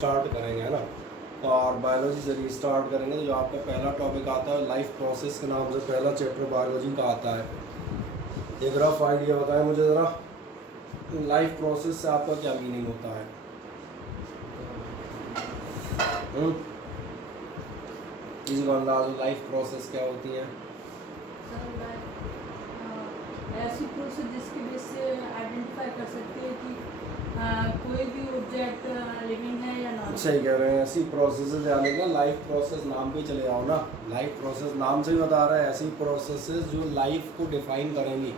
Start करेंगे, है ना। और बायोलॉजी से रीस्टार्ट करेंगे तो जो आपका पहला टॉपिक आता है लाइफ प्रोसेस के नाम से पहला चैप्टर बायोलॉजी का आता है। एक रफ आइडिया बताएं मुझे ज़रा, लाइफ प्रोसेस से आपका क्या मीनिंग होता है? किसी को अंदाज़ हो लाइफ प्रोसेस क्या होती है? ऐसी प्रोसेस जिसकी बेस से आइडेंटिफाई कर सकते हैं कि कोई भी ऑब्जेक्ट लिविंग है या नॉन। सही कह रहे हैं, ऐसी प्रोसेस यानी कि लाइफ प्रोसेस नाम पे चले जाओ ना। लाइफ प्रोसेस नाम से ही बता रहा है, ऐसी प्रोसेसेस जो लाइफ को डिफाइन करेंगी।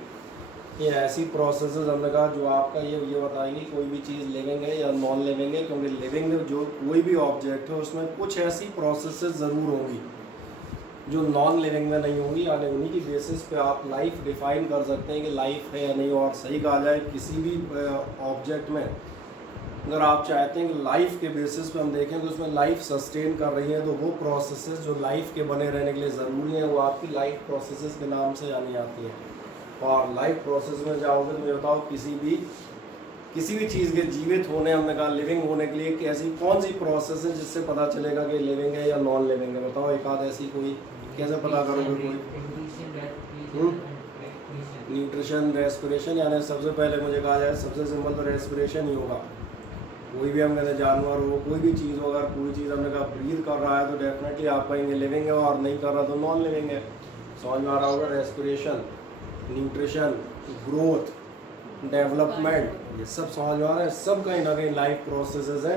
ये ऐसी प्रोसेसेस हमने कहा जो आपका ये बताएंगी कोई भी चीज़ लिविंग है या नॉन लिविंग है, क्योंकि लिविंग जो कोई भी ऑब्जेक्ट है उसमें कुछ ऐसी प्रोसेसेस ज़रूर होंगी जो नॉन लिविंग में नहीं होंगी, यानी उन्हीं की बेसिस पे आप लाइफ डिफाइन कर सकते हैं कि लाइफ है या नहीं। और सही कहा जाए किसी भी ऑब्जेक्ट में अगर आप चाहते हैं कि लाइफ के बेसिस पे हम देखें तो उसमें लाइफ सस्टेन कर रही है, तो वो प्रोसेसेस जो लाइफ के बने रहने के लिए ज़रूरी हैं वो आपकी लाइफ प्रोसेसेस के नाम से जानी जाती हैं। और लाइफ प्रोसेस में जाओगे तो मुझे बताओ किसी भी चीज़ के जीवित होने, हमने कहा लिविंग होने के लिए ऐसी कौन सी प्रोसेस है जिससे पता चलेगा कि लिविंग है या नॉन लिविंग है? बताओ एक आध ऐसी कोई, कैसे पता करोगे कोई? न्यूट्रिशन, रेस्पिरेशन, यानी सबसे पहले मुझे कहा जाए सबसे सिंपल तो रेस्पिरेशन ही होगा। कोई भी हम कहते हैं जानवर हो, कोई भी चीज़ हो, अगर कोई चीज़ हमने कहा ब्रीथ कर रहा है तो डेफिनेटली आप कहेंगे लिविंग है, और नहीं कर रहा तो नॉन लिविंग है। समझ में आ रहा होगा? रेस्पिरेशन, न्यूट्रिशन, ग्रोथ, डेवलपमेंट, ये सब समझ में आ रहा है। सब कहीं ना कहीं लाइफ प्रोसेसेस है।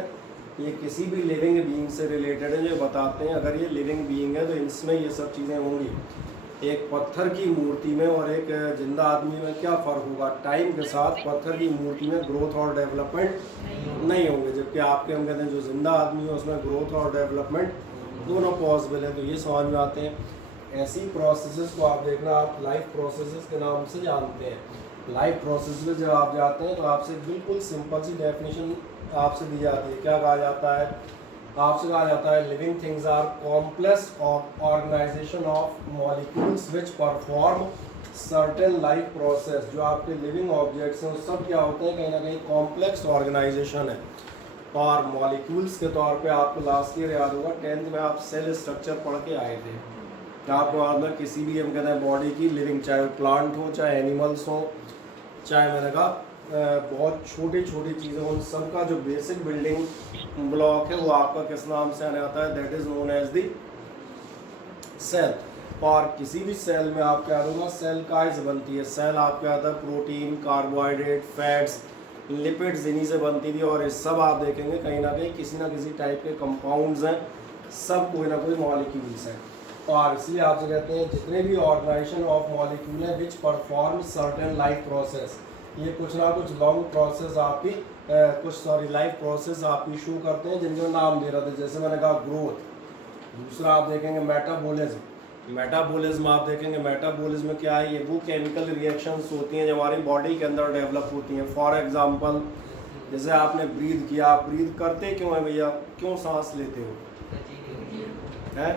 ये किसी भी लिविंग बीइंग से रिलेटेड है, जो बताते हैं अगर ये लिविंग बीइंग है तो इसमें ये सब चीज़ें होंगी। एक पत्थर की मूर्ति में और एक जिंदा आदमी में क्या फ़र्क होगा? टाइम के साथ पत्थर की मूर्ति में ग्रोथ और डेवलपमेंट नहीं होंगे, जबकि आपके हम कहते हैं जो जिंदा आदमी है उसमें ग्रोथ और डेवलपमेंट दोनों पॉसिबल है। तो ये समझ में आते हैं। ऐसी प्रोसेसेस को आप देखना, आप लाइफ प्रोसेसेस के नाम से जानते हैं। लाइफ प्रोसेस में जब आप जाते हैं तो आपसे बिल्कुल सिंपल सी डेफिनेशन आपसे दी जाती है। क्या कहा जाता है? आपसे कहा जाता है living things are complex organisation of molecules which perform certain life process. जो आपके लिविंग ऑब्जेक्ट्स हैं वो सब क्या होते हैं? कहीं ना कहीं कॉम्प्लेक्स ऑर्गेनाइजेशन है। और मॉलिक्यूल्स के तौर पे आपको लास्ट ईयर याद होगा 10th में आप सेल स्ट्रक्चर पढ़ के आए थे। आपको याद है किसी भी हम कहते हैं बॉडी की लिविंग, चाहे प्लांट हो चाहे एनिमल्स हो, चाहे मैंने कहा बहुत छोटी छोटी चीज़ें, उन सब का जो बेसिक बिल्डिंग ब्लॉक है वो आपका किस नाम से आने आता है? That is known as the cell. और किसी भी सेल में आप क्या होगा? सेल काय से बनती है? सेल आप क्या आता है? प्रोटीन, कार्बोहाइड्रेट, फैट्स, लिपिड्स, इन्हीं से बनती थी। और ये सब आप देखेंगे कहीं ना किसी टाइप के कंपाउंड्स हैं, सब कोई ना कोई मॉलिक्यूल्स हैं। और इसलिए आपसे कहते हैं जितने भी ऑर्गेनाइजेशन ऑफ मॉलिक्यूल है विच परफॉर्म सर्टेन लाइफ प्रोसेस, ये कुछ ना कुछ लॉन्ग प्रोसेस आपकी लाइफ प्रोसेस आपकी शो करते हैं जिनके नाम दे रहे थे। जैसे मैंने कहा ग्रोथ, दूसरा आप देखेंगे मेटाबॉलिज्म। मेटाबॉलिज्म आप देखेंगे, मेटाबॉलिज्म में क्या है? ये वो केमिकल रिएक्शंस होती हैं जो हमारी बॉडी के अंदर डेवलप होती हैं। फॉर एग्जांपल जैसे आपने ब्रीथ किया, आप ब्रीथ करते क्यों हैं भैया? क्यों सांस लेते हो? है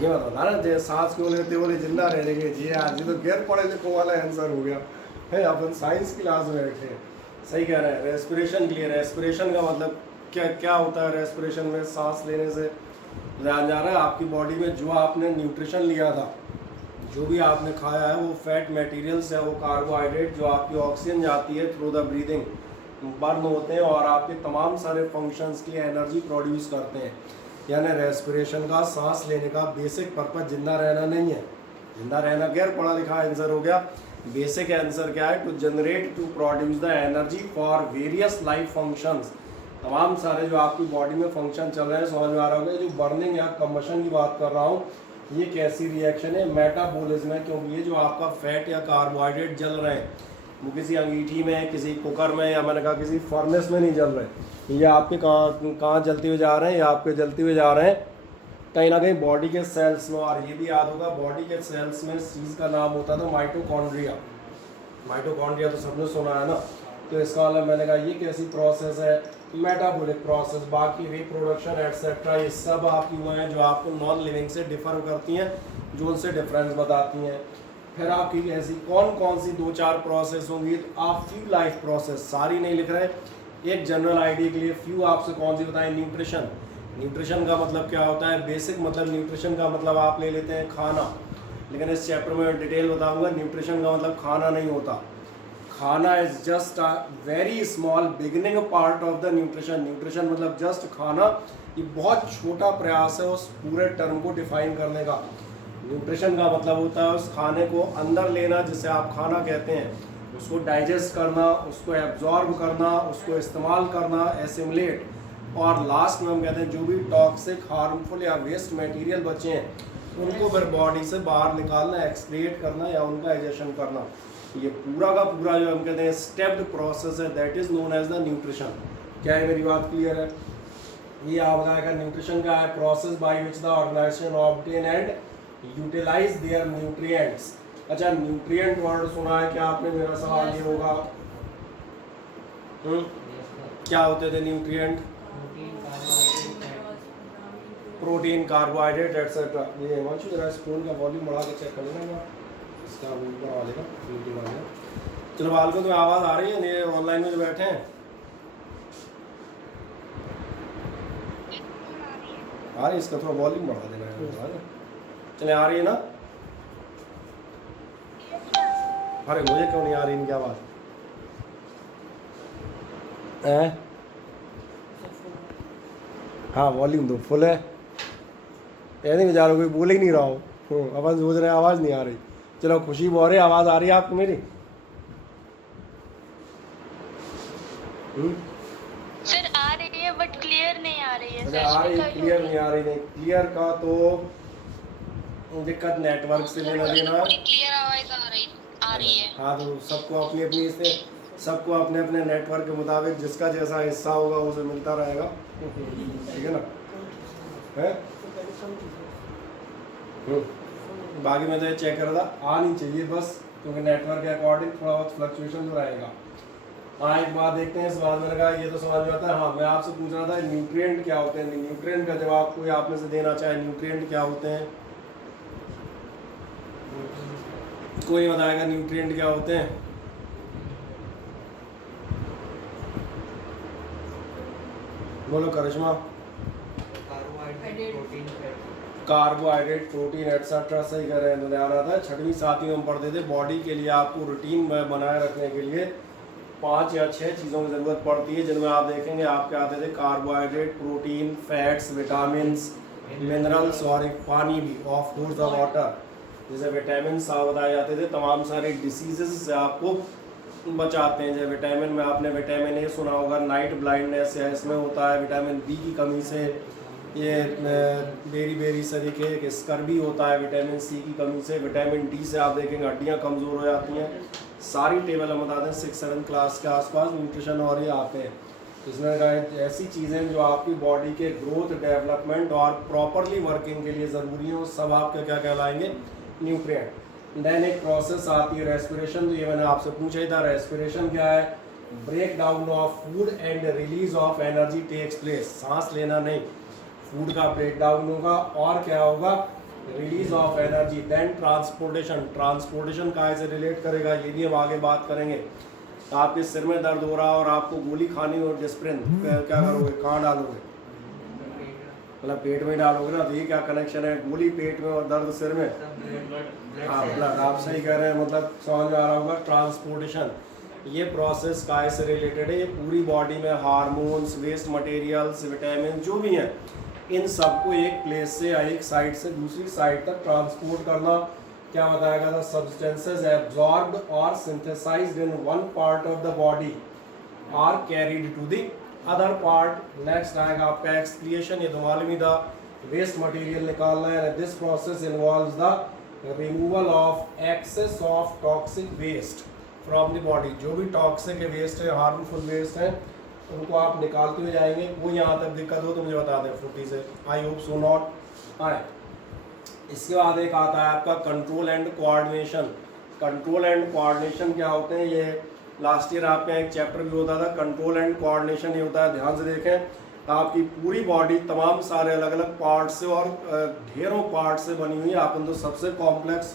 ये बता ना, जो सांस क्यों लेते हो? जिंदा रहने के। जी यार, जी तो गैर पढ़े लिखो वाला आंसर हो गया है। अपन साइंस क्लास में बैठे हैं। सही कह रहे हैं। रेस्पिरेशन के लिए, रेस्पिरेशन का मतलब क्या क्या होता है? रेस्पिरेशन में सांस लेने से ध्यान जा रहा है आपकी बॉडी में जो आपने न्यूट्रिशन लिया था, जो भी आपने खाया है वो फैट मटेरियल्स है, वो कार्बोहाइड्रेट जो आपकी ऑक्सीजन जाती है थ्रू द ब्रीदिंग बर्न होते हैं और आपके तमाम सारे फंक्शंस के लिए एनर्जी प्रोड्यूस करते हैं। यानी रेस्पिरेशन का, सांस लेने का बेसिक पर्पज जिंदा रहना नहीं है। जिंदा रहना गैर पढ़ा लिखा आंसर हो गया। बेसिक आंसर क्या है? To generate, to produce the energy for various life functions. तमाम सारे जो आपकी बॉडी में फंक्शन चल रहे हैं, समझ में आ रहा होगा। जो बर्निंग या कम्बशन की बात कर रहा हूँ, ये कैसी रिएक्शन है? मेटाबॉलिज्म है। क्योंकि ये जो आपका फैट या कार्बोहाइड्रेट जल रहे हैं वो किसी अंगीठी में, किसी कुकर में, या मैंने कहा किसी फर्नेस में नहीं जल रहे। ये आपके कहाँ जलते हुए जा रहे हैं? ये आपके जलते हुए जा रहे हैं कहीं ना कहीं बॉडी के सेल्स में। और ये भी याद होगा बॉडी के सेल्स में इस चीज़ का नाम होता था माइटोकॉन्ड्रिया। माइटोकॉन्ड्रिया तो सबने सुना है ना। तो इसका मतलब मैंने कहा ये कैसी प्रोसेस है? Metabolic process. बाकी रिप्रोडक्शन एटसेट्रा ये सब आपकी वो हैं जो आपको नॉन लिविंग से डिफर करती हैं, जो उनसे डिफरेंस बताती हैं। फिर आपकी ऐसी कौन कौन सी 2-4 प्रोसेस होंगी, आप फ्यू लाइफ प्रोसेस, सारी नहीं लिख रहे, एक जनरल आइडिया के लिए फ्यू आपसे कौन सी बताएं। न्यूट्रिशन, न्यूट्रिशन का मतलब क्या होता है, बेसिक मतलब न्यूट्रिशन का मतलब आप ले लेते हैं खाना, लेकिन इस चैप्टर में डिटेल बताऊंगा। न्यूट्रिशन का मतलब खाना नहीं होता, खाना is just a very small beginning part of the nutrition. Nutrition मतलब जस्ट खाना, ये बहुत छोटा प्रयास है उस पूरे टर्म को डिफाइन करने का। न्यूट्रिशन का मतलब होता है उस खाने को अंदर लेना, जिसे आप खाना कहते हैं, उसको डाइजेस्ट करना, उसको एब्जॉर्ब करना, उसको इस्तेमाल करना, एसिमुलेट, और लास्ट में हम कहते हैं जो भी टॉक्सिक, हार्मफुल या वेस्ट मटेरियल बचे हैं उनको फिर बॉडी से बाहर निकालना, एक्सक्रिएट करना या उनका डाइजेशन करना। ये पूरा का पूरा जो हम कहते हैं स्टेप्ड प्रोसेस है, that is known as the nutrition. क्या है, मेरी बात क्लियर है? ये आप बताएगा न्यूट्रिशन का है process by which the organisation obtain and utilize their nutrients. अच्छा, न्यूट्रिएंट वर्ड सुना है क्या आपने? मेरा सवाल ये होगा, क्या होते थे न्यूट्रिएंट? Protein, carbohydrate etcetera. ये हिमांशु जरा स्पून का वॉल्यूम बढ़ा के चेक कर लेना, इसका ऊपर आ जाएगा, यूट्यूब आ जाएगा। चलो बालकों, तुम्हें आवाज़ आ रही है? ये ऑनलाइन में जो बैठे हैं आ रही है, इसका थोड़ा वॉल्यूम बढ़ा देना है। चले, आ रही है ना? अरे मुझे क्यों नहीं आ रही इनकी आवाज़? हाँ, वॉल्यूम तो फुल है, ऐसे बेचारों कोई बोल ही नहीं रहा हो, अपन सोच रहे आवाज़ नहीं आ रही। चलो, खुशी बोल रही, आवाज़ आ रही है आपको मेरी? सर आ रही है बट क्लियर नहीं आ रही है। अरे आ रही, क्लियर नहीं आ रही। नहीं क्लियर का तो दिक्कत नेटवर्क से लेना देना। क्लियर आवाज आ रही है। हाँ, तो सबको अपनी अपनी इससे, सबको अपने अपने नेटवर्क के मुताबिक जिसका जैसा हिस्सा होगा उसे मिलता रहेगा, ठीक है ना? है बाकी मैं तो ये चेक कर रहा था, आ नहीं चाहिए बस, क्योंकि नेटवर्क के अकॉर्डिंग थोड़ा बहुत फ्लक्चुएशन तो रहेगा। हाँ, एक बात देखते हैं, इस बात में लगा ये तो समझ में आता है। हाँ, मैं आपसे पूछ रहा था न्यूट्रिएंट क्या होते हैं, न्यूट्रिएंट का जवाब कोई आप में से देना चाहे, न्यूट्रिएंट क्या होते हैं? कोई बताएगा न्यूट्रिएंट क्या होते हैं? बोलो करिश्मा। कार्बोहाइड्रेट, प्रोटीन एटसेट्रा, सही कर रहे हैं। तो ध्यान आता है 6वीं 7वीं में हम पढ़ते थे, बॉडी के लिए आपको रूटीन बनाए रखने के लिए 5 या 6 चीज़ों की ज़रूरत पड़ती है, जिनमें आप देखेंगे आपके आते थे carbohydrate, protein, fats, vitamins, minerals और एक पानी भी, ऑफ कोर्स द वाटर। जैसे विटामिन बताए जाते थे, तमाम सारे डिसीजेज से आपको बचाते हैं। जैसे विटामिन में आपने विटामिन ए सुना होगा, नाइट ब्लाइंडनेस या इसमें होता है, विटामिन बी की कमी से ये बेरी तरीके स्कर्वी होता है, विटामिन सी की कमी से, विटामिन डी से आप देखेंगे हड्डियाँ कमज़ोर हो जाती हैं। सारी टेबल हम बता दें 6-7 क्लास के आसपास न्यूट्रिशन और ये आते हैं। इसमें ऐसी चीज़ें जो आपकी बॉडी के ग्रोथ, डेवलपमेंट और प्रॉपरली वर्किंग के लिए ज़रूरी हो, सब आपके क्या कहलाएंगे? न्यूट्रिएंट। देन एक प्रोसेस आती है रेस्पिरेशन, तो ये मैंने आपसे पूछा ही था, रेस्पिरेशन क्या है? Break down of food and release of energy takes place. सांस लेना नहीं, फूड का ब्रेक डाउन होगा और क्या होगा? Release of energy. Then transportation, transportation कहाँ से रिलेट करेगा ये भी हम आगे बात करेंगे। तो आपके सिर में दर्द हो रहा और आपको गोली खानी और डिस्प्रिन, क्या करोगे? कहाँ डालोगे? मतलब पेट में डालोगे ना, तो ये क्या कनेक्शन है? गोली पेट में और दर्द सिर में। हाँ, ब्लड, आप सही कह रहे हैं, मतलब समझ में आ रहा होगा। ट्रांसपोर्टेशन, ये प्रोसेस काय से रिलेटेड है? ये पूरी बॉडी में हार्मोन्स, वेस्ट मटेरियल्स, विटामिन जो भी हैं, इन सबको एक प्लेस से या एक साइड से दूसरी साइड तक ट्रांसपोर्ट करना। क्या बताएगा? द सब्सटेंसेस एब्जॉर्ब्ड और synthesized in one part of the body are carried to the other part. Next आएगा आपका एक्सक्रिएशन, ये तो मालूम ही था, वेस्ट मटेरियल निकालना है। This process involves the removal of excess of toxic waste from the body. जो भी टॉक्सिक वेस्ट है, हार्मफुल वेस्ट है, उनको आप निकालते हुए जाएंगे। वो यहाँ तक दिक्कत हो तो मुझे बता दें फुर्ती से। आई होप सो नॉट आए। इसके बाद एक आता है आपका control and coordination. Control and coordination क्या होते हैं? ये लास्ट ईयर आपके एक चैप्टर भी होता था, कंट्रोल एंड कोऑर्डिनेशन। ये होता है, ध्यान से देखें, आपकी पूरी बॉडी तमाम सारे अलग अलग पार्ट से और ढेरों पार्ट से बनी हुई है। आप तो सबसे कॉम्प्लेक्स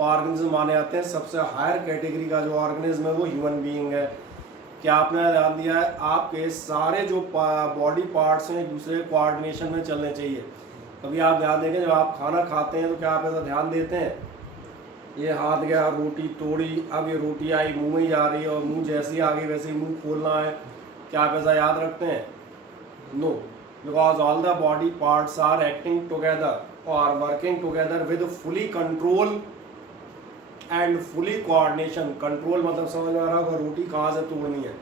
ऑर्गेनिज्म माने जाते हैं। सबसे हायर कैटेगरी का जो ऑर्गेनिज्म है वो ह्यूमन बीइंग है। क्या आपने ध्यान दिया है, आपके सारे जो बॉडी पार्ट्स हैं एक दूसरे कोऑर्डिनेशन में चलने चाहिए। कभी आप ध्यान देंगे जब आप खाना खाते हैं तो क्या आप ऐसा ध्यान देते हैं, ये हाथ गया रोटी तोड़ी, अब ये रोटी आई मुंह में ही जा रही है और मुंह जैसे ही आ गई वैसे ही मुंह खोलना है, क्या आप ऐसा याद रखते हैं? No, because all the body parts are acting together और working together with fully control and fully coordination. Control मतलब समझ में आ रहा होगा रोटी कहाँ से तोड़नी है।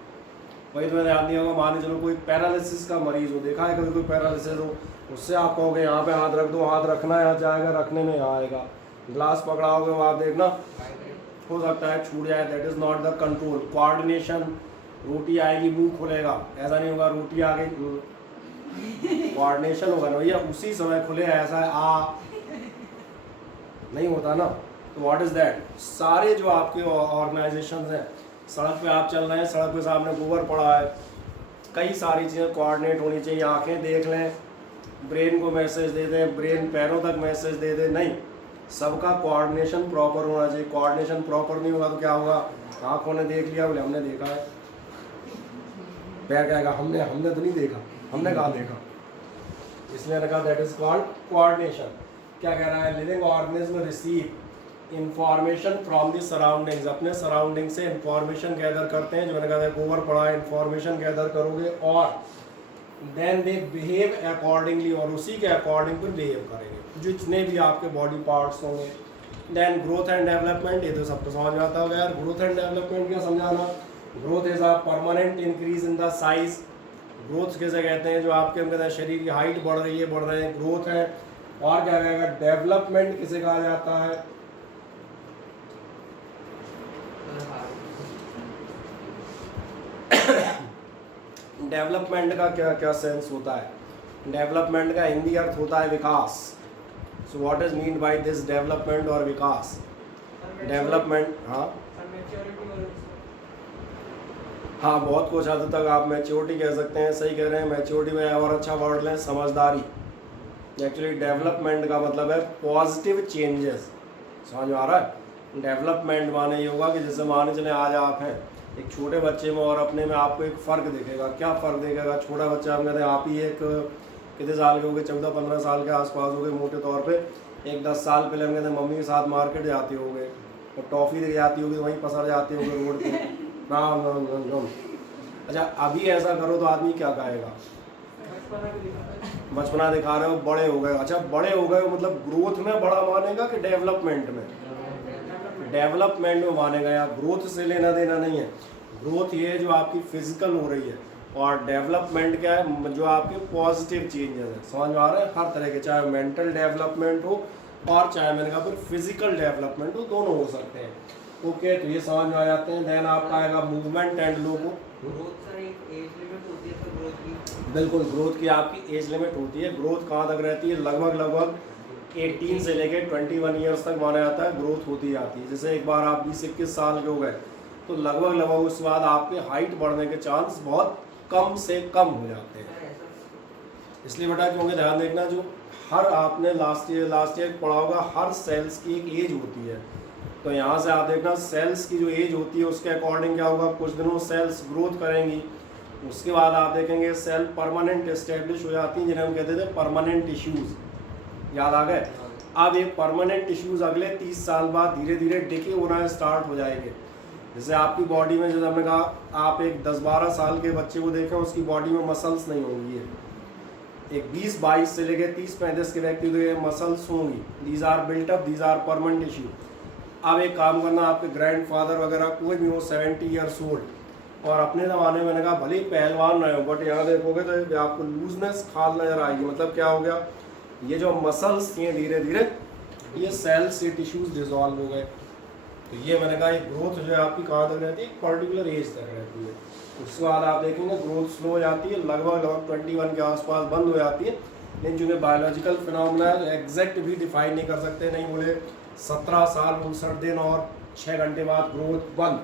वही तो मैंने ध्यान दिया होगा, मान चलो कोई पैरालिसिस का मरीज हो, देखा है कभी कोई पैरालिसिस हो, उससे आप कहोगे यहाँ पे हाथ रख दो, हाथ रखना यहाँ जाएगा, रखने में यहाँ आएगा, ग्लास पकड़ाओगे वो आप देखना हो सकता है छूट जाए, that is not the control. Coordination, रोटी आएगी मुंह खुलेगा, ऐसा नहीं होगा रोटी आ गई कोऑर्डिनेशन होगा ना भैया, उसी समय खुले, ऐसा है आ नहीं होता ना। तो व्हाट इज दैट, सारे जो आपके ऑर्गेनाइजेशंस हैं, सड़क पे आप चल रहे हैं, सड़क पे सामने गोबर पड़ा है, कई सारी चीज़ें कोऑर्डिनेट होनी चाहिए। आंखें देख लें, ब्रेन को मैसेज दे दें, ब्रेन पैरों तक मैसेज दे दे, नहीं, सबका कोऑर्डिनेशन प्रॉपर होना चाहिए। कोऑर्डिनेशन प्रॉपर नहीं होगा तो क्या होगा, आँखों ने देख लिया बोले हमने देखा है, पैर कहेगा हमने तो नहीं देखा, हमने कहाँ देखा, इसलिए मैंने कहा दैट इज कॉल्ड कोऑर्डिनेशन। क्या कह रहा है, living organism receive information from the surroundings, अपने सराउंडिंग से इंफॉर्मेशन गैदर करते हैं। जो मैंने कहा था गोबर पड़ा है, इंफॉर्मेशन गैदर करोगे और देन दे बिहेव अकॉर्डिंगली, और उसी के अकॉर्डिंग फिर बिहेव करेंगे जितने भी आपके बॉडी पार्ट्स होंगे। देन ग्रोथ एंड डेवलपमेंट, ये तो सबको समझ में आता होगा यार, ग्रोथ एंड डेवलपमेंट क्या समझाना। Growth is a permanent increase in the size, growth किसे कहते हैं, जो आपके हम कहते हैं शरीर की हाइट बढ़ रही है, बढ़ रहे हैं, ग्रोथ है। और क्या कहेगा, डेवलपमेंट किसे कहा जाता है, डेवलपमेंट का क्या क्या सेंस होता है, डेवलपमेंट का हिंदी अर्थ होता है विकास। So what is mean by this development और विकास। डेवलपमेंट हाँ बहुत कुछ हद तक आप मैच्योरिटी कह सकते हैं, सही कह रहे हैं, मैच्योरिटी में और अच्छा वर्ड लें समझदारी। एक्चुअली डेवलपमेंट का मतलब है पॉजिटिव चेंजेस, समझ में आ रहा है। डेवलपमेंट माने ये होगा कि जैसे माने चले आज आप हैं एक छोटे बच्चे में और अपने में आपको एक फ़र्क दिखेगा। क्या फ़र्क दिखेगा, छोटा बच्चा हम कहते हैं आप ही एक कितने साल के हो गए, 14-15 साल के आसपास हो गए मोटे तौर पे। एक 10 साल पहले हम कहते हैं मम्मी के साथ मार्केट जाते हो गए और टॉफ़ी दिख जाती होगी तो वहीं पसर जाते होगे रोड पे राम। अच्छा अभी ऐसा करो तो आदमी क्या कहेगा, बचपना दिखा रहे हो, बड़े हो गए। अच्छा बड़े हो गए मतलब ग्रोथ में बड़ा मानेगा कि डेवलपमेंट में, डेवलपमेंट में मानेगा। या ग्रोथ से लेना देना नहीं है, ग्रोथ ये है जो आपकी फिजिकल हो रही है, और डेवलपमेंट क्या है जो आपके पॉजिटिव चेंजेस है। समझ में आ रहे हैं, हर तरह के, चाहे मेंटल डेवलपमेंट हो और चाहे मैंने कहा फिर फिजिकल डेवलपमेंट हो, दोनों हो सकते हैं। ओके तो ये समझ में आ जाते हैं। देन आपका आएगा मूवमेंट एंड लोगो। बिल्कुल ग्रोथ की आपकी एज लिमिट होती है। ग्रोथ कहाँ तक रहती है, लगभग 18 से लेके 21 ईयर्स तक माना जाता है ग्रोथ होती जाती है। जैसे एक बार आप 20-21 साल के हो गए तो लगभग उसके बाद आपके हाइट बढ़ने के चांस बहुत कम से कम हो जाते हैं। इसलिए बेटा क्योंकि ध्यान देखना, जो हर आपने लास्ट ईयर पढ़ा होगा, हर सेल्स की एक एज होती है। तो यहाँ से आप देखना सेल्स की जो एज होती है उसके अकॉर्डिंग क्या होगा, कुछ दिनों सेल्स ग्रोथ करेंगी, उसके बाद आप देखेंगे सेल परमानेंट एस्टेब्लिश हो जाती हैं, जिन्हें हम कहते थे परमानेंट टिश्यूज़। याद आ गए। अब ये परमानेंट टिश्यूज़ अगले 30 साल बाद धीरे धीरे डिके होना स्टार्ट हो जाएंगे। जैसे आपकी बॉडी में, जैसे हमने कहा, आप एक 10-12 साल के बच्चे को देखें, उसकी बॉडी में मसल्स नहीं होंगी। एक 20-22 से लेकर 30-35 के व्यक्ति को ये मसल्स होंगी। These are built up, these are permanent tissue. अब एक काम करना, आपके ग्रैंडफादर वगैरह कोई भी हो 70 ईयर्स ओल्ड, और अपने ज़माने में मैंने कहा भले ही पहलवान रहे हो, बट यहाँ देखोगे तो आपको लूजनेस खाल नज़र आएगी। मतलब क्या हो गया, ये जो मसल्स थी धीरे धीरे ये सेल्स से टिश्यूज़ डिजॉल्व हो गए। तो ये मैंने कहा एक ग्रोथ जो है आपकी कहाँ तक रहती है, एक पर्टिकुलर एज तक रहती है। उसके बाद आप देखेंगे ग्रोथ स्लो हो जाती है, लगभग 21 के आसपास बंद हो जाती है। लेकिन चूँकि बायोलॉजिकल फिनोमेना है, एग्जैक्ट भी डिफाइन नहीं कर सकते। नहीं बोले 17 साल 59 दिन और 6 घंटे बाद ग्रोथ बंद,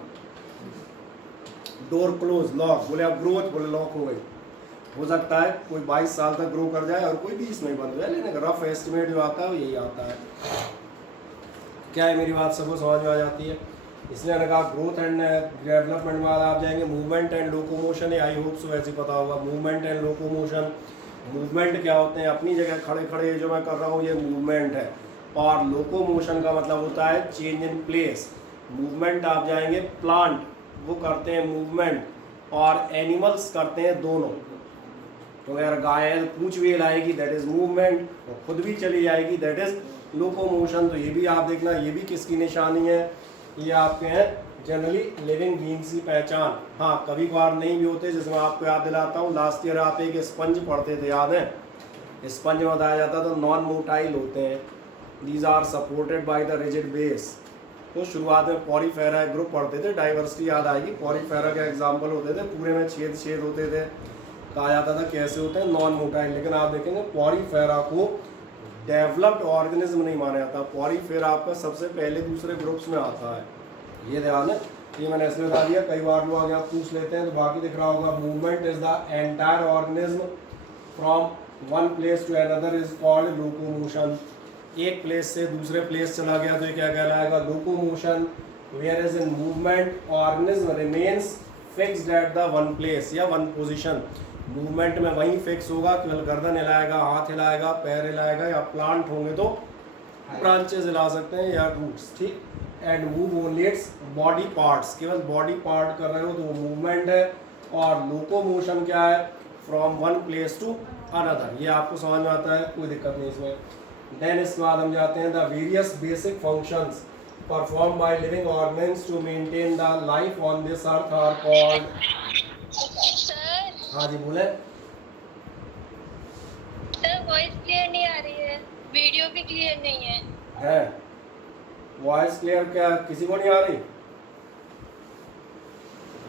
डोर क्लोज, लॉक, बोले अब ग्रोथ, बोले लॉक हो गई। हो सकता है कोई 22 साल तक ग्रो कर जाए और कोई 20 में बंद हो जाए, लेकिन रफ एस्टिमेट जो आता है वो यही आता है। क्या है मेरी बात सबको समझ में आ जाती है? इसलिए मैंने कहा ग्रोथ एंड डेवलपमेंट में आप जाएंगे movement and locomotion, I hope so वैसे पता होगा मूवमेंट एंड लोकोमोशन। मूवमेंट क्या होते हैं? अपनी जगह खड़े खड़े जो मैं कर रहा हूँ ये मूवमेंट है, और लोकोमोशन का मतलब होता है चेंज इन प्लेस। मूवमेंट आप जाएंगे प्लांट वो करते हैं मूवमेंट, और एनिमल्स करते हैं दोनों। तो अगर गाय है तो पूंछ भी हिलाएगी, दैट इज मूवमेंट, और खुद भी चली जाएगी, दैट इज लोकोमोशन। तो ये भी आप देखना, ये भी किसकी निशानी है? ये आपके हैं जनरली लिविंग बीइंग्स की पहचान। हाँ कभी कभार नहीं भी होते, जिसमें आपको याद दिलाता हूँ, लास्ट ईयर आप एक स्पंज पढ़ते थे, याद है? स्पंज में बताया जाता तो नॉन मोटाइल होते हैं, these are supported by the rigid base. तो शुरुआत में पॉरीफेरा ग्रुप पढ़ते थे, डाइवर्सिटी याद आएगी। पॉरीफेरा के एग्जाम्पल होते थे, पूरे में छेद छेद होते थे, कहा जाता था कैसे होते हैं नॉन मोटाइल। लेकिन आप देखेंगे पॉरीफेरा को डेवलप्ड ऑर्गेनिज्म नहीं माना जाता। पॉरीफेरा आपका सबसे पहले दूसरे ग्रुप्स में आता है, ये ध्यान है। ये मैंने इसलिए बता दिया, कई बार लोग यहाँ पूछ लेते हैं तो बाकी दिख रहा होगा। Movement is the entire organism from one place to another is called locomotion. एक प्लेस से दूसरे प्लेस चला गया तो ये क्या कहलाएगा? Locomotion. Whereas in movement organism remains fixed at the one place या वन पोजिशन। मूवमेंट में वहीं फिक्स होगा, केवल गर्दन हिलाएगा, हाथ हिलाएगा, पैर हिलाएगा, या प्लांट होंगे तो ब्रांचेस हिला सकते हैं या रूट्स, ठीक। And move only its body parts, केवल बॉडी पार्ट कर रहे हो तो वो मूवमेंट है। और लोकोमोशन क्या है? From one place to another. ये आपको समझ में आता है, कोई दिक्कत नहीं इसमें। देन इसके बाद हम जाते हैं the various basic functions perform by living organism to maintain the life on this earth are called. हाँ जी बोले। सर वॉइस क्लियर नहीं आ रही है, वीडियो भी क्लियर नहीं है। वॉइस क्लियर क्या किसी को नहीं आ रही?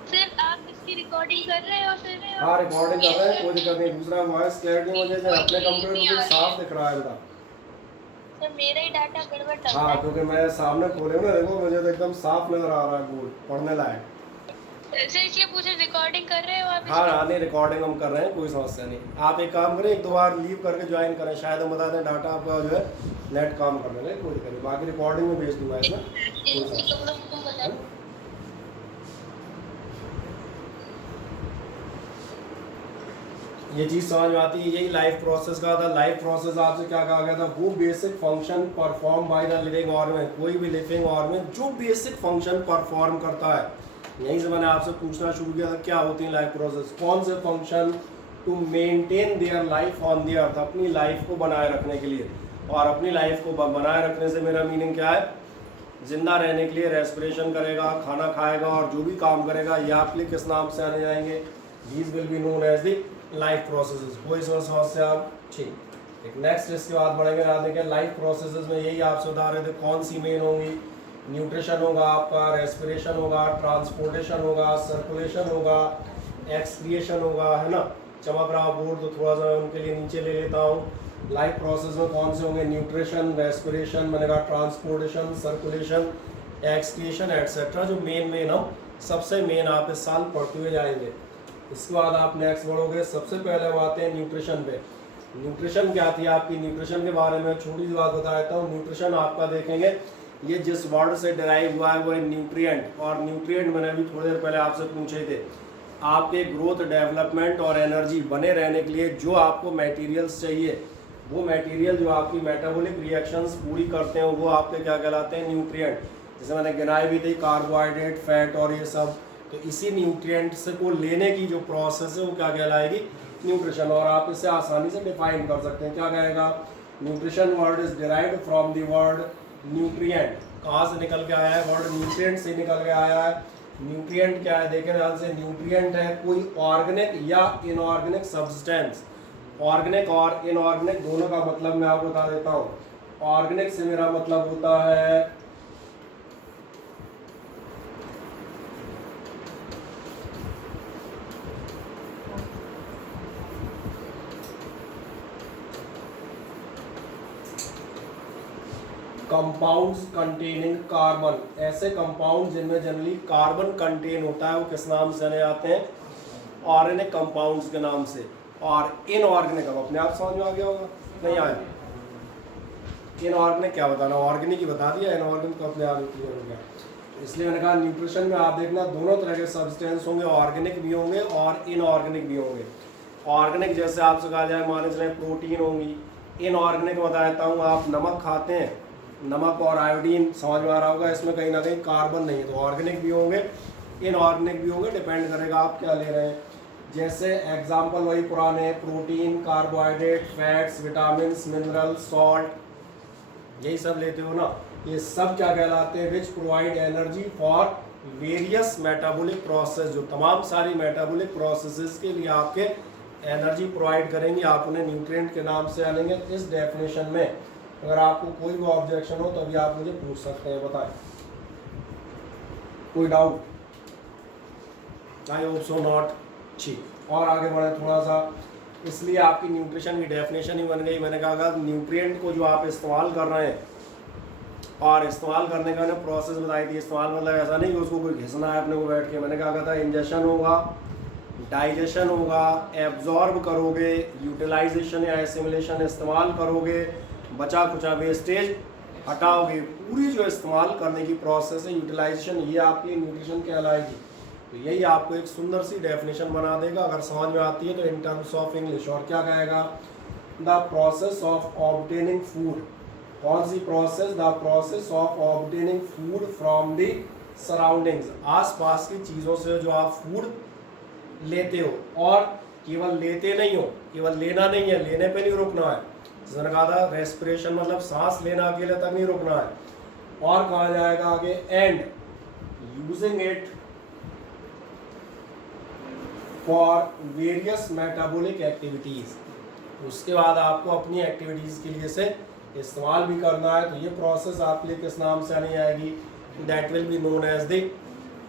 सर आप इसकी रिकॉर्डिंग कर रहे हो सर? हाँ रिकॉर्डिंग कर रहे हैं, कोई दिक्कत नहीं। दूसरा वॉइस क्लियरिटी मुझे अपने कंप्यूटर में कुछ साफ दिख रहा है इनका। सर मेरा ही डाटा गड़बड़ लग रहा हाँ है। क्योंकि मैं सामने खोले हूँ ना, देखो मुझे तो एकदम साफ नजर आ रहा है, बोल पढ़ने लायक। सर इसलिए पूछे रिकॉर्डिंग कर रहे हो आप? हाँ नहीं रिकॉर्डिंग हम कर रहे हैं, कोई समस्या नहीं। आप एक काम करें, एक दो बार लीव करके ज्वाइन करें, शायद हम बता दें डाटा आपका जो है नेट काम करने लगे, कोई दिक्कत नहीं। बाकी रिकॉर्डिंग में भेज दूंगा इसमें, कोई समस्या नहीं। ये चीज़ समझ में आती है, यही लाइफ प्रोसेस का था। लाइफ प्रोसेस आपसे क्या कहा गया था? वो basic function perform by the living organism, कोई भी लिविंग ऑर्गेनिज्म जो बेसिक फंक्शन परफॉर्म करता है। यहीं से मैंने आपसे पूछना शुरू किया था क्या होती है लाइफ प्रोसेस, कौन से function to maintain their life on the earth, अपनी लाइफ को बनाए रखने के लिए। और अपनी लाइफ को बनाए रखने से मेरा मीनिंग क्या है? जिंदा रहने के लिए रेस्पिरेशन करेगा, खाना खाएगा, और जो भी काम करेगा ये आपके लिए किस नाम से आने जाएंगे? These will be known as the life processes. कोई समस्या आप? ठीक। एक नेक्स्ट इसके बाद बढ़ेंगे, याद देखें लाइफ प्रोसेसेस में यही आपसे बता रहे थे कौन सी मेन होंगी। न्यूट्रिशन होगा आपका, रेस्पिरेशन होगा, ट्रांसपोर्टेशन होगा, सर्कुलेशन होगा, एक्सक्रिएशन होगा, है ना। चमक रहा बोर्ड तो थोड़ा सा उनके लिए नीचे ले लेता हूँ। लाइफ प्रोसेस में कौन से होंगे? न्यूट्रिशन, रेस्पिरेशन, मैंने कहा ट्रांसपोर्टेशन, सर्कुलेशन, एक्सक्रिएशन एटसेट्रा, जो मेन हम सबसे मेन आप इस साल पढ़ते हुए जाएंगे। इसके बाद आप नेक्स्ट बढ़ोगे, सबसे पहले हम आते हैं न्यूट्रिशन पे। न्यूट्रिशन क्या थी आपकी? न्यूट्रिशन के बारे में छोटी सी बात बता देता हूँ। न्यूट्रिशन आपका देखेंगे ये जिस वर्ड से डिराइव हुआ है वो है न्यूट्रिएंट। और न्यूट्रिएंट मैंने अभी थोड़ी देर पहले आपसे पूछे थे, आपके ग्रोथ, डेवलपमेंट और एनर्जी बने रहने के लिए जो आपको मटेरियल्स चाहिए, वो मटेरियल जो आपकी मेटाबॉलिक रिएक्शंस पूरी करते हैं वो आपके क्या कहलाते हैं? न्यूट्रिएंट। जैसे मैंने गिनाई भी थी, कार्बोहाइड्रेट, फैट और ये सब। तो इसी न्यूट्रिएंट्स को लेने की जो प्रोसेस है वो क्या कहलाएगी? न्यूट्रिशन। और आप इसे आसानी से डिफाइन कर सकते हैं, क्या कहेगा? Nutrition word is derived from the word nutrient. कहाँ से निकल के आया है? वर्ड न्यूट्रिएंट से निकल के आया है। न्यूट्रिएंट क्या है? देखें ध्यान से, न्यूट्रिएंट है कोई ऑर्गेनिक या इनऑर्गेनिक सब्सटेंस। ऑर्गेनिक और इनऑर्गेनिक दोनों का मतलब मैं आपको बता देता हूँ। ऑर्गेनिक से मेरा मतलब होता है कंपाउंड्स कंटेनिंग कार्बन। ऐसे कंपाउंड जिनमें जनरली कार्बन कंटेन होता है वो किस नाम से जाने जाते हैं? ऑर्गेनिक कंपाउंड्स के नाम से। और इनऑर्गेनिक अब अपने आप समझ में आ गया होगा, नहीं आया? इनऑर्गेनिक क्या बताना, ऑर्गेनिक ही बता दिया, इनऑर्गेनिक तो अपने आप ही क्लियर हो गया। इसलिए मैंने कहा न्यूट्रिशन में आप देखना दोनों तरह के सब्सटेंस होंगे, ऑर्गेनिक भी होंगे और इनऑर्गेनिक भी होंगे। ऑर्गेनिक जैसे आपसे कहा जाए मान चले प्रोटीन होंगी, इनऑर्गेनिक बता देता हूँ, आप नमक खाते हैं, नमक और आयोडीन समझ में आ रहा होगा, इसमें कहीं ना कहीं कार्बन नहीं है, तो ऑर्गेनिक भी होंगे इनऑर्गेनिक भी होंगे, डिपेंड करेगा आप क्या ले रहे हैं। जैसे एग्जाम्पल वही पुराने, protein, carbohydrate, fats, vitamin, mineral, salt, यही सब लेते हो ना, ये सब क्या कहलाते हैं, which provide energy for various metabolic process, जो तमाम सारी मेटाबॉलिक प्रोसेसेस के लिए आपके एनर्जी प्रोवाइड करेंगी, आप उन्हें न्यूट्रिएंट के नाम से आनेंगे। इस डेफिनेशन में अगर आपको कोई भी ऑब्जेक्शन हो तो अभी आप मुझे पूछ सकते हैं, बताएं, कोई doubt? I hope so not. ठीक, और आगे बढ़े थोड़ा सा, इसलिए आपकी न्यूट्रिशन की डेफिनेशन ही बन गई। मैंने कहा अगर न्यूट्रिएंट को जो आप इस्तेमाल कर रहे हैं, और इस्तेमाल करने का मैंने प्रोसेस बताई थी, इस्तेमाल मतलब ऐसा नहीं कि उसको कोई घिसना है अपने को बैठ के, मैंने कहा था इंजेक्शन होगा, डाइजेशन होगा, एब्जॉर्ब करोगे, यूटिलाइजेशन या एसिमिलेशन इस्तेमाल करोगे, बचा कुचा वेस्टेज हटाओगे, पूरी जो इस्तेमाल करने की प्रोसेस है यूटिलाइजेशन, ये आपकी न्यूट्रिशन कहलाएगी। तो यही आपको एक सुंदर सी डेफिनेशन बना देगा, अगर समझ में आती है तो इन टर्म्स ऑफ इंग्लिश। और क्या कहेगा, the process of obtaining food, कौन सी process, the process of obtaining food from the surroundings, आसपास की चीज़ों से जो आप फूड लेते हो, और केवल लेते नहीं हो, केवल लेना नहीं है, लेने पे नहीं रुकना है, जैसे कहा था रेस्पिरेशन मतलब सांस लेना अकेले तक नहीं रुकना है, और कहा जाएगा आगे and using it for various metabolic activities, उसके बाद आपको अपनी एक्टिविटीज़ के लिए से इस्तेमाल भी करना है। तो ये प्रोसेस आपके लिए किस नाम से आनी आएगी, that will be known as the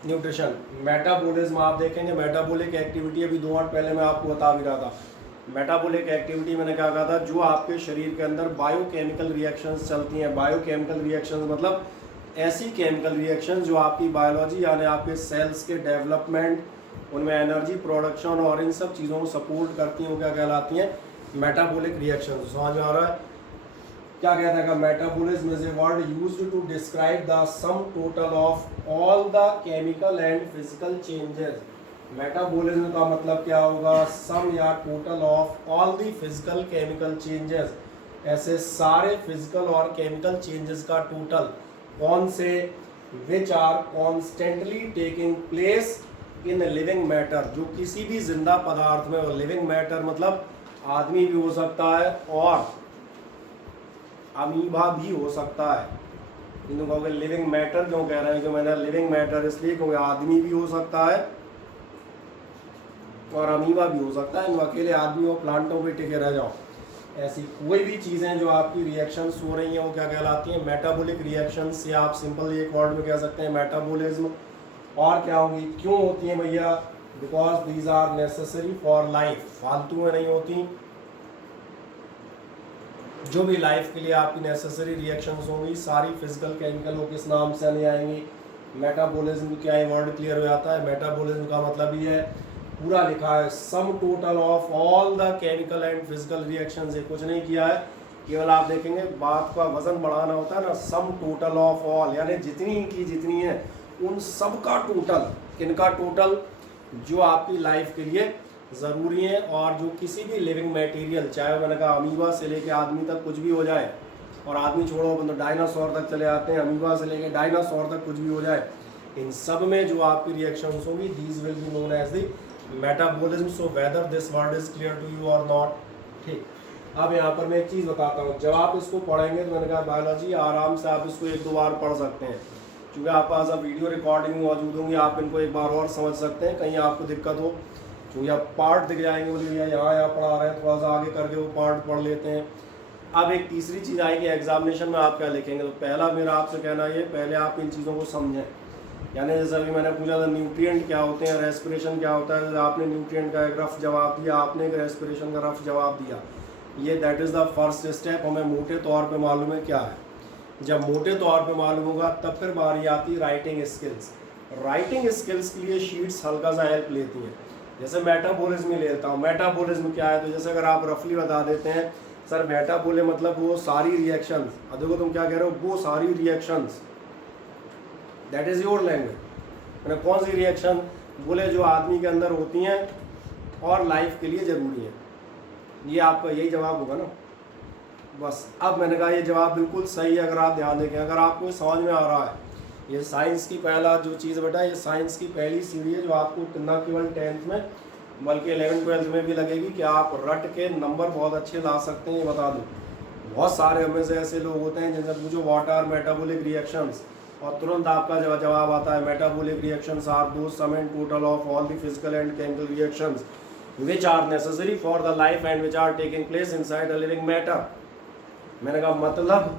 nutrition. Metabolism आप देखेंगे, मेटाबॉलिक एक्टिविटी अभी 2 मिनट पहले मैं आपको बता भी रहा था। मेटाबॉलिक एक्टिविटी मैंने क्या कहा था, जो आपके शरीर के अंदर बायोकेमिकल रिएक्शंस चलती हैं। बायोकेमिकल रिएक्शंस मतलब ऐसी केमिकल रिएक्शंस जो आपकी बायोलॉजी यानी आपके सेल्स के डेवलपमेंट, उनमें एनर्जी प्रोडक्शन और इन सब चीज़ों को सपोर्ट करती हैं, वो क्या कहलाती हैं, मेटाबॉलिक रिएक्शंस। समझ में आ रहा है क्या कहता है, metabolism is a word used to describe the sum total of all the chemical and physical changes. Metabolism का मतलब क्या होगा, सम या total of all the physical chemical changes, ऐसे सारे फिजिकल और केमिकल चेंजेस का टोटल, कौन से, which are constantly taking place in living matter, जो किसी भी जिंदा पदार्थ में, और लिविंग मैटर मतलब आदमी भी हो सकता है और अमीबा भी हो सकता है। इन कहोगे लिविंग मैटर क्यों कह रहे हैं, क्यों मैंने लिविंग मैटर इसलिए क्योंकि आदमी भी हो सकता है और अमीबा भी हो सकता है, इन अकेले आदमी और प्लांटों पे टिके रह जाओ। ऐसी कोई भी चीज़ें जो आपकी रिएक्शंस हो रही हैं वो क्या कहलाती हैं, मेटाबॉलिक रिएक्शंस, या आप सिंपल एक वर्ड में कह सकते हैं मेटाबॉलिज्म। और क्या होगी, क्यों होती हैं भैया, because these are necessary for life, फालतू में नहीं होती। जो भी लाइफ के लिए आपकी नेसेसरी रिएक्शंस होंगी सारी फिजिकल केमिकल वो किस नाम से नहीं आएंगी, मेटाबॉलिज्म। क्या है, वर्ड क्लियर हो जाता है। मेटाबॉलिज्म का मतलब ही है, पूरा लिखा है, sum total of all the chemical and physical reactions, ये कुछ नहीं किया है, केवल आप देखेंगे बात का वजन बढ़ाना होता है ना, सम टोटल ऑफ ऑल, यानी जितनी इनकी जितनी है उन सब का टोटल, किनका टोटल, जो आपकी लाइफ के लिए ज़रूरी है, और जो किसी भी लिविंग मटेरियल, चाहे मैंने कहा अमीबा से लेके आदमी तक कुछ भी हो जाए, और आदमी छोड़ो तो डायनासोर तक चले आते हैं, अमीबा से लेके डायनासोर तक कुछ भी हो जाए, इन सब में जो आपकी रिएक्शंस होंगी these will be known as the metabolism. So whether this word is clear to you or not. ठीक, अब यहाँ पर मैं एक चीज़ बताता हूँ, जब आप इसको पढ़ेंगे तो मैंने कहा बायोलॉजी आराम से आप इसको 1-2 बार पढ़ सकते हैं, क्योंकि आपके पास अब वीडियो रिकॉर्डिंग मौजूद होंगी, आप इनको एक बार और समझ सकते हैं, कहीं आपको दिक्कत हो, क्योंकि आप पार्ट दिख जाएंगे, बोलिए यहाँ पढ़ा रहे हैं, थोड़ा सा आगे करके वो पार्ट पढ़ लेते हैं। अब एक तीसरी चीज़ आएगी, एग्जामिनेशन में आप क्या लिखेंगे, तो पहला मेरा आपसे कहना ये, पहले आप इन चीज़ों को समझें। यानी जैसे अभी मैंने पूछा था न्यूट्रिएंट क्या होते हैं, रेस्पिरेशन क्या होता है, आपने न्यूट्रिएंट का एक रफ जवाब दिया, आपने एक रेस्पिरेशन का रफ जवाब दिया, ये that is the first step, हमें मोटे तौर पे मालूम है क्या है। जब मोटे तौर पे मालूम होगा तब फिर बारी आती राइटिंग स्किल्स। राइटिंग स्किल्स के लिए शीट्स हल्का सा हेल्प लेती हैं। जैसे मेटाबॉलिज्म ही लेता हूँ, मेटाबॉलिज्म क्या है, तो जैसे अगर आप रफली बता देते हैं सर मेटाबोले मतलब वो सारी रिएक्शंस। अब देखो तुम क्या कह रहे हो, वो सारी reactions, that is your language. मैंने कौन सी रिएक्शन बोले, जो आदमी के अंदर होती हैं और लाइफ के लिए ज़रूरी है। ये आपका यही जवाब होगा ना। बस अब मैंने कहा ये जवाब बिल्कुल सही है। अगर आप ध्यान देंगे, अगर आपको समझ में आ रहा है, ये साइंस की पहला जो चीज़ बेटा, ये साइंस की पहली सीढ़ी है जो आपको न केवल 10th में बल्कि 11th-12th में भी लगेगी कि आप रट के नंबर बहुत अच्छे ला सकते हैं। ये बता दूँ, बहुत सारे हमें से ऐसे लोग होते हैं जिनसे पूछो व्हाट आर मेटाबॉलिक रिएक्शंस, और तुरंत आपका जवाब आता है metabolic reactions are those sum and total of all the physical and chemical reactions which are necessary for the life and which are taking place inside a living matter। मैंने कहा मतलब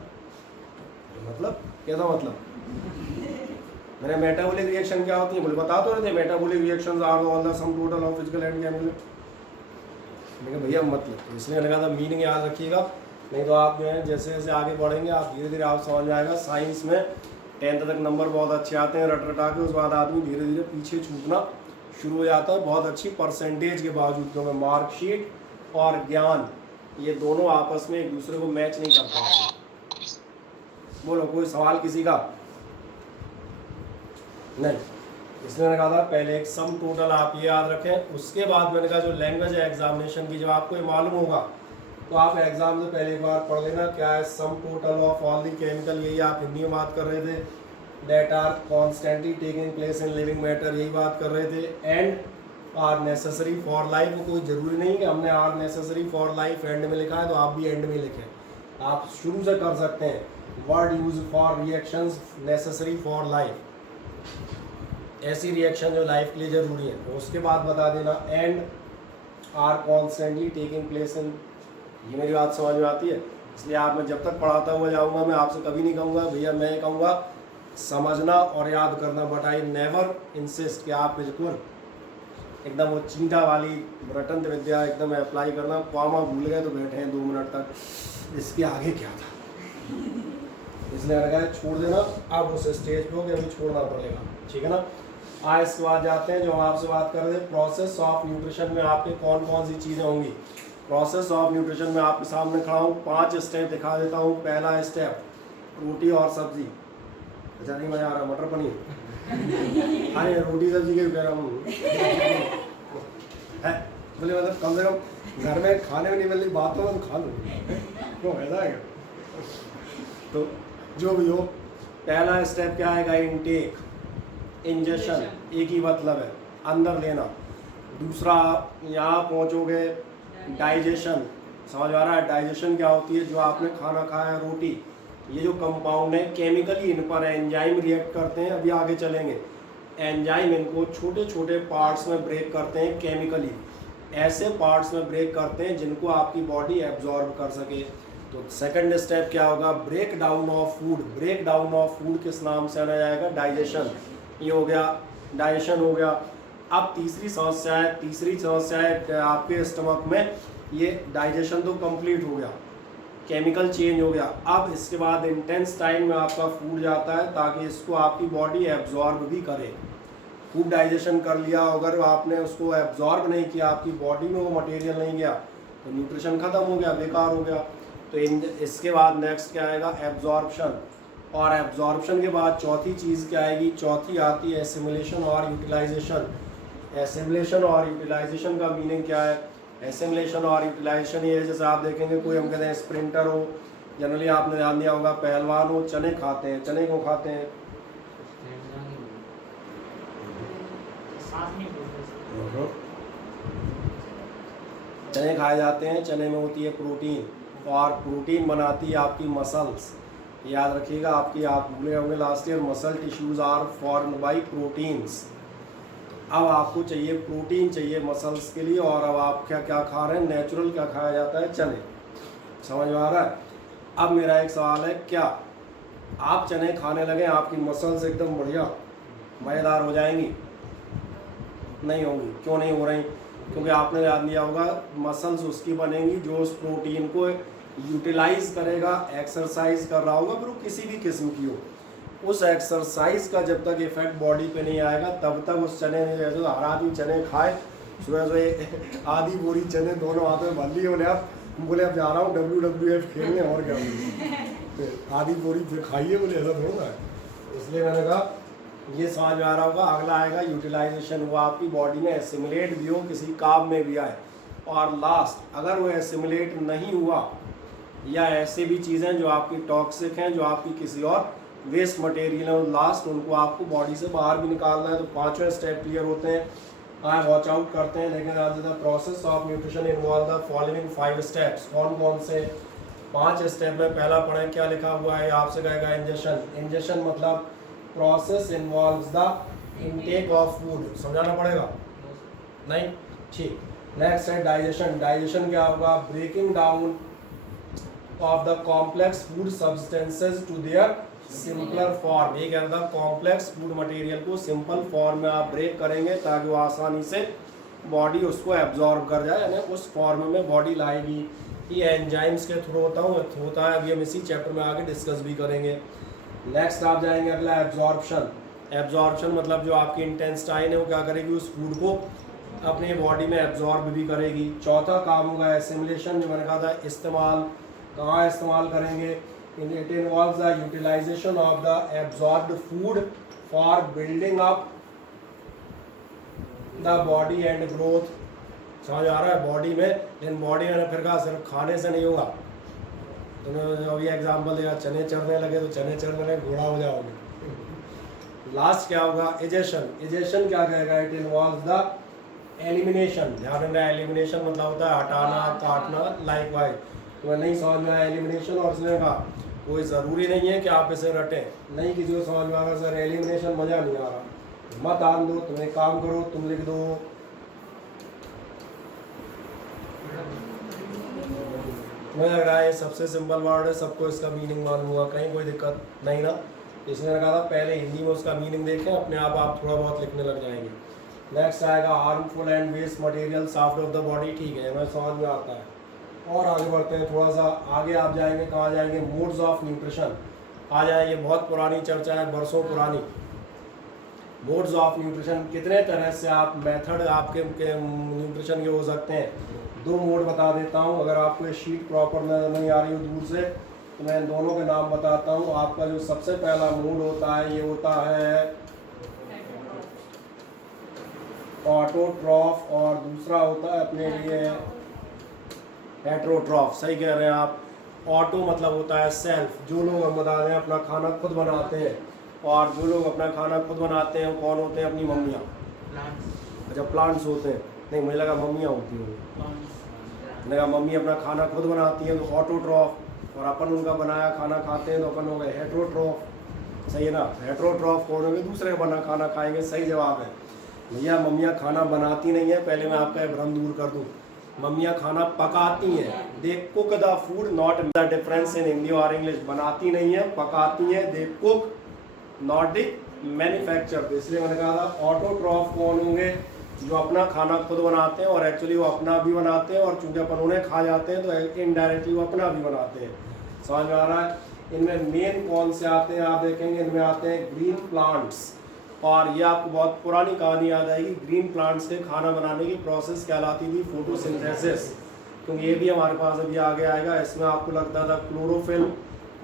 क्या था मतलब, मैंने मेटाबॉलिक रिएक्शन क्या होती है बोले बता तो रहे थे, metabolic reactions are all the sum total of physical and chemical. मैंने कहा भैया मतलब, तो इसलिए मैंने कहा था मीनिंग याद रखिएगा, नहीं तो आप जो है जैसे जैसे आगे बढ़ेंगे आप धीरे धीरे आप समझ में आएगा। साइंस में 10th तक नंबर बहुत अच्छे आते हैं रट रटा के, उसके बाद आदमी धीरे धीरे पीछे छूटना शुरू हो जाता है बहुत अच्छी परसेंटेज के बावजूद, क्योंकि मार्कशीट और ज्ञान ये दोनों आपस में एक दूसरे को मैच नहीं कर पाते। बोलो कोई सवाल किसी का? नहीं, इसलिए मैंने कहा था पहले एक सम टोटल आप ये याद रखें। उसके बाद मैंने कहा जो लैंग्वेज है एग्जामिनेशन की, जब आपको ये मालूम होगा तो आप एग्जाम से पहले एक बार पढ़ लेना क्या है sum total of all the chemical, यही आप हिंदी में बात कर रहे थे, that are constantly taking place in living matter, यही बात कर रहे थे, and are necessary for life. कोई ज़रूरी नहीं कि हमने are necessary for life and में लिखा है तो आप भी एंड में लिखें, आप शुरू से कर सकते हैं। Word use for reactions necessary for life, ऐसी रिएक्शन जो लाइफ के लिए ज़रूरी है। तो उसके बाद बता देना and are constantly taking place in. ये मेरी बात समझ में आती है? इसलिए आप मैं जब तक पढ़ाता हुआ जाऊँगा मैं आपसे कभी नहीं कहूँगा भैया, मैं कहूँगा समझना और याद करना, बट आई नेवर इंसिस्ट कि आप बिल्कुल एकदम वो चींटा वाली रटंत विद्या एकदम अप्लाई करना। कॉमा भूल गए तो बैठे हैं 2 मिनट तक, इसके आगे क्या था, इसलिए मैंने कहा छोड़ देना। अब उस स्टेज पे हो कि अभी छोड़ना पड़ेगा, ठीक है ना। आज इसके बाद जाते हैं जो हम आपसे बात कर रहे थे, प्रोसेस ऑफ न्यूट्रिशन में आपके कौन कौन सी चीज़ें होंगी। प्रोसेस ऑफ न्यूट्रिशन में आपके सामने खड़ा हूँ, 5 स्टेप दिखा देता हूँ। पहला स्टेप रोटी और सब्जी। अच्छा नहीं मज़ा आ रहा, मटर पनीर अरे रोटी सब्जी के कह रहा हूँ है बोले, मतलब कम से कम घर में खाने में नहीं मिल रही बात तो खा लूँ, क्यों ऐसा है? तो जो भी हो, पहला स्टेप क्या आएगा, इनटेक, इंजेक्शन, एक ही मतलब है अंदर लेना। दूसरा यहाँ पहुँचोगे डाइजेशन, समझ आ रहा है? डाइजेशन क्या होती है, जो आपने खाना खाया रोटी, ये जो कंपाउंड है केमिकली इन पर एंजाइम रिएक्ट करते हैं, अभी आगे चलेंगे। एंजाइम इनको छोटे छोटे पार्ट्स में ब्रेक करते हैं केमिकली, ऐसे पार्ट्स में ब्रेक करते हैं जिनको आपकी बॉडी एब्जॉर्ब कर सके। तो सेकंड स्टेप क्या होगा, break down of food. Break down of food किस नाम से आना जाएगा, डाइजेशन। ये हो गया, डाइजेशन हो गया। अब तीसरी समस्या है आपके स्टमक में, ये डाइजेशन तो कंप्लीट हो गया, केमिकल चेंज हो गया। अब इसके बाद इंटेंस टाइम में आपका फूड जाता है ताकि इसको आपकी बॉडी एब्जॉर्ब भी करे। खूब डाइजेशन कर लिया, अगर आपने उसको एब्जॉर्ब नहीं किया, आपकी बॉडी में वो मटेरियल नहीं गया तो न्यूट्रिशन ख़त्म हो गया, बेकार हो गया। तो इसके बाद नेक्स्ट क्या आएगा, एब्जॉर्प्शन। और एब्जॉर्प्शन के बाद चौथी चीज़ क्या आएगी, चौथी आती है एसिमुलेशन और यूटिलाइजेशन। एसिमुलेशन और यूटिलाइजेशन का मीनिंग क्या है, एसिमुलेशन और यूटिलाइजेशन ये है, जैसे आप देखेंगे कोई हम कहते हैं स्प्रिंटर हो, जनरली आपने ध्यान दिया होगा पहलवान हो, चने खाते हैं। चने को खाते हैं, चने खाए जाते हैं। चने में होती है प्रोटीन, और प्रोटीन बनाती है आपकी मसल्स। याद रखिएगा, आपकी आप भूले होंगे last year, muscle tissues are formed by proteins. अब आपको चाहिए प्रोटीन, चाहिए मसल्स के लिए, और अब आप क्या क्या खा रहे हैं, नेचुरल क्या खाया जाता है, चने। समझ में आ रहा है? अब मेरा एक सवाल है, क्या आप चने खाने लगे आपकी मसल्स एकदम बढ़िया मज़ेदार हो जाएंगी? नहीं होंगी। क्यों नहीं हो रही? क्योंकि आपने ध्यान दिया होगा मसल्स उसकी बनेंगी जो उस प्रोटीन को यूटिलाइज करेगा, एक्सरसाइज कर रहा होगा, फिर वो किसी भी किस्म की हो। उस एक्सरसाइज का जब तक इफेक्ट बॉडी पे नहीं आएगा तब तक उस चने में, जैसे हर आदमी चने खाए, सुबह सुबह आधी बोरी चने दोनों हाथों में भर लिए, बोले आप बोले अब जा रहा हूँ WWF खेलने और क्या बोलूं। फिर आधी बोरी फिर खाइए, बोले ऐसा थोड़ा है। इसलिए मैंने कहा ये समझ में आ रहा होगा। अगला आएगा यूटिलाइजेशन, वो आपकी बॉडी में एसिमुलेट भी हो, किसी काम में भी आए। और लास्ट, अगर वो एसिमुलेट नहीं हुआ या ऐसे भी चीज़ें जो आपकी टॉक्सिक हैं, जो आपकी किसी और वेस्ट मटेरियल है, लास्ट उनको आपको बॉडी से बाहर भी निकालना है। तो पांचवें स्टेप क्लियर होते हैं, हाँ वॉच आउट करते हैं। लेकिन आज the process of nutrition involve the following 5 steps. कौन कौन से 5 स्टेप में? पहला पढ़ें, क्या लिखा हुआ है आपसे कहेगा इंजेक्शन। इंजेक्शन मतलब process involves the intake of food, समझाना पड़ेगा नहीं? ठीक। नेक्स्ट है डाइजेशन। डाइजेशन क्या होगा? Breaking down of the complex food substances to their simpler form. ये क्या था? कॉम्प्लेक्स फूड मटेरियल को सिंपल फॉर्म में आप ब्रेक करेंगे ताकि वो आसानी से बॉडी उसको एब्जॉर्ब कर जाए, यानी उस फॉर्म में बॉडी लाएगी। ये एंजाइम्स के थ्रू होता है। अभी हम इसी चैप्टर में आगे डिस्कस भी करेंगे। नेक्स्ट आप जाएंगे अगला एब्जॉर्प्शन। एब्जॉर्प्शन मतलब जो आपकी इंटेस्टाइन है वो क्या करेगी? उस फूड को अपने बॉडी में एब्जॉर्ब भी करेगी। चौथा काम होगा एसिमुलेशन, जो मैंने कहा था इस्तेमाल। कहाँ इस्तेमाल करेंगे? It involves the utilization of the absorbed food for building up the body and growth। समझ आ रहा है? बॉडी में, लेकिन बॉडी में फिर कहा सिर्फ खाने से नहीं होगा। तुमने अभी एग्जाम्पल दिया, चने चढ़ने लगे तो चने चढ़ने लगे, घोड़ा हो जाओगे। लास्ट क्या होगा? एजेशन। एजेशन क्या कहेगा? It involves the elimination. ध्यान रखना, एलिमिनेशन मतलब होता है हटाना, काटना। लाइक वाइज तुम्हें नहीं समझ में आया एलिमिनेशन और इसने कहा कोई ज़रूरी नहीं है कि आप इसे रटें। नहीं किसी को समझ में आ रहा सर एलिमिनेशन मज़ा नहीं आ रहा, मत आन दो, तुम एक काम करो, तुम लिख दो मुझे लग रहा है सबसे सिंपल वर्ड है, सबको इसका मीनिंग मालूम होगा, कहीं कोई दिक्कत नहीं ना। इसने कहा था पहले हिंदी में उसका मीनिंग देखें, अपने आप थोड़ा बहुत लिखने लग जाएंगे। नेक्स्ट आएगा harmful and waste materials out of the body. ठीक है, हमें समझ में आता है। और आगे बढ़ते हैं, थोड़ा सा आगे आप जाएंगे, कहाँ जाएंगे? मोड्स ऑफ न्यूट्रिशन आ जाएंगे। बहुत पुरानी चर्चा है, बरसों पुरानी। मोड्स ऑफ न्यूट्रिशन, कितने तरह से आप मेथड आपके न्यूट्रिशन के हो सकते हैं। 2 मोड बता देता हूँ, अगर आपको ये शीट प्रॉपर नजर नहीं आ रही हो दूर से तो मैं दोनों के नाम बताता हूँ। आपका जो सबसे पहला मोड होता है ये होता है ऑटोट्रॉफ, और दूसरा होता है अपने लिए हेट्रोट्रॉफ। सही कह रहे हैं आप। ऑटो मतलब होता है सेल्फ, जो लोग हम बता रहे हैं अपना खाना खुद बनाते हैं, और जो लोग अपना खाना खुद बनाते हैं कौन होते हैं? अपनी मम्मियाँ। अच्छा, प्लांट्स होते हैं? नहीं, मुझे लगा मम्मियाँ होती हैं। मैंने कहा मम्मी अपना खाना खुद बनाती हैं तो ऑटोट्रॉफ, और अपन उनका बनाया खाना खाते हैं तो अपन हो गए हेट्रोट्रॉफ। सही है ना? हेट्रोट्रॉफ कौन होंगे? दूसरे का बना खाना खाएंगे। सही जवाब है भैया, मम्मियाँ खाना बनाती नहीं है। पहले मैं आपका भ्रम दूर कर दूँ, मम्मियाँ खाना पकाती हैं। They cook the food, not the difference in Hindi और इंग्लिश। बनाती नहीं है, पकाती है। They cook not the manufacture. इसलिए मैंने कहा था ऑटोट्रॉफ कौन होंगे? जो अपना खाना खुद बनाते हैं, और एक्चुअली वो अपना भी बनाते हैं, और चूंकि अपन उन्हें खा जाते हैं तो इनडायरेक्टली वो अपना भी बनाते हैं। समझ में आ रहा है? इनमें मेन कौन से आते हैं आप देखेंगे, इनमें आते हैं ग्रीन प्लांट्स। और ये आपको बहुत पुरानी कहानी याद आएगी, ग्रीन प्लांट्स के खाना बनाने की प्रोसेस कहलाती थी फोटोसिंथेसिस। क्योंकि ये भी हमारे पास अभी आगे आएगा। इसमें आपको लगता था क्लोरोफिल,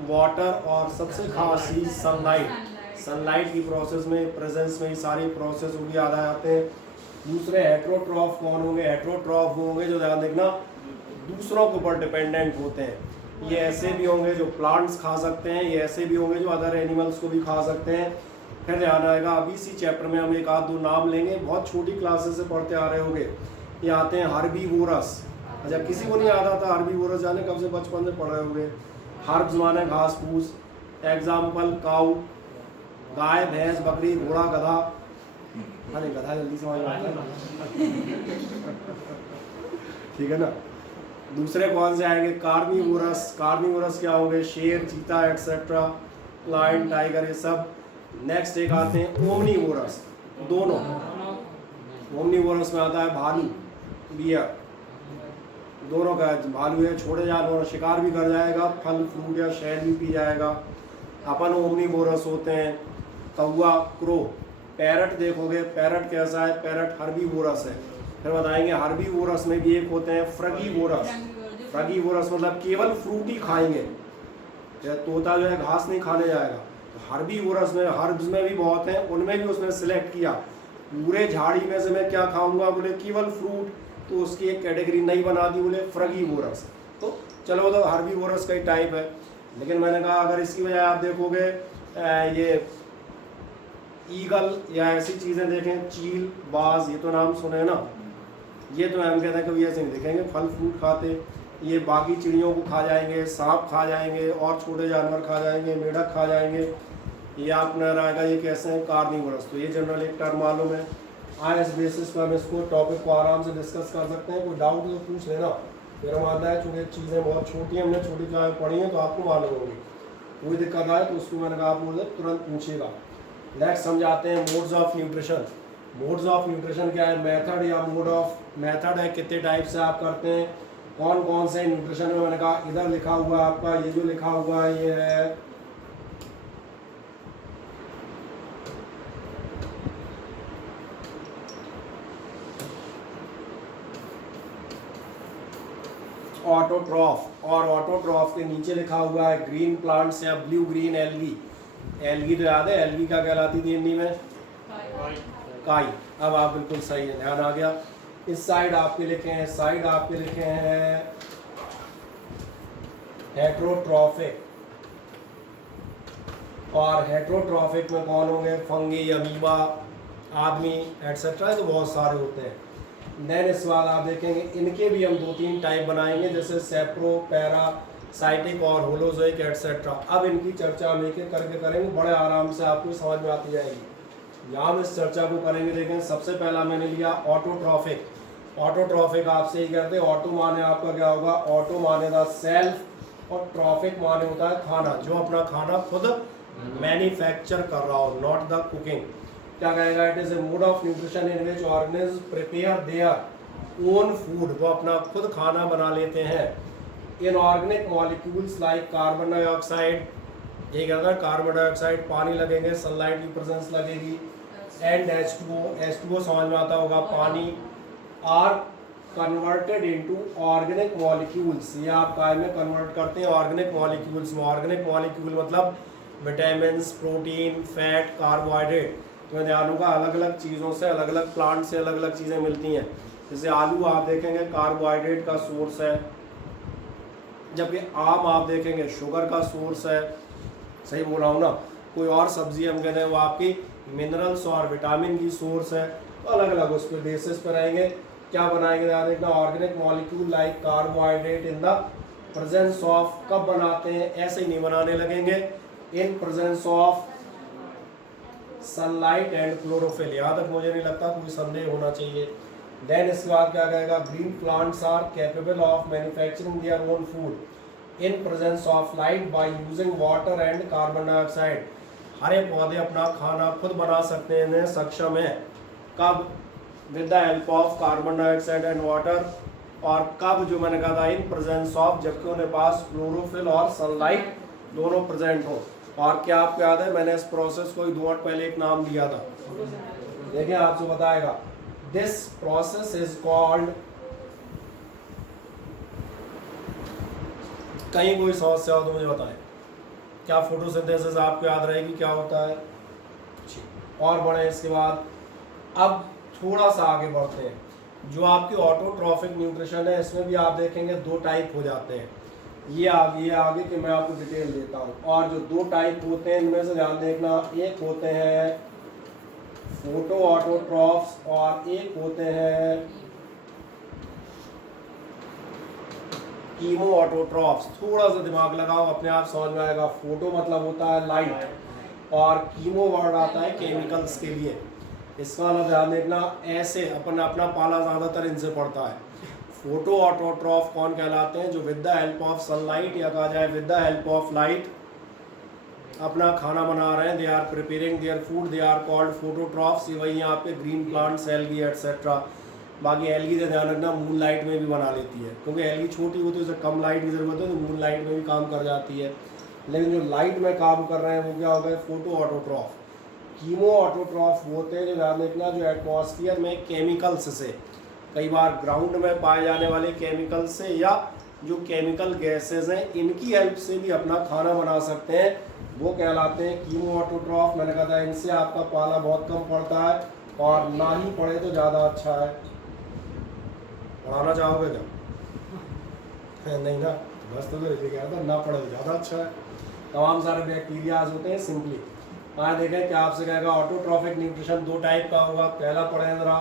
वाटर, और सबसे खास चीज़ सनलाइट। सनलाइट की प्रोसेस में, प्रेजेंस में ये सारी प्रोसेस होगी, याद आ जाते हैं। दूसरे हेट्रोट्रॉफ कौन होंगे? हेट्रोट्रॉफ होंगे जो ध्यान देखना दूसरों के ऊपर डिपेंडेंट होते हैं। ये ऐसे भी होंगे जो प्लांट्स खा सकते हैं, ये ऐसे भी होंगे जो अदर एनिमल्स को भी खा सकते हैं। फिर ध्यान आएगा, अभी इसी चैप्टर में हम 1-2 नाम लेंगे, बहुत छोटी क्लासेस से पढ़ते आ रहे होंगे। ये आते हैं हर्बीवोरस। अच्छा, किसी को नहीं आता था हर्बीवोरस? जाने कब से बचपन से पढ़ रहे होंगे। हर्ब्स माने घास फूस। एग्जाम्पल काऊ, गाय, भैंस, बकरी, घोड़ा, गधा। अरे गधा जल्दी समझ में आता है ठीक है ना। दूसरे कौन से आएंगे? कार्निवोरस। कार्निवोरस क्या होंगे? शेर, चीता एक्सेट्रा, लायन, टाइगर, ये सब। नेक्स्ट एक आते हैं ओमनीवोरस। दोनों ओमनीवोरस में आता है भालू, बियर, दोनों का। भालू है छोटे जानवर, शिकार भी कर जाएगा, फल फ्रूट या शहद भी पी जाएगा। अपन ओमनीवोरस होते हैं। कौवा, क्रो। पैरट देखोगे, पैरट कैसा है? पैरट हर्बीवोरस है। फिर बताएंगे हर्बीवोरस में भी एक होते हैं फ्रगीवोरस। फ्रगीवोरस मतलब केवल फ्रूट ही खाएंगे, या तोता जो है घास नहीं खाने जाएगा। तो हर्बीवोरस में हर्ब्स में भी बहुत हैं, उनमें भी उसने सिलेक्ट किया पूरे झाड़ी में से मैं क्या खाऊंगा, बोले केवल फ्रूट, तो उसकी एक कैटेगरी नहीं बना दी, बोले फ्रगीवोरस। तो चलो तो हर्बीवोरस का ही टाइप है। लेकिन मैंने कहा अगर इसकी बजाय आप देखोगे ये ईगल या ऐसी चीज़ें देखें, चील, बाज, ये तो नाम सुने ना, ये तो हम कहते हैं कभी ऐसे नहीं देखेंगे फल फ्रूट खाते। ये बाकी चिड़ियों को खा जाएंगे, सांप खा जाएंगे, और छोटे जानवर खा जाएंगे, मेढक खा जाएंगे। ये आपने रहेगा ये कैसे हैं, कार्निवोरस। तो ये जनरल एक टर्म मालूम है। आज इस बेसिस पर हम इसको टॉपिक को आराम से डिस्कस कर सकते हैं। कोई डाउट तो पूछ लेना। मेरा मानना है चूँकि चीज़ें बहुत छोटी हैं, हमने छोटी क्लास पढ़ी हैं तो आपको मालूम होगी। कोई दिक्कत आए तो उसको मैंने कहा आप मुझे तुरंत पूछिएगा। नेक्स्ट समझाते हैं modes of nutrition. Modes of nutrition क्या है, मेथड या मोड ऑफ, मेथड है कितने टाइप से आप करते हैं, कौन कौन से न्यूट्रिशन में। मैंने कहा इधर लिखा हुआ है आपका, ये जो लिखा हुआ है ये है ऑटोट्रॉफ, और ऑटोट्रॉफ के नीचे लिखा हुआ है ग्रीन प्लांट्स या ब्लू ग्रीन एल्गी। एल्गी तो याद है, एल्गी क्या कहलाती थी हिंदी में, काई। अब आप बिल्कुल सही है, ध्यान आ गया। इस साइड आपके लिखे हैं, साइड आपके लिखे हैं हेट्रोट्रॉफिक, और हेट्रोट्रॉफिक में कौन होंगे, फंगी, अमीबा, आदमी एटसेट्रा, तो बहुत सारे होते हैं। देन इस बाद आप देखेंगे इनके भी हम 2-3 टाइप बनाएंगे, जैसे सेप्रो, पैरासाइटिक और होलोजोइक एटसेट्रा। अब इनकी चर्चा हम एक एक करके करेंगे, बड़े आराम से आपको समझ में आती जाएगी। यहाँ हम इस चर्चा को करेंगे। देखें सबसे पहला मैंने लिया ऑटोट्रॉफिक। ऑटोट्रॉफिक आपसे ही कहते हैं, ऑटो माने आपका क्या होगा, ऑटो माने द सेल्फ, और ट्रॉफिक माने होता है खाना, जो अपना खाना खुद मैन्युफैक्चर कर रहा हो, नॉट द कुकिंग। क्या कहेगा, it is a mode of nutrition in which organism prepare their own food, वो अपना खुद खाना बना लेते हैं। Inorganic molecules like carbon dioxide, ये क्या होगा, कार्बन डाइऑक्साइड, पानी लगेंगे, सनलाइट की प्रेजेंस लगेगी, एंड H2O, H2O समझ में आता होगा पानी, are converted into organic molecules. ये आप काय में कन्वर्ट करते हैं, ऑर्गेनिक मॉलिक्यूल्स में। ऑर्गेनिक मॉलिक्यूल मतलब विटामिन, प्रोटीन, फैट, कार्बोहाइड्रेट। तो ध्यान होगा अलग अलग चीज़ों से, अलग अलग प्लांट से अलग अलग चीज़ें मिलती हैं। जैसे आलू आप देखेंगे कार्बोहाइड्रेट का सोर्स है, जबकि आम आप देखेंगे शुगर का सोर्स है। सही बोल रहा हूँ ना। कोई और सब्जी हम कहते हैं वो आपकी मिनरल्स और विटामिन की सोर्स है। तो अलग अलग उस पर बेसिस पर रहेंगे। क्या बनाएंगे ध्यान देखना, organic molecule like carbohydrate in the presence of, कब बनाते हैं, ऐसे ही नहीं बनाने लगेंगे, इन presence of sunlight and chlorophyll. यहाँ तक मुझे नहीं लगता कोई संदेह होना चाहिए। देन इसके बाद क्या कहेगा, green plants are capable of manufacturing their own food in presence of light by using water and carbon dioxide. हरे पौधे अपना खाना खुद बना सकते हैं, सक्षम है। कब, with the help of carbon dioxide and water. और कब, जो मैंने कहा था, इन प्रेजेंस ऑफ, जबकि उनके पास क्लोरोफिल और सनलाइट दोनों प्रेजेंट हो। और क्या आपको याद है, मैंने इस प्रोसेस को 2 मिनट पहले एक नाम दिया था, देखिए आपसे बताएगा। दिस प्रोसेस इज कॉल्ड, कहीं कोई समस्या हो तो मुझे बताएं। क्या फोटोसिंथेसिस आपको याद रहेगी क्या होता है, और बढ़े इसके बाद। अब थोड़ा सा आगे बढ़ते हैं। जो आपकी ऑटोट्रॉफिक न्यूट्रिशन है, इसमें भी आप देखेंगे 2 टाइप हो जाते हैं। ये आगे कि मैं आपको डिटेल देता हूँ। और जो 2 टाइप होते हैं इनमें से ध्यान देखना, एक होते हैं फोटो ऑटोट्रॉफ्स और एक होते हैं कीमो ऑटोट्रॉफ्स। थोड़ा सा दिमाग लगाओ, अपने आप समझ में आएगा। फोटो मतलब होता है लाइट, और कीमो वर्ड आता है केमिकल्स के लिए। इसका मतलब ध्यान देखना, ऐसे अपना पाला ज़्यादातर इनसे पड़ता है। फोटो ऑटोट्रॉफ कौन कहलाते हैं, जो with the help of sunlight, या कहा जाए with the help of light, अपना खाना बना रहे हैं। They are preparing their food, they are called phototrophs. ये वही यहाँ पे ग्रीन प्लांट्स, एल्गी एटसेट्रा। बाकी एल्गी से ध्यान रखना मून लाइट में भी बना लेती है, क्योंकि एल्गी छोटी होती है, उसे कम लाइट की ज़रूरत है, तो मून लाइट में भी काम कर जाती है। लेकिन जो लाइट में काम कर रहे हैं वो क्या होगा, फोटो ऑटोट्रॉफ। कीमो ऑटोट्रॉफ होते हैं, जो ध्यान देखना, जो एटमॉस्फेयर में केमिकल्स से, कई बार ग्राउंड में पाए जाने वाले केमिकल से, या जो केमिकल गैसेज हैं इनकी हेल्प से भी अपना खाना बना सकते हैं, वो कहलाते हैं कीमो ऑटोट्रॉफ। मैंने कहा था इनसे आपका पाला बहुत कम पड़ता है और ना ही पड़े तो ज़्यादा अच्छा है। पढ़ाना चाहोगे क्या? नहीं ना, बस तो फिर कह था ना पड़े तो ज़्यादा अच्छा है। तमाम सारे बैक्टीरियाज होते हैं सिंपली। आए देखें क्या आपसे कहेगा ऑटोट्रॉफिक न्यूट्रिशन 2 टाइप का होगा। पहला पढ़ें जरा,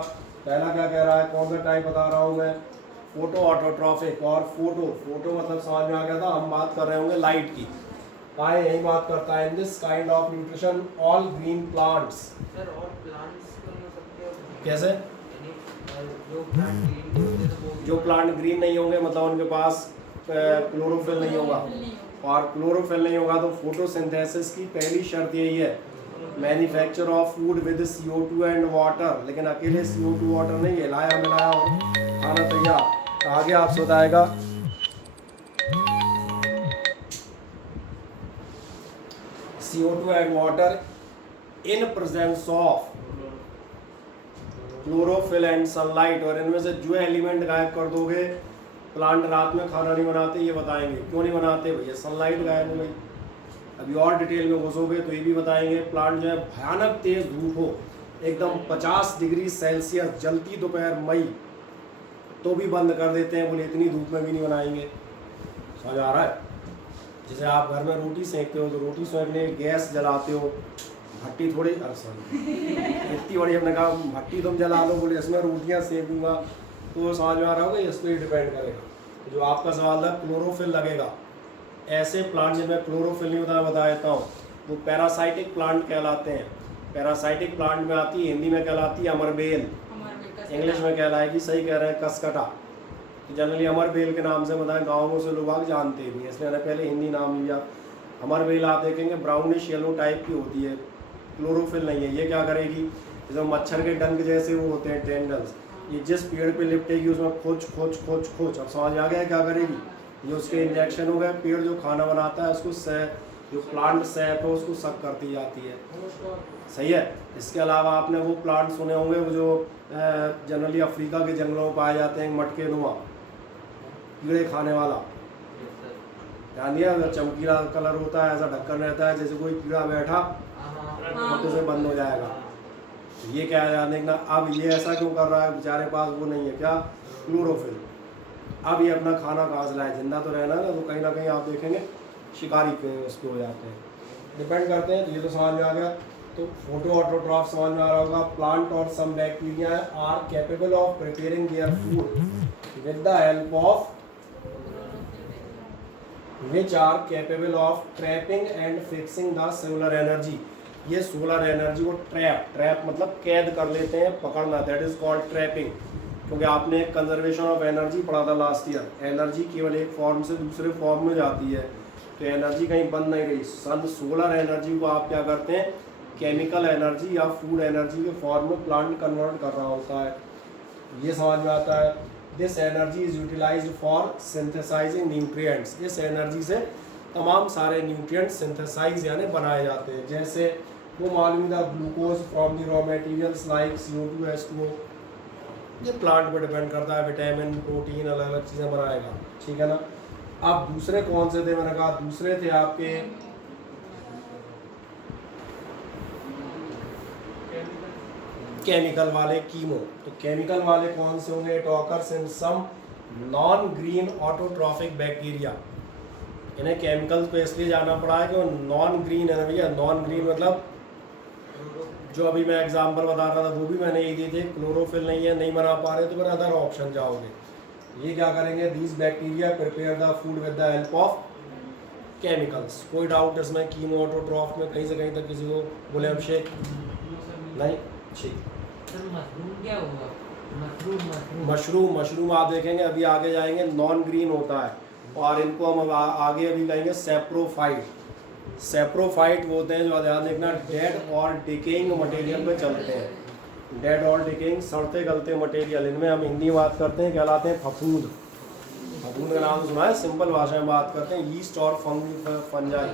पहला क्या कह रहा है, कौन सा टाइप बता रहा हूँ मैं, फोटो ऑटोट्रॉफिक और फोटो मतलब समझ में आ गया था, हम बात कर रहे होंगे लाइट की। आए यही बात करता है in this kind of nutrition all green plants. Sir और प्लांट्स को हो सकते हो कैसे? यानी जो प्लांट ग्रीन होते हैं वो जो प्लांट ग्रीन नहीं होंगे मतलब उनके पास क्लोरोफिल नहीं होगा, और क्लोरोफिल नहीं होगा तो फोटोसिंथेसिस की पहली शर्त यही है, manufacture of food with CO2 and water. लेकिन अकेले CO2 वाटर नहीं है, लाया मिलाया और खाना तैयार। आगे आपसे बताएगा CO2 and water in presence of chlorophyll and sunlight. और इनमें से जो एलिमेंट गायब कर दोगे, प्लांट रात में खाना नहीं बनाते, ये बताएंगे क्यों नहीं बनाते भैया, सनलाइट गायब हो गई। अभी और डिटेल में घुसोगे तो ये भी बताएंगे। प्लांट जो है भयानक तेज धूप हो, एकदम 50 डिग्री सेल्सियस जलती दोपहर मई, तो भी बंद कर देते हैं, बोले इतनी धूप में भी नहीं बनाएंगे। समझ आ रहा है? जैसे आप घर में रोटी सेकते हो तो रोटी सेकने गैस जलाते हो, भट्टी थोड़ी, अरे सॉरी इतनी बड़ी, हमने कहा भट्टी तुम जला लो, बोले इसमें रोटियाँ सेकूँगा, तो समझ में आ रहा होगा, इस पर ही डिपेंड करेगा। जो आपका सवाल था क्लोरोफिल लगेगा, ऐसे प्लांट जिनमें क्लोरोफिल नहीं बता देता हूँ, वो पैरासाइटिक प्लांट कहलाते हैं। पैरासाइटिक प्लांट में आती है, हिंदी में कहलाती है अमरबेल, इंग्लिश में कहलाएगी, सही कह रहे हैं, कसकटा। तो जनरली अमरबेल के नाम से बताएं, गाँवों से लोग जानते भी हैं, इसलिए मैंने पहले हिंदी नाम लिया। अमरबेल आप देखेंगे ब्राउनिश येलो टाइप की होती है, क्लोरोफिल नहीं है। ये क्या करेगी, जैसे मच्छर के डंक जैसे वो होते हैं टेंडल्स, ये जिस पेड़ पे लिपटेगी उसमें खोच खोच खोच खोच, अब समझ आ गया क्या करेगी, जो उसके इंजेक्शन हो गए, पेड़ जो खाना बनाता है उसको जो प्लांट सैप है उसको सक करती जाती है। सही है। इसके अलावा आपने वो प्लांट सुने होंगे वो जो जनरली अफ्रीका के जंगलों में पाए जाते हैं, मटके नुमा, कीड़े खाने वाला, ध्यान दिया, चमकीला कलर होता है, ऐसा ढक्कन रहता है, जैसे कोई कीड़ा बैठा फोटो से बंद हो जाएगा। ये क्या है देखना। अब ये ऐसा क्यों कर रहा है, बेचारे पास वो नहीं है, क्या, क्लोरोफिल। अब ये अपना खाना कहाँ से लाए, जिंदा तो रहना ना, तो कहीं ना कहीं आप देखेंगे शिकारी के उसके हो जाते हैं, डिपेंड करते हैं। तो ये तो समझ में आ गया। तो फोटो ऑटोट्रॉफ समझ में आ रहा होगा। प्लांट और some bacteria are capable of preparing their food with the help of which are capable of trapping and fixing the solar energy। ये सोलर एनर्जी को ट्रैप मतलब कैद कर लेते हैं, पकड़ना, दैट इज कॉल्ड ट्रैपिंग। क्योंकि आपने कंजर्वेशन ऑफ एनर्जी पढ़ा था लास्ट ईयर, एनर्जी केवल एक फॉर्म से दूसरे फॉर्म में जाती है, तो एनर्जी कहीं बंद नहीं रही। सोलर एनर्जी को आप क्या करते हैं, केमिकल एनर्जी या फूड एनर्जी के फॉर्म में प्लांट कन्वर्ट कर रहा होता है, ये समझ में आता है। This energy is utilized for synthesizing nutrients. इस एनर्जी से तमाम सारे न्यूट्रिएंट्स सिंथेसाइज यानी बनाए जाते हैं, जैसे वो मालूम था glucose from the raw materials like CO2 H2O। ये प्लांट पे डिपेंड करता है, विटामिन प्रोटीन अलग अलग चीज़ें बनाएगा, ठीक है ना। अब दूसरे कौन से थे, मैंने कहा दूसरे थे आपके केमिकल वाले, कीमो। तो केमिकल वाले कौन से होंगे, it occurs in some non green autotrophic bacteria. इन्हें केमिकल पे इसलिए जाना पड़ा है कि वो नॉन ग्रीन है ना भैया। नॉन ग्रीन मतलब जो अभी मैं एग्जांपल बता रहा था वो भी मैंने ये दिए थे, क्लोरोफिल नहीं है, नहीं बना पा रहे तो फिर अदर ऑप्शन जाओगे। ये क्या करेंगे, these bacteria prepare the food with the help of chemicals. कोई डाउट इसमें, कीमो ऑटोट्रॉफ में कहीं से कहीं तक किसी को बोले अभिषेक नहीं, ठीक। सर मशरूम क्या होगा, मशरूम आप देखेंगे अभी आगे जाएंगे, नॉन ग्रीन होता है, और इनको हम आगे अभी कहेंगे सैप्रोफाइट। सैप्रोफाइट वो होते हैं जो ध्यान देखना डेड और डिकेइंग मटेरियल पे चलते हैं। डेड और डिकेइंग सड़ते गलते मटेरियल, इनमें हम हिंदी में बात करते हैं, कहलाते हैं फफूंद। फफूंद का नाम सुना है, सिंपल भाषा में बात करते हैं, यीस्ट और फंजाई।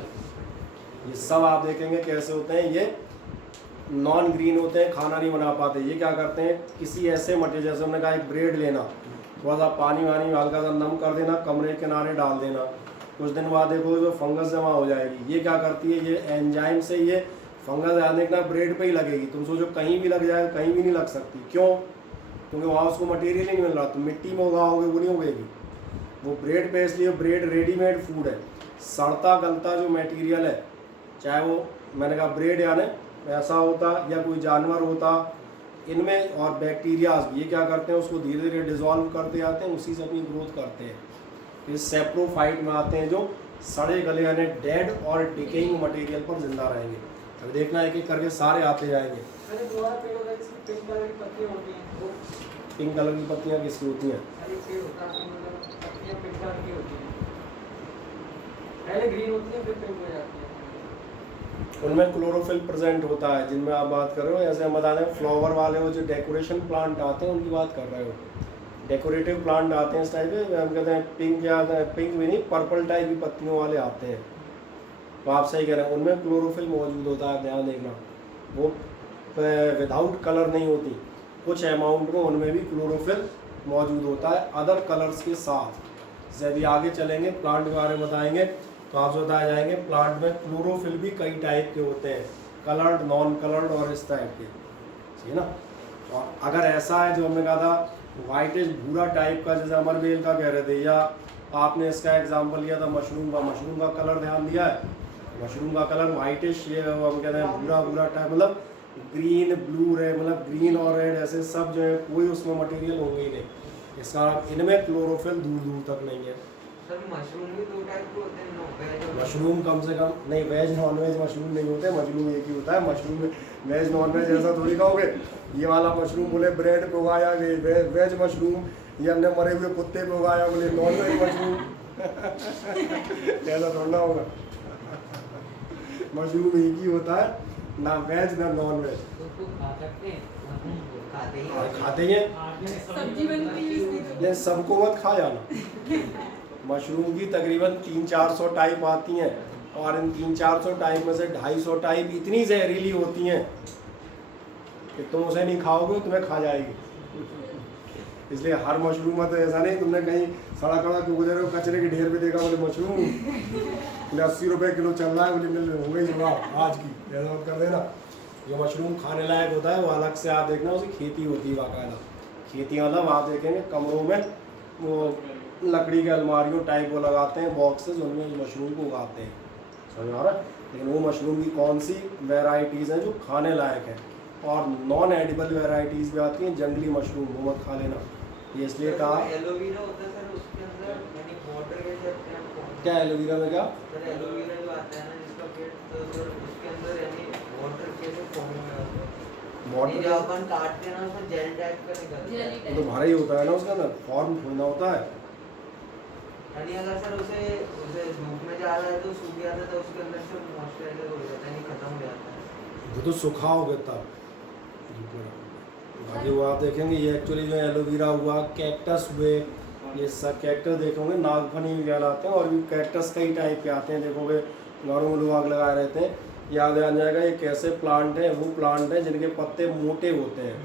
ये सब आप देखेंगे कैसे होते हैं, ये नॉन ग्रीन होते हैं, खाना नहीं बना पाते। ये क्या करते हैं, किसी ऐसे मटेरियल, जैसे हमने कहा एक ब्रेड लेना, थोड़ा सा पानी वानी में हल्का सा नम कर देना, कमरे के किनारे डाल देना, कुछ दिन बाद देखो जो फंगस जमा हो जाएगी। ये क्या करती है, ये एंजाइम से ये फंगस याद देखना ब्रेड पे ही लगेगी। तुम सोचो कहीं भी लग जाए, कहीं भी नहीं लग सकती। क्यों? क्योंकि वहाँ उसको मटेरियल ही नहीं मिल रहा। तो मिट्टी में उगाओगे वो नहीं उगेगी, वो ब्रेड पे। इसलिए ब्रेड रेडीमेड फूड है। सड़ता गलता जो मटेरियल है, चाहे वो मैंने कहा ब्रेड यानी ऐसा होता या कोई जानवर होता, इनमें और बैक्टीरियाज भी ये क्या करते हैं, उसको धीरे धीरे डिजॉल्व करते जाते हैं, उसी से अपनी ग्रोथ करते हैं। ये सेप्रोफाइट में आते हैं जो सड़े गले यानी डेड और डिकेइंग मटेरियल पर जिंदा रहेंगे। अब देखना एक एक करके सारे आते जाएंगे। मैंने दोबारा पेड़ होता है जिसकी पिंक कलर की पत्तियां होती हैं, वो पिंक कलर की पत्तियाँ किसकी होती हैं? एक पेड़ होता है मतलब पत्तियां पिंक कलर की होती हैं, पहले ग्रीन होती है फिर पिंक हो जाती है। उनमें क्लोरोफिल प्रेजेंट होता है जिनमें आप बात कर रहे हो। जैसे हम बता दें फ्लावर वाले वो जो डेकोरेशन प्लांट आते हैं उनकी बात कर रहे हो। डेकोरेटिव प्लांट आते हैं इस टाइप के, हम कहते हैं पिंक या पिंक भी नहीं, पर्पल टाइप की पत्तियों वाले आते हैं। तो आप सही कह रहे हैं, उनमें क्लोरोफिल मौजूद होता है। ध्यान देखना, वो विदाउट कलर नहीं होती, कुछ अमाउंट में उनमें भी क्लोरोफिल मौजूद होता है अदर कलर्स के साथ। जैसे अभी आगे चलेंगे प्लांट के बारे में बताएंगे तो आपसे बताए जाएंगे प्लांट में क्लोरोफिल भी कई टाइप के होते हैं, कलर्ड, नॉन कलर्ड और इस टाइप के, ठीक है ना। और अगर ऐसा है जो हमने कहा था वाइटिश भूरा टाइप का, जैसे अमरबेल का कह रहे थे, या आपने इसका एग्जांपल लिया था मशरूम का कलर ध्यान दिया है, मशरूम का कलर वाइटिश, ये हम कहते हैं भूरा भूरा टाइप, मतलब ग्रीन ब्लू रेड, मतलब ग्रीन और रेड ऐसे सब जो है कोई उसमें मटेरियल होंगे ही नहीं। इसका इनमें क्लोरोफिल दूर दूर तक नहीं है। सर मशरूम भी दो टाइप के होते हैं, वेज और मशरूम कम से कम नहीं, वेज नॉन वेज मशरूम नहीं होते, मशरूम एक ही होता है। मशरूम में वेज नॉन वेज ऐसा थोड़ी कहोगे, ये वाला मशरूम बोले ब्रेड पे उगाया, वेज मशरूम, ये हमने मरे हुए कुत्ते पे उगाया बोले नॉन वेज मशरूम। ऐसा थोड़ा होगा। मशरूम एक ही होता है, ना वेज ना नॉन वेज। उसको खा सकते हैं, खाते ही और खाते ही हैं, सब्जी बनती है इसकी तो। लेकिन सबको मत खा जाना। मशरूम की तकरीबन 300-400 टाइप आती हैं, और इन 300-400 टाइप में से 250 टाइप इतनी जहरीली होती हैं कि तुम उसे नहीं खाओगे, तुम्हें खा जाएगी। इसलिए हर मशरूम में तो ऐसा नहीं तुमने कहीं सड़ा कड़ा क्यों गुजरे हो, कचरे के ढेर पे देखा बोले मशरूम बोले 80 रुपये किलो चल रहा है, बोले मिल हो गई जवाब आज की, ऐसा मत कर देना। जो मशरूम खाने लायक होता है वो अलग से आप देखना, उसकी खेती होती है बाकायदा। खेती मतलब आप देखेंगे कमरों में वो लकड़ी के अलमारियों टाइप वो लगाते हैं बॉक्सेस, उनमें उस मशरूम को उगाते हैं, समझ आ रहा है। लेकिन वो मशरूम की कौन सी वेराइटीज़ हैं जो खाने लायक है, और नॉन एडिबल वेराइटीज़ भी आती हैं, जंगली मशरूम वो मत खा लेना। ये इसलिए कहा। एलोवेरा होता है सर, उसके अंदर यानी वाटर के साथ क्या एलोवेरा में क्या? सर एलोवेरा जो आता है ना जिसका पेड़, तो सर उसके अंदर यानी वाटर के फॉर्म में आता है। वाटर जो अपन काटते हैं ना उसमें जेल टाइप का निकलता है, जेली वो तो भारी होता है ना, उसके अंदर फॉर्म थोड़ा होता है। यानी अगर सर उसे उसे धूप में जा रहा है तो सूख जाता है, तो उसके अंदर से मॉइस्चराइजर हो जाता है, यानी खत्म हो जाता है। वो तो सुखाओगे तब। बाकी वो आप देखेंगे ये एक्चुअली जो एलोवेरा हुआ, कैक्टस हुए, ये सब कैक्टस देखोगे नागफनी भी कहलाते हैं, और भी कैक्टस कई टाइप के आते हैं, देखोगे घरों में लोग आग लगाए रहते हैं। याद आ जाएगा ये कैसे प्लांट हैं, वो प्लांट हैं जिनके पत्ते मोटे होते हैं,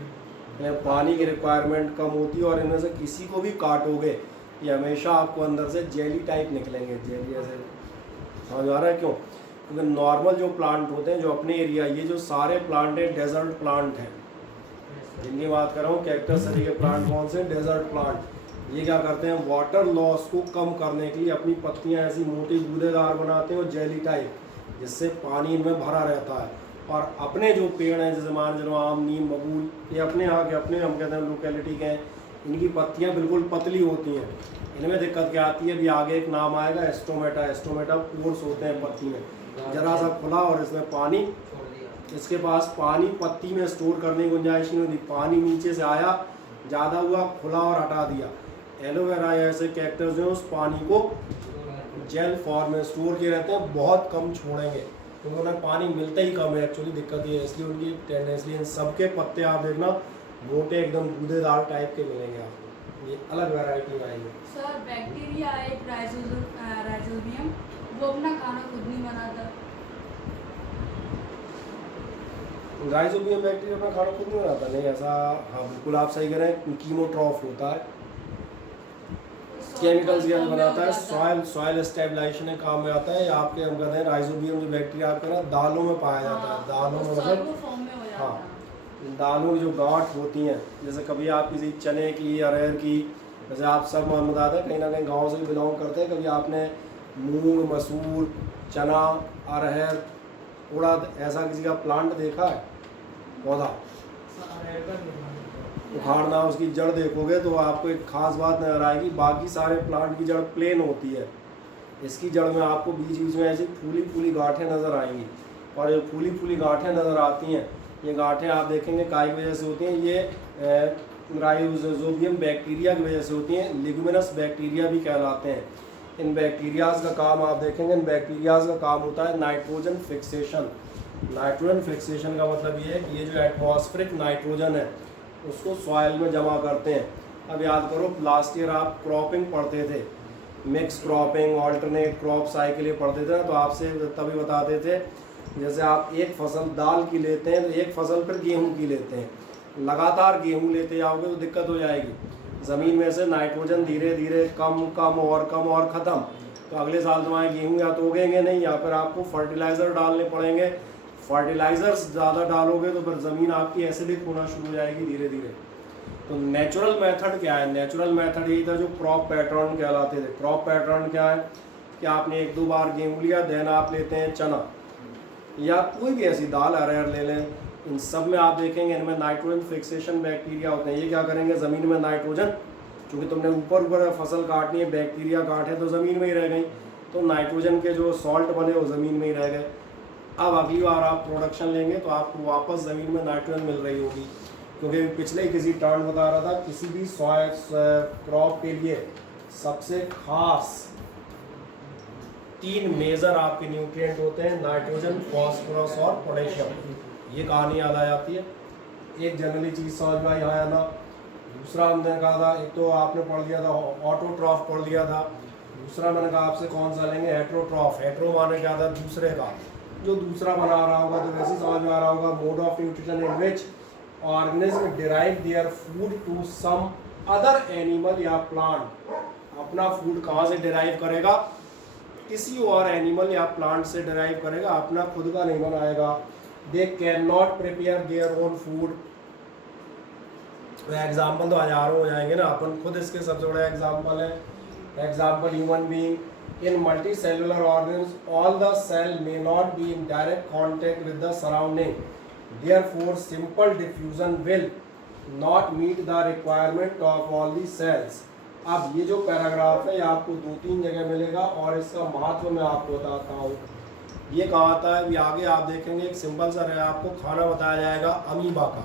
इन्हें पानी की रिक्वायरमेंट कम होती है, और इनमें से किसी को भी काटोगे ये हमेशा आपको अंदर से जेली टाइप निकलेंगे, जेली ऐसे। समझ आ रहा है क्यों? क्योंकि नॉर्मल जो प्लांट होते हैं जो अपने एरिया, ये जो सारे प्लांट हैं डेजर्ट प्लांट हैं जिनकी बात कर रहा हूँ। कैक्टस तरीके प्लांट कौन से? Desert plant. ये क्या करते हैं, वाटर लॉस को कम करने के लिए अपनी पत्तियाँ ऐसी मोटी गूदेदार बनाते हैं और जेली टाइप, जिससे पानी इनमें भरा रहता है। और अपने जो पेड़ हैं जैसे मान चलो आम, नीम, बबूल, ये अपने यहाँ के अपने हम कहते हैं लोकेलिटी के हैं, इनकी पत्तियाँ बिल्कुल पतली होती हैं। इनमें दिक्कत क्या आती है, अभी आगे एक नाम आएगा एस्टोमेटा। एस्टोमेटा पोर्स होते हैं पत्ती में, जरा सा खुला और इसमें पानी, छोड़ दिया। इसके पास पानी पत्ती में स्टोर करने की गुंजाइश नहीं होती, पानी नीचे से आया, ज़्यादा हुआ, खुला और हटा दिया। एलोवेरा या ऐसे कैक्टस जो है उस पानी को जेल फॉर्म में स्टोर किए रहते हैं, बहुत कम छोड़ेंगे क्योंकि उन्हें पानी मिलता ही कम है। एक्चुअली दिक्कत ये है, इसलिए उनकी टेंडेंसी, इन सबके पत्ते आप देखना मोटे एकदम गूदेदार टाइप के मिलेंगे आपको, ये अलग वैरायटी में आएंगे। सर बैक्टीरिया है एक राइजोबियम, वो अपना खाना खुद नहीं बनाता। राइजोबियम बैक्टीरिया अपना खाना खुद नहीं बनाता, नहीं ऐसा, हाँ बिल्कुल आप सही कह रहे हैं, कीमोट्रॉफ होता है। केमिकल्स के अंदर बनाता है, सॉइल स्टेबलाइजेशन के काम में आता है। आपके हम कहते हैं राइजोबियम जो बैक्टीरिया आपका ना दालों में पाया जाता है, दालों में मतलब फॉर्म में हो जाता हाँ है। दालों की जो गांठ होती हैं, जैसे कभी आप किसी चने की अरहर की, जैसे आप सब बताते हैं कहीं ना कहीं गांव से भी बिलोंग करते हैं, कभी आपने मूंग मसूर चना अरहर उड़द ऐसा किसी का प्लांट देखा है, पौधा उखाड़ना उसकी जड़ देखोगे तो आपको एक खास बात नजर आएगी, बाकी सारे प्लांट की जड़ प्लेन होती है, इसकी जड़ में आपको बीच बीच में ऐसी फूली फूली गांठें नज़र आएंगी। और जो फूली फूली गांठें नज़र आती हैं, ये गांठें आप देखेंगे काय की वजह से होती हैं, ये राइजोबियम बैक्टीरिया की वजह से होती हैं, लिग्यूमिनस बैक्टीरिया भी कहलाते हैं। इन बैक्टीरियाज का काम आप देखेंगे, इन बैक्टीरियाज का काम होता है नाइट्रोजन फिक्सेशन। नाइट्रोजन फिक्सेशन का मतलब ये है कि ये जो एटमॉस्फेरिक नाइट्रोजन है उसको सॉइल में जमा करते हैं। अब याद करो लास्ट ईयर आप क्रॉपिंग पढ़ते थे, mix cropping alternate crop cycle पढ़ते थे ना, तो आपसे तभी बताते थे जैसे आप एक फसल दाल की लेते हैं तो एक फसल फिर गेहूं की लेते हैं, लगातार गेहूं लेते जाओगे तो दिक्कत हो जाएगी, ज़मीन में से नाइट्रोजन धीरे धीरे कम और ख़त्म, तो अगले साल तुम्हारे गेहूँ या तो उगेंगे नहीं या फिर आपको फर्टिलाइज़र डालने पड़ेंगे। फर्टिलाइज़र्स ज़्यादा डालोगे तो फिर ज़मीन आपकी एसिडिक होना शुरू हो जाएगी धीरे धीरे। तो नेचुरल मेथड क्या है? नेचुरल मेथड यही था जो क्रॉप पैटर्न कहलाते थे। क्रॉप पैटर्न क्या है कि आपने एक दो बार गेहूँ लिया, देन आप लेते हैं चना या कोई भी ऐसी दाल अरहर ले लें, इन सब में आप देखेंगे इनमें नाइट्रोजन फिक्सेशन बैक्टीरिया होते हैं। ये क्या करेंगे, ज़मीन में नाइट्रोजन, चूँकि तुमने ऊपर ऊपर फसल काटनी है, बैक्टीरिया काटे तो ज़मीन में ही रह गई, तो नाइट्रोजन के जो सॉल्ट बने वो ज़मीन में ही रह गए। अब अगली बार आप प्रोडक्शन लेंगे तो आपको वापस ज़मीन में नाइट्रोजन मिल रही होगी, क्योंकि पिछले किसी टर्न बता रहा था किसी भी क्रॉप के लिए सबसे खास 3 मेजर आपके न्यूट्रिएंट होते हैं, नाइट्रोजन फॉस्फोरस और पोटेशियम। ये कहानी याद आ जाती है। एक जनरली चीज़ समझ में यहाँ आना, दूसरा हमने कहा था, एक तो आपने पढ़ लिया था ऑटोट्रॉफ पढ़ लिया था, दूसरा मैंने कहा आपसे कौन सा लेंगे, हेट्रोट्रॉफ। हेट्रो माने क्या था, दूसरे का, जो दूसरा बना रहा होगा, तो वैसे ही समझ में आ रहा होगा mode of nutrition in which organism derive their food to some other animal या प्लांट। अपना फूड कहाँ से डिराइव करेगा, किसी और एनिमल या प्लांट से डिराइव करेगा, अपना खुद का नहीं बनाएगा। They can not prepare their own food. Example तो हजारों हो जाएंगे ना, अपन खुद इसके सबसे बड़ा एग्जाम्पल है। Example human being, in multicellular organisms all the cell may not be in direct contact with the surrounding, therefore simple diffusion will not meet the requirement of all the cells। अब ये जो paragraph है ये आपको 2-3 जगह मिलेगा और इसका महत्व मैं आपको बताता हूँ। ये कहाँ आता है, अभी आगे आप देखेंगे एक सिंपल सा आपको खाना बताया जाएगा अमीबा का,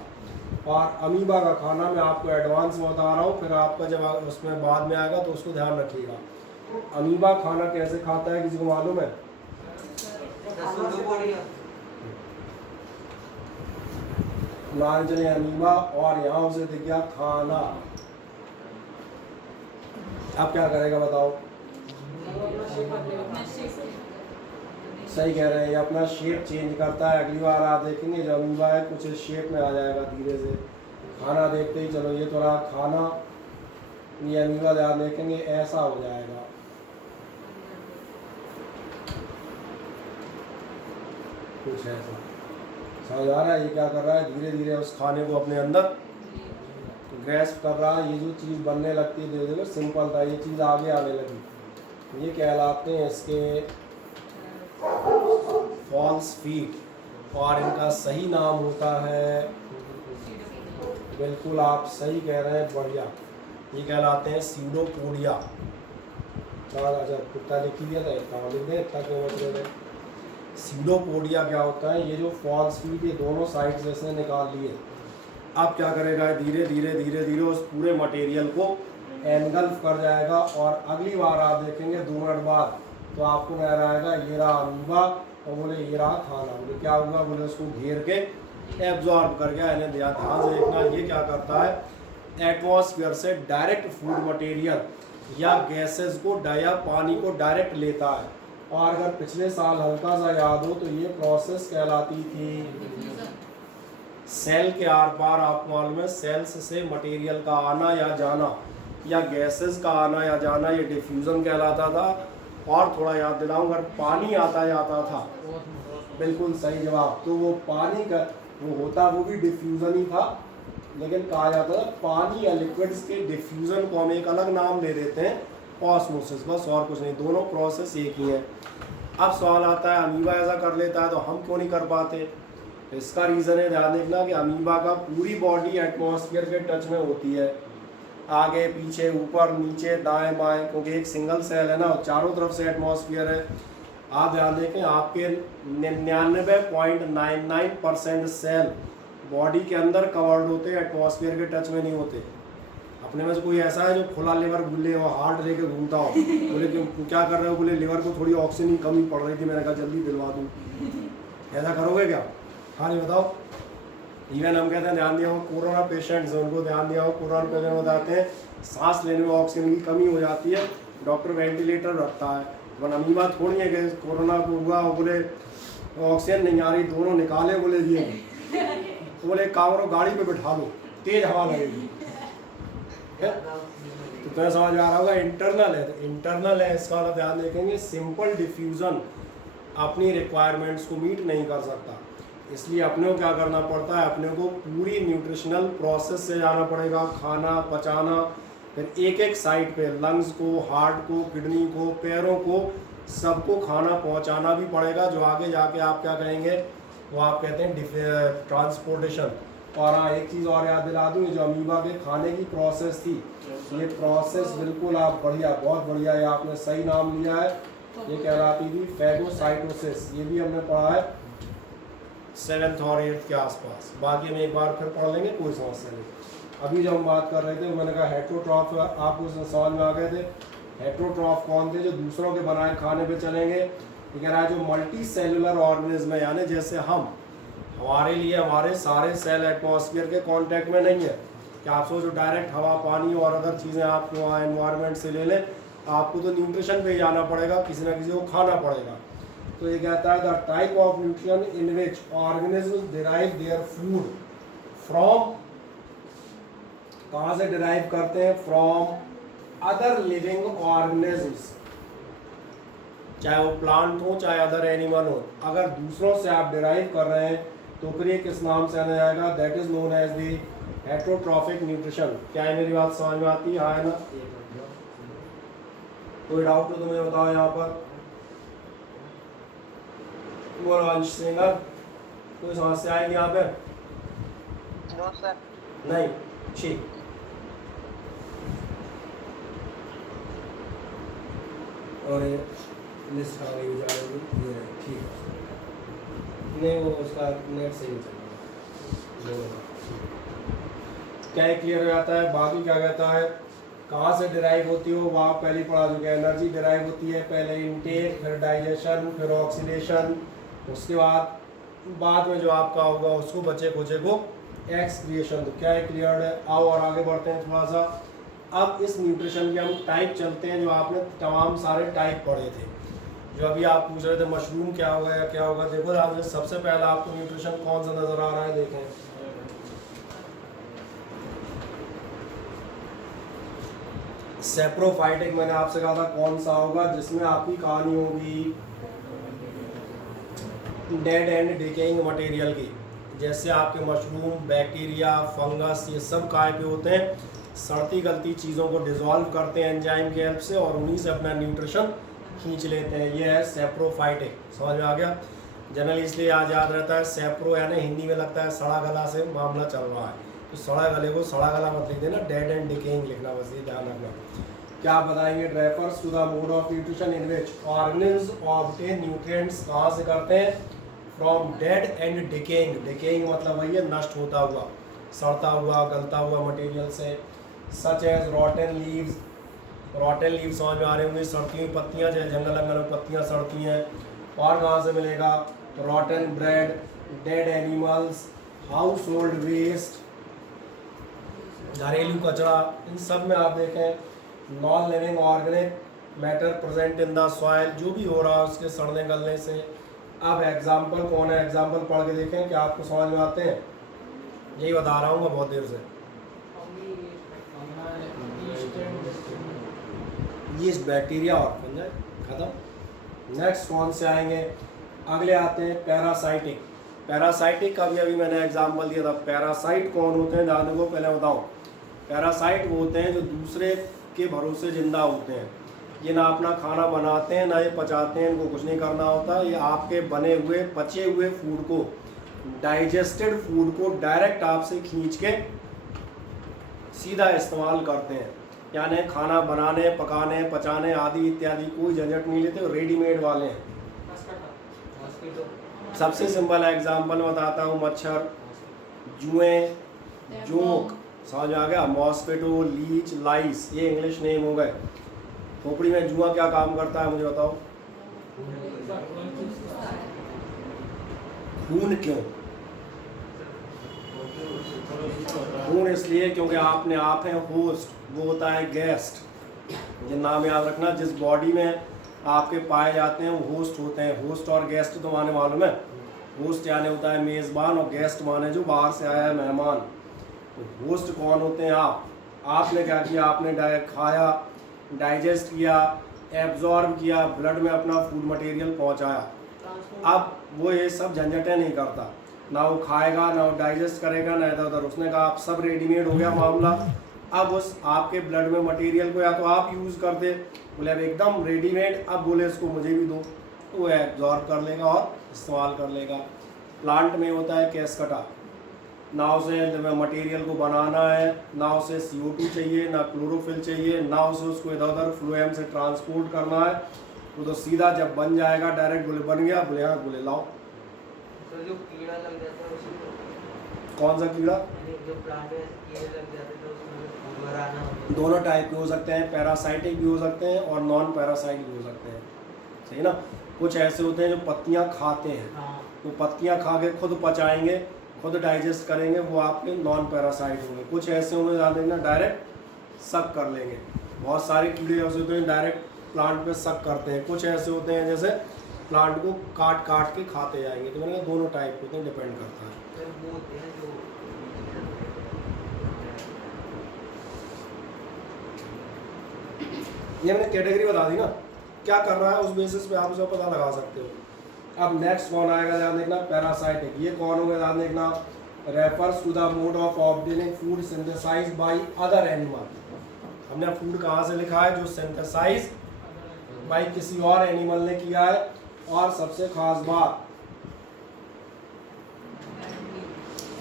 और अमीबा का खाना मैं आपको एडवांस में बता रहा हूँ, फिर आपका जब उसमें बाद में आएगा तो उसको ध्यान रखिएगा। अमीबा खाना कैसे खाता है, किसी को मालूम है? मान चले अमीबा और यहाँ उसे दिख गया खाना, अब क्या करेगा बताओ? सही कह रहे हैं, ये अपना शेप चेंज करता है। अगली बार आप देखेंगे जो अमीबा है कुछ इस शेप में आ जाएगा धीरे से। खाना देखते ही चलो ये थोड़ा खाना, ये अमीबा ध्यान देखेंगे ऐसा हो जाएगा। कुछ ऐसा समझ आ रहा है? ये क्या कर रहा है, धीरे धीरे उस खाने को अपने अंदर ग्रैस्प कर रहा है। ये जो चीज़ बनने लगती है धीरे धीरे, सिंपल था, ये चीज़ आगे आने लगी। ये कहलाते हैं इसके फॉल्स फीट, और इनका सही नाम होता है, बिल्कुल आप सही कह रहे हैं, बढ़िया, ये कहलाते हैं सीडोपोडिया। अच्छा कुत्ता लिख दिया था, इतना लिख दें, इतना क्यों बच रहे? सीडोपोडिया क्या होता है, ये जो फॉल्स फीट ये दोनों साइड से इसने निकाल लिए। अब क्या करेगा, धीरे धीरे धीरे धीरे उस पूरे मटेरियल को एनगल्फ कर जाएगा, और अगली बार आप देखेंगे 2 मिनट बाद तो आपको नजर आएगा ये रहा अमीबा, और बोले ये रहा खाना। बोले क्या होगा, बोले उसको घेर के एब्जॉर्ब कर गया। इन्हें ध्यान से देखना, ये क्या करता है, एटमॉस्फेयर से डायरेक्ट फूड मटेरियल या गैसेस को या पानी को डायरेक्ट लेता है। और अगर पिछले साल हल्का सा याद हो तो ये प्रोसेस कहलाती थी सेल के आर पार। आप मालूम है सेल्स से मटेरियल का आना या जाना, या गैसेस का आना या जाना ये डिफ्यूज़न कहलाता था। और थोड़ा याद दिलाऊं, अगर पानी आता जाता था, बिल्कुल सही जवाब, तो वो पानी का वो होता वो भी डिफ्यूज़न ही था, लेकिन कहा जाता है पानी या लिक्विड्स के डिफ्यूज़न को हम एक अलग नाम दे देते हैं ऑस्मोसिस, बस और कुछ नहीं, दोनों प्रोसेस एक ही हैं। अब सवाल आता है अमीबा ऐसा कर लेता है तो हम क्यों नहीं कर पाते? तो इसका रीज़न है, ध्यान देखना, कि अमीबा का पूरी बॉडी एटमॉस्फेयर के टच में होती है, आगे पीछे ऊपर नीचे दाएं बाएं, क्योंकि एक सिंगल सेल है ना, चारों तरफ से एटमॉस्फेयर है। आप ध्यान देखें, आपके 99.99% सेल बॉडी के अंदर कवर्ड होते हैं, एटमॉस्फेयर के टच में नहीं होते। अपने में से कोई ऐसा है जो खुला लिवर भूले और हार्ट लेके घूमता हो, बोले क्यों क्या कर रहे हो, बोले लिवर को थोड़ी ऑक्सीजन की कमी पड़ रही थी, मैंने कहा जल्दी दिलवा दूँ, ऐसा करोगे क्या? हाँ नहीं बताओ। इवन हम कहते हैं ध्यान दिया हो कोरोना पेशेंट्स, उनको ध्यान दिया हो कोरोना पेशेंट बताते हैं सांस लेने में ऑक्सीजन की कमी हो जाती है, डॉक्टर वेंटिलेटर रखता है। वन अमीबा थोड़ी है कि कोरोना को हुआ बोले ऑक्सीजन नहीं आ रही, दोनों निकाले बोले दिए, तो बोले काम करो गाड़ी पे बैठा लो, तेज हवा लगेगी। तो तुम्हें समझ में आ रहा होगा, इंटरनल है, तो इंटरनल है, इसका वाला ध्यान देखेंगे। सिंपल डिफ्यूज़न अपनी रिक्वायरमेंट्स को मीट नहीं कर सकता, इसलिए अपने को क्या करना पड़ता है, अपने को पूरी न्यूट्रिशनल प्रोसेस से जाना पड़ेगा, खाना पचाना, फिर एक एक साइड पे लंग्स को, हार्ट को, किडनी को, पैरों को, सबको खाना पहुंचाना भी पड़ेगा, जो आगे जाके आप क्या कहेंगे, वो आप कहते हैं ट्रांसपोर्टेशन। और हाँ, एक चीज़ और याद दिला दूँ, जो अमीबा के खाने की प्रोसेस थी, ये प्रोसेस बिल्कुल आप बढ़िया, बहुत बढ़िया है, आपने सही नाम लिया है, ये कहलाती थी फैगोसाइटोसिस। ये भी हमने पढ़ा है 7th और 8th के आसपास, बाकी में एक बार फिर पढ़ लेंगे, कोई समस्या नहीं। अभी जब हम बात कर रहे थे, मैंने कहा हेट्रोट्रॉफ, आपको समझ में आ गए थे। हेट्रोट्रॉफ कौन थे? जो दूसरों के बनाए खाने पे चलेंगे। ये कह रहा है जो मल्टी सेलुलर ऑर्गेनिज्म है, यानी जैसे हमारे लिए हमारे सारे सेल एटमॉस्फेयर के कांटेक्ट में नहीं है, कि आप सोचो डायरेक्ट हवा पानी और अदर चीज़ें आप वहाँ एनवायरनमेंट से ले लें, आपको तो न्यूट्रिशन पे जाना पड़ेगा, किसी ना किसी को खाना पड़ेगा। तो ये कहता है the type of nutrition in which organism derive their food from, कहाँ से डिराइव करते हैं? फ्रॉम अदर लिविंग ऑर्गेनिजम्स, चाहे वो प्लांट हो चाहे अदर एनिमल हो। अगर दूसरों से आप डिराइव कर रहे हैं तो फिर ये किस नाम से आना जाएगा? That is known as the heterotrophic nutrition. क्या है, मेरी बात समझ में आती है? हाँ है ना? कोई डाउट तो तुम्हें बताओ यहाँ पर, बोलो अंश सिंगर, कोई समस्या आएगी यहाँ पे? No sir. नहीं, ठीक। और ये लिस्ट आ गई जाएगी, ये ठीक है, नहीं वो उसका नेट से ही चलेगा। क्या क्लियर हो जाता है? बाकी क्या कहता है, कहाँ से डिराइव होती हो वो आप पहले पढ़ा चुके हैं। एनर्जी डिराइव होती है पहले इनटेक, फिर डाइजेशन, फिर ऑक्सीडेशन, उसके बाद में जो आपका होगा उसको बचे खुचे को एक्सक्रिएशन। तो क्या है, क्लियर है? आओ और आगे बढ़ते हैं थोड़ा सा। अब इस न्यूट्रिशन के हम टाइप चलते हैं, जो आपने तमाम सारे टाइप पढ़े थे, जो अभी आप पूछ रहे थे मशरूम क्या होगा या क्या होगा। देखो आपने सबसे पहला आपको न्यूट्रिशन कौन सा नजर आ रहा है, देखें। सेप्रोफाइटिक मैंने आपसे कहा था कौन सा होगा, जिसमें आपकी कहानी होगी डेड एंड डिकेइंग मटेरियल की। जैसे आपके मशरूम, बैक्टीरिया, फंगस, ये सब काय पे होते हैं, सड़ती गलती चीज़ों को डिज़ोल्व करते हैं एंजाइम की हेल्प से, और उन्हीं से अपना न्यूट्रिशन खींच लेते हैं। ये है सेप्रोफाइटिक। समझ में आ गया? जनरली इसलिए आज याद रहता है सेप्रो, यानी हिंदी में लगता है सड़ा गला से मामला चल रहा है, तो सड़ा गले को सड़ा गला मत लिख देना, डेड एंड डिकेइंग लिखना, बस ये ध्यान रखना। क्या बताएंगे? Refers to the mode of nutrition in which organism obtain nutrients, कहाँ से करते हैं? From dead and decaying. Decaying मतलब वही है नष्ट होता हुआ, सड़ता हुआ, गलता हुआ मटेरियल से। Such as rotten leaves, rotten leaves समझ में आ रहे होंगे, सड़ती हुई पत्तियाँ, जैसे जंगल जंगल में पत्तियाँ सड़ती हैं। और कहाँ से मिलेगा? Rotten bread, dead animals, household waste, घरेलू कचरा, इन सब में आप देखें non living organic matter present in the soil, जो भी हो रहा है उसके सड़ने गलने से। अब एग्जाम्पल कौन है? एग्जाम्पल पढ़ के देखें कि आपको समझ में आते हैं, यही बता रहा हूँ मैं बहुत देर से। यीस्ट, बैक्टीरिया और फंजाई, खत्म। नेक्स्ट कौन से आएंगे? अगले आते हैं पैरासाइटिक। पैरासाइटिक का भी अभी मैंने एग्जांपल दिया था। पैरासाइट कौन होते हैं जानने को पहले बताऊं। पैरासाइट वो होते हैं जो दूसरे के भरोसे जिंदा होते हैं। ये ना अपना खाना बनाते हैं ना ये पचाते हैं, इनको कुछ नहीं करना होता। ये आपके बने हुए पचे हुए फूड को, डाइजेस्टेड फूड को डायरेक्ट आपसे खींच के सीधा इस्तेमाल करते हैं। यानी खाना बनाने, पकाने, पचाने आदि इत्यादि कोई झंझट नहीं लेते, रेडीमेड वाले हैं। मॉस्किटो। सबसे सिंपल एग्जांपल बताता हूँ, मच्छर, जुएं, जोंक, समझ आ गया, मॉस्किटो, लीच, लाइस, ये इंग्लिश नेम हो गए। खोपड़ी में जुआ क्या काम करता है मुझे बताओ? खून क्यों? खून इसलिए क्योंकि आपने आप हैं होस्ट, वो होता है गेस्ट। ये नाम याद रखना, जिस बॉडी में आपके पाए जाते हैं वो होस्ट होते हैं। होस्ट और गेस्ट तो माने मालूम है। होस्ट यानी होता है मेज़बान और गेस्ट माने जो बाहर से आया है मेहमान। तो होस्ट कौन होते हैं? आपने क्या किया? आपने खाया, डाइजेस्ट किया, एब्जॉर्ब किया, ब्लड में अपना फूड मटेरियल पहुंचाया। अब वो ये सब झंझटें नहीं करता, ना वो खाएगा ना वो डाइजेस्ट करेगा ना इधर उधर। उसने कहा आप सब रेडीमेड हो गया मामला। अब उस आपके ब्लड में मटेरियल को या तो आप यूज़ कर दे, बोले अब एकदम रेडीमेड, अब बोले इसको मुझे भी दो, तो वो एब्जॉर्ब कर लेगा और इस्तेमाल कर लेगा। प्लांट में होता है कैस्कटा, ना उसे मटेरियल को बनाना है, ना उसे CO2 चाहिए, ना क्लोरोफिल चाहिए, ना उसे उसको इधर उधर फ्लोएम से ट्रांसपोर्ट करना है। वो तो सीधा जब बन जाएगा डायरेक्ट बोले बन गया, बोले हाँ, बोले लाओ। तो जो कीड़ा लग जाता है उसमें, कौन सा कीड़ा? यानी जो प्लांट में कीड़े लग जाते हैं तो उसमें फूड आना होता है। दोनों टाइप के हो सकते हैं, पैरासाइटिक भी हो सकते हैं और नॉन पैरासाइटिक भी हो सकते हैं, सही ना। कुछ ऐसे होते हैं जो पत्तियां खाते हैं, हाँ। तो पत्तियां खा के खुद पचाएंगे, खुद डाइजेस्ट करेंगे, वो आपके नॉन पैरासाइट होंगे। कुछ ऐसे होंगे ध्यान देना डायरेक्ट सक कर लेंगे। बहुत सारे कीड़े ऐसे होते हैं डायरेक्ट प्लांट पे सक करते हैं। कुछ ऐसे होते हैं जैसे प्लांट को काट काट के खाते जाएंगे। तो मैंने कहा दोनों टाइप होते हैं, डिपेंड करता है। फिर वो होते हैं जो ये मैंने कैटेगरी बता दी ना, क्या कर रहा है उस बेसिस पे आप उसे पता लगा सकते हो। अब नेक्स्ट कौन आएगा ध्यान देखना, पैरासाइटिक। ये कौन होगा ध्यान देखना, refers to the mode of obtaining food synthesized by other animal. हमने फूड कहाँ से लिखा है? जो सिंथेसाइज बाय किसी और एनिमल ने किया है। और सबसे खास बात,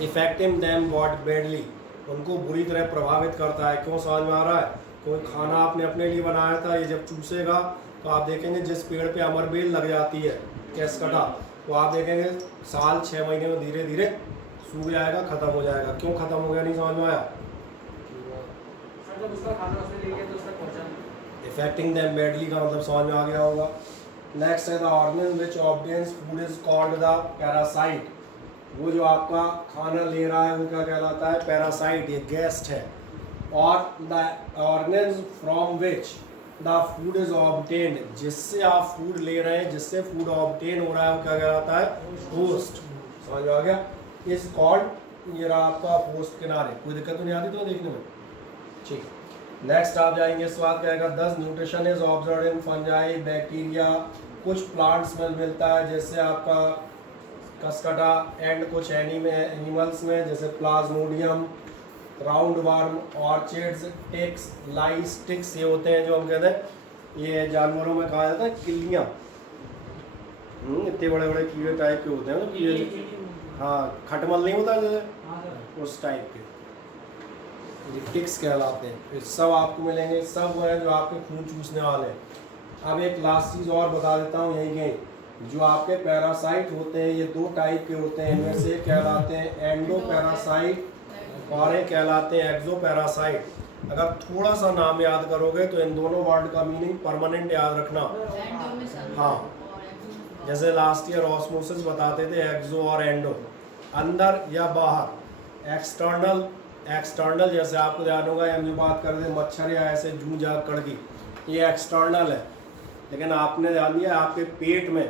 इफेक्टिंग देम व्हाट बैडली, उनको बुरी तरह प्रभावित करता है। क्यों? समझ में आ रहा है? कोई खाना आपने अपने लिए बनाया था, ये जब चूसेगा तो आप देखेंगे जिस पेड़ पे अमरबेल लग जाती है, कैस्कटा, तो आप देखेंगे साल 6 महीने में धीरे धीरे सूख जाएगा, खत्म हो जाएगा। क्यों खत्म हो गया? नहीं समझ में आया? इफेक्टिंग देम बैडली का मतलब समझ में आ गया होगा। नेक्स्ट है the organism which obtains food is called the parasite. वो जो आपका खाना ले रहा है वो क्या कहलाता है? पैरासाइट, ये गेस्ट है। और the organism from which the food is obtained, जिससे आप फूड ले रहे हैं, जिससे फूड ऑब्टेन हो रहा है, वो क्या कहलाता है? होस्ट। समझ में आ गया? इज कॉल्ड, ये रहा आपका होस्ट किनारे। कोई दिक्कत तो नहीं आती तो देखने में? ठीक। नेक्स्ट आप जाएंगे, इस बात कहेगा 10 nutrition is observed in fungi, bacteria. कुछ प्लांट्स में मिलता है जैसे आपका कसकटा, एंड कुछ एनिमल्स में जैसे plasmodium, round worm, orchids, ticks, lice. Ticks ये होते हैं जो हम कहते हैं ये जानवरों में कहा जाता है किल्लियाँ। इतने बड़े बड़े कीड़े टाइप के होते हैं ना कीड़े। हाँ, खटमल नहीं होता जैसे, उस टाइप के ये टिक्स कहलाते हैं। ये सब आपको मिलेंगे, सब वो है जो आपके खून चूसने वाले हैं। अब एक लास्ट चीज़ और बता देता हूँ यही के, जो आपके पैरासाइट होते हैं ये 2 टाइप के होते हैं। इनमें से कहलाते हैं एंडो पैरासाइट और एक कहलाते हैं एक्सो पैरासाइट। अगर थोड़ा सा नाम याद करोगे तो इन दोनों वर्ड का मीनिंग परमानेंट याद रखना। हाँ, जैसे लास्ट ईयर ऑस्मोसिस बताते थे, एक्सो और एंडो, अंदर या बाहर। एक्सटर्नल, एक्सटर्नल जैसे आपको ध्यान होगा हम जो बात कर रहे थे मच्छर या ऐसे जूं जा कड़की, ये एक्सटर्नल है। लेकिन आपने ध्यान दिया आपके पेट में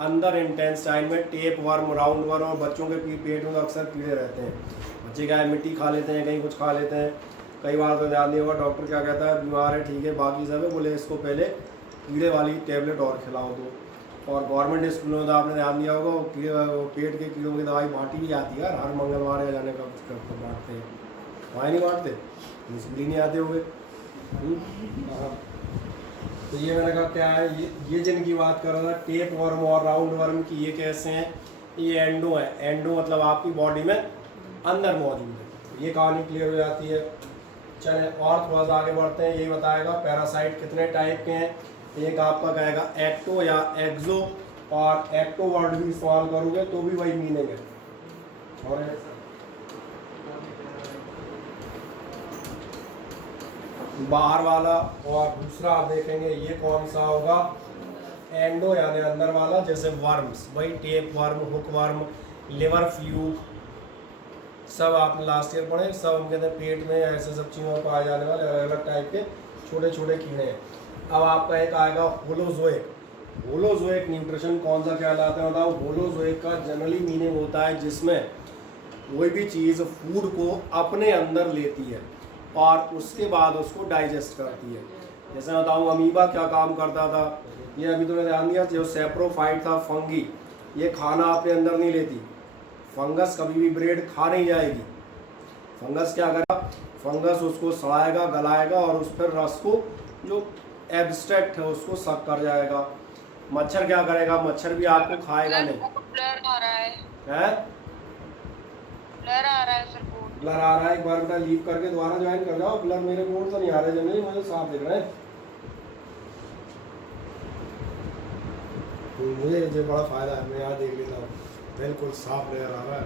अंदर इंटेस्टाइन में टेप वर्म, राउंड वर्म, और बच्चों के पेट में तो अक्सर कीड़े रहते हैं। बच्चे क्या है मिट्टी खा लेते हैं, कहीं कुछ खा लेते हैं, कई बार तो ध्यान नहीं होगा, डॉक्टर क्या कहता है, बीमार है ठीक है बाकी सब है, बोले इसको पहले कीड़े वाली टेबलेट और खिलाओ दो। और गवर्नमेंट स्कूलों में तो आपने ध्यान दिया होगा, वो पेट के कीड़ों की दवाई बांटी भी जाती है, हर मंगलवार या जाने का कुछ करते बांटते हैं, वहाँ नहीं बांटते, स्कूल ही नहीं आते होंगे। हाँ, तो ये मैंने कहा क्या है, ये जिनकी बात कर रहा था टेप वर्म और राउंड वर्म की, ये कैसे हैं, ये एंडो है। एंडो मतलब आपकी बॉडी में अंदर मौजूद है। ये कहानी क्लियर हो जाती है। चले और थोड़ा सा आगे बढ़ते हैं। यही बताएगा पैरासाइट कितने टाइप के हैं। एक आपका कहेगा एक्टो या एक्सो, और एक्टो वर्ड भी इस्तेमाल करोगे तो भी वही मीनिंग है। और बाहर वाला, और दूसरा आप देखेंगे ये कौन सा होगा, एंडो यानी अंदर वाला, जैसे वर्म्स, वही tape worm, hook worm, liver fluke, सब आपने लास्ट ईयर पढ़े। सब हम कहते हैं पेट में ऐसे सब चीज़ों में पाए जाने वाले अलग अलग टाइप के छोटे छोटे कीड़े हैं। अब आपका एक आएगा होलोजोइक। होलोजोइक न्यूट्रिशन कौन सा कहलाता है बताओ। होलोजोइक का जनरली मीनिंग होता है जिसमें कोई भी चीज़ फूड को अपने अंदर लेती है और उसके बाद उसको डाइजेस्ट करती है। जैसे बताऊँ अमीबा क्या काम करता था, ये अभी तुमने ध्यान दिया, जो सेप्रोफाइट था फंगी, ये खाना अपने अंदर नहीं लेती। फंगस कभी भी ब्रेड खा नहीं जाएगी। फंगस क्या करेगा, फंगस उसको सड़ाएगा, गलाएगा और उस पर रस को जो एब्स्ट्रैक्ट है उसको सक कर जाएगा। मच्छर क्या करेगा, मच्छर भी आपको खाएगा नहीं। ब्लर आ रहा है, है ब्लर आ रहा है सर बोर्ड। ब्लर आ रहा है, एक बार बेटा लीव करके दोबारा ज्वाइन कर जाओ। ब्लर मेरे बोर्ड से नहीं आ रहे जनरली, मुझे साफ दिख रहे हैं। मुझे ये बड़ा फ़ायदा है, मैं यहाँ देख लेता हूँ, बिल्कुल साफ नजर आ रहा है।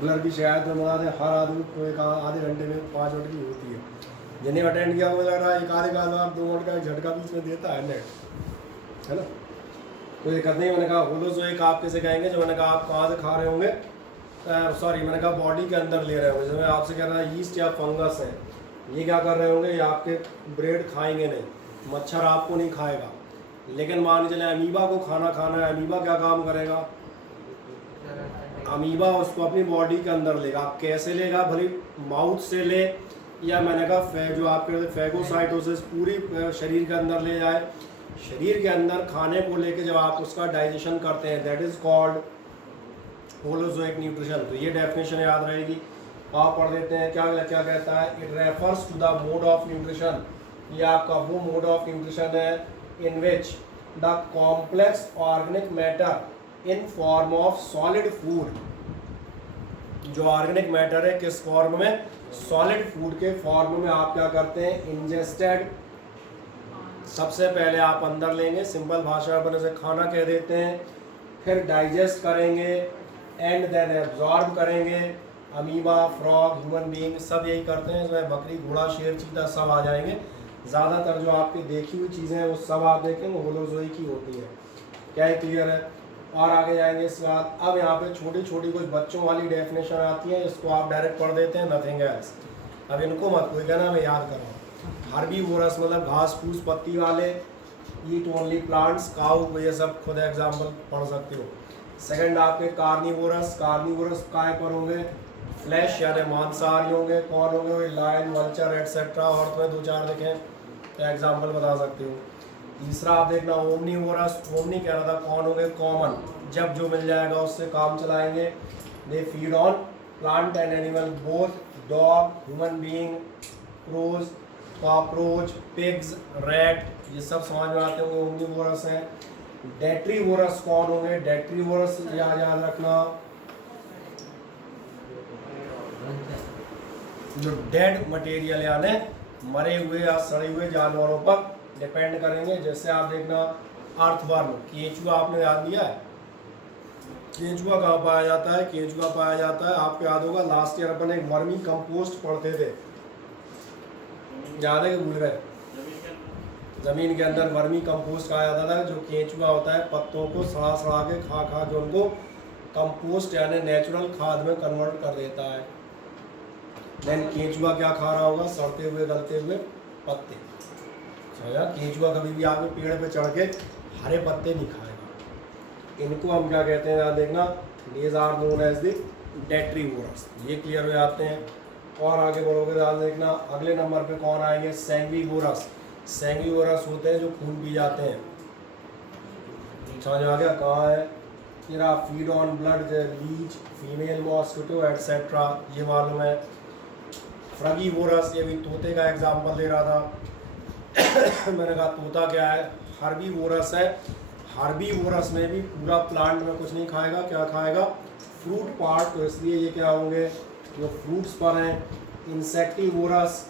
ब्लर की शिकायत में बता दें, हर आदमी को एक आधे घंटे में 5 मिनट की होती है। जिन्हें अटेंड किया मुझे लग रहा है एक आधे का 2 मिनट का झटका बीच में देता है नेट, है ना। कोई दिक्कत नहीं। मैंने कहा होलोजोइक आप कैसे कहेंगे, जो मैंने कहा आप कहाँ से खा रहे होंगे, सॉरी मैंने कहा बॉडी के अंदर ले रहे होंगे। जो मैं आपसे कह रहा था यीस्ट या फंगस है, ये क्या कर रहे होंगे, ये आपके ब्रेड खाएंगे नहीं, मच्छर आपको नहीं खाएगा। लेकिन मान चले अमीबा को खाना है, अमीबा क्या काम करेगा, अमीबा उसको अपनी बॉडी के अंदर लेगा। कैसे लेगा, भले माउथ से ले या मैंने कहा जो आपके फैगोसाइटोसिस पूरी शरीर के अंदर ले जाए। शरीर के अंदर खाने को लेके जब आप उसका डाइजेशन करते हैं, that is called holozoic nutrition. तो ये डेफिनेशन याद रहेगी। आप पढ़ लेते हैं क्या क्या कहता है, it refers to the mode of nutrition. ये आपका वो मोड ऑफ न्यूट्रिशन है in which the complex organic matter in form of solid food, जो ऑर्गेनिक मैटर है किस फॉर्म में, सॉलिड फूड के फॉर्म में आप क्या करते हैं, इंजेस्टेड। सबसे पहले आप अंदर लेंगे, सिंपल भाषा में से खाना कह देते हैं, फिर डाइजेस्ट करेंगे एंड देन एब्जॉर्ब करेंगे। अमीबा, फ्रॉग, ह्यूमन बीइंग सब यही करते हैं। इसमें बकरी, घोड़ा, शेर, चीता सब आ जाएंगे। ज़्यादातर जो आपकी देखी हुई चीज़ें हैं वो सब आप देखें वो होलोजोइक ही होती है। क्या है, क्लियर है। और आगे जाएंगे इसके बाद। अब यहाँ पे छोटी छोटी कुछ बच्चों वाली डेफिनेशन आती है, इसको आप डायरेक्ट पढ़ देते हैं, नथिंग एल्स। अब इनको मत कोई कहना मैं याद कर रहा हूँ। हर्बीवोरस मतलब घास फूस पत्ती वाले, ईट ओनली प्लांट्स, काऊ को, ये सब खुद एग्जाम्पल पढ़ सकते हो। सेकंड आपके कार्निवोरस, कार्निवोरस काय पर होंगे, फ्लैश यानी मांसाहारी होंगे। कौन होंगे, लायन, वल्चर एटसेट्रा। और तुम्हें 2-4 देखें एग्जाम्पल बता सकते हो। तीसरा आप देखना ओमनीवोरस, ओमनी कह रहा था, कौन होंगे, कॉमन, जब जो मिल जाएगा उससे काम चलाएंगे। They feed on plant and animal both, dog, human being, crows, cockroach, pigs, rat, ये सब समझ में आते होंगे, ओमनीवोरस हैं। डेट्रीवोरस कौन होंगे, डेट्रीवोरस याद रखना, जो डेड मटेरियल यानी मरे हुए या सड़े हुए जानवरों पर डिपेंड करेंगे। जैसे आप देखना अर्थवर्म, केंचुआ आपने याद दिया है। केंचुआ कहाँ पाया जाता है, केंचुआ पाया जाता है, आपको याद होगा लास्ट ईयर अपन एक वर्मी कंपोस्ट पढ़ते थे, याद है कि भूल गए। ज़मीन के अंदर वर्मी कंपोस्ट कहा जाता था, जो केंचुआ होता है पत्तों को सड़ा के खा जो उनको कंपोस्ट यानी नेचुरल खाद में कन्वर्ट कर देता है। देन केंचुआ क्या खा रहा होगा, सड़ते हुए गलते हुए पत्ते। समझा, केंचुआ कभी भी आगे पेड़ पे चढ़ के हरे पत्ते नहीं खाएगा। इनको हम क्या कहते हैं याद देखना, these are known as the detritivores. ये क्लियर हो जाते हैं। और आगे बढ़ोगे ध्यान देखना, अगले नंबर पे कौन आएंगे, सैंग्विवोरस। सैंग्विवोरस होते हैं जो खून पी जाते हैं। समझ आ गया कहाँ है, तेरा feed on blood, leech, female mosquito etcetera, ये मालूम है। फ्रगीवोरस, ये भी तोते का एग्जाम्पल दे रहा था मैंने कहा तोता क्या है, हर्बीवोरस है। हर्बीवोरस में भी पूरा प्लांट में कुछ नहीं खाएगा, क्या खाएगा, फ्रूट पार्ट, तो इसलिए ये क्या होंगे, जो फ्रूट्स पर हैं। इंसेक्टिवोरस,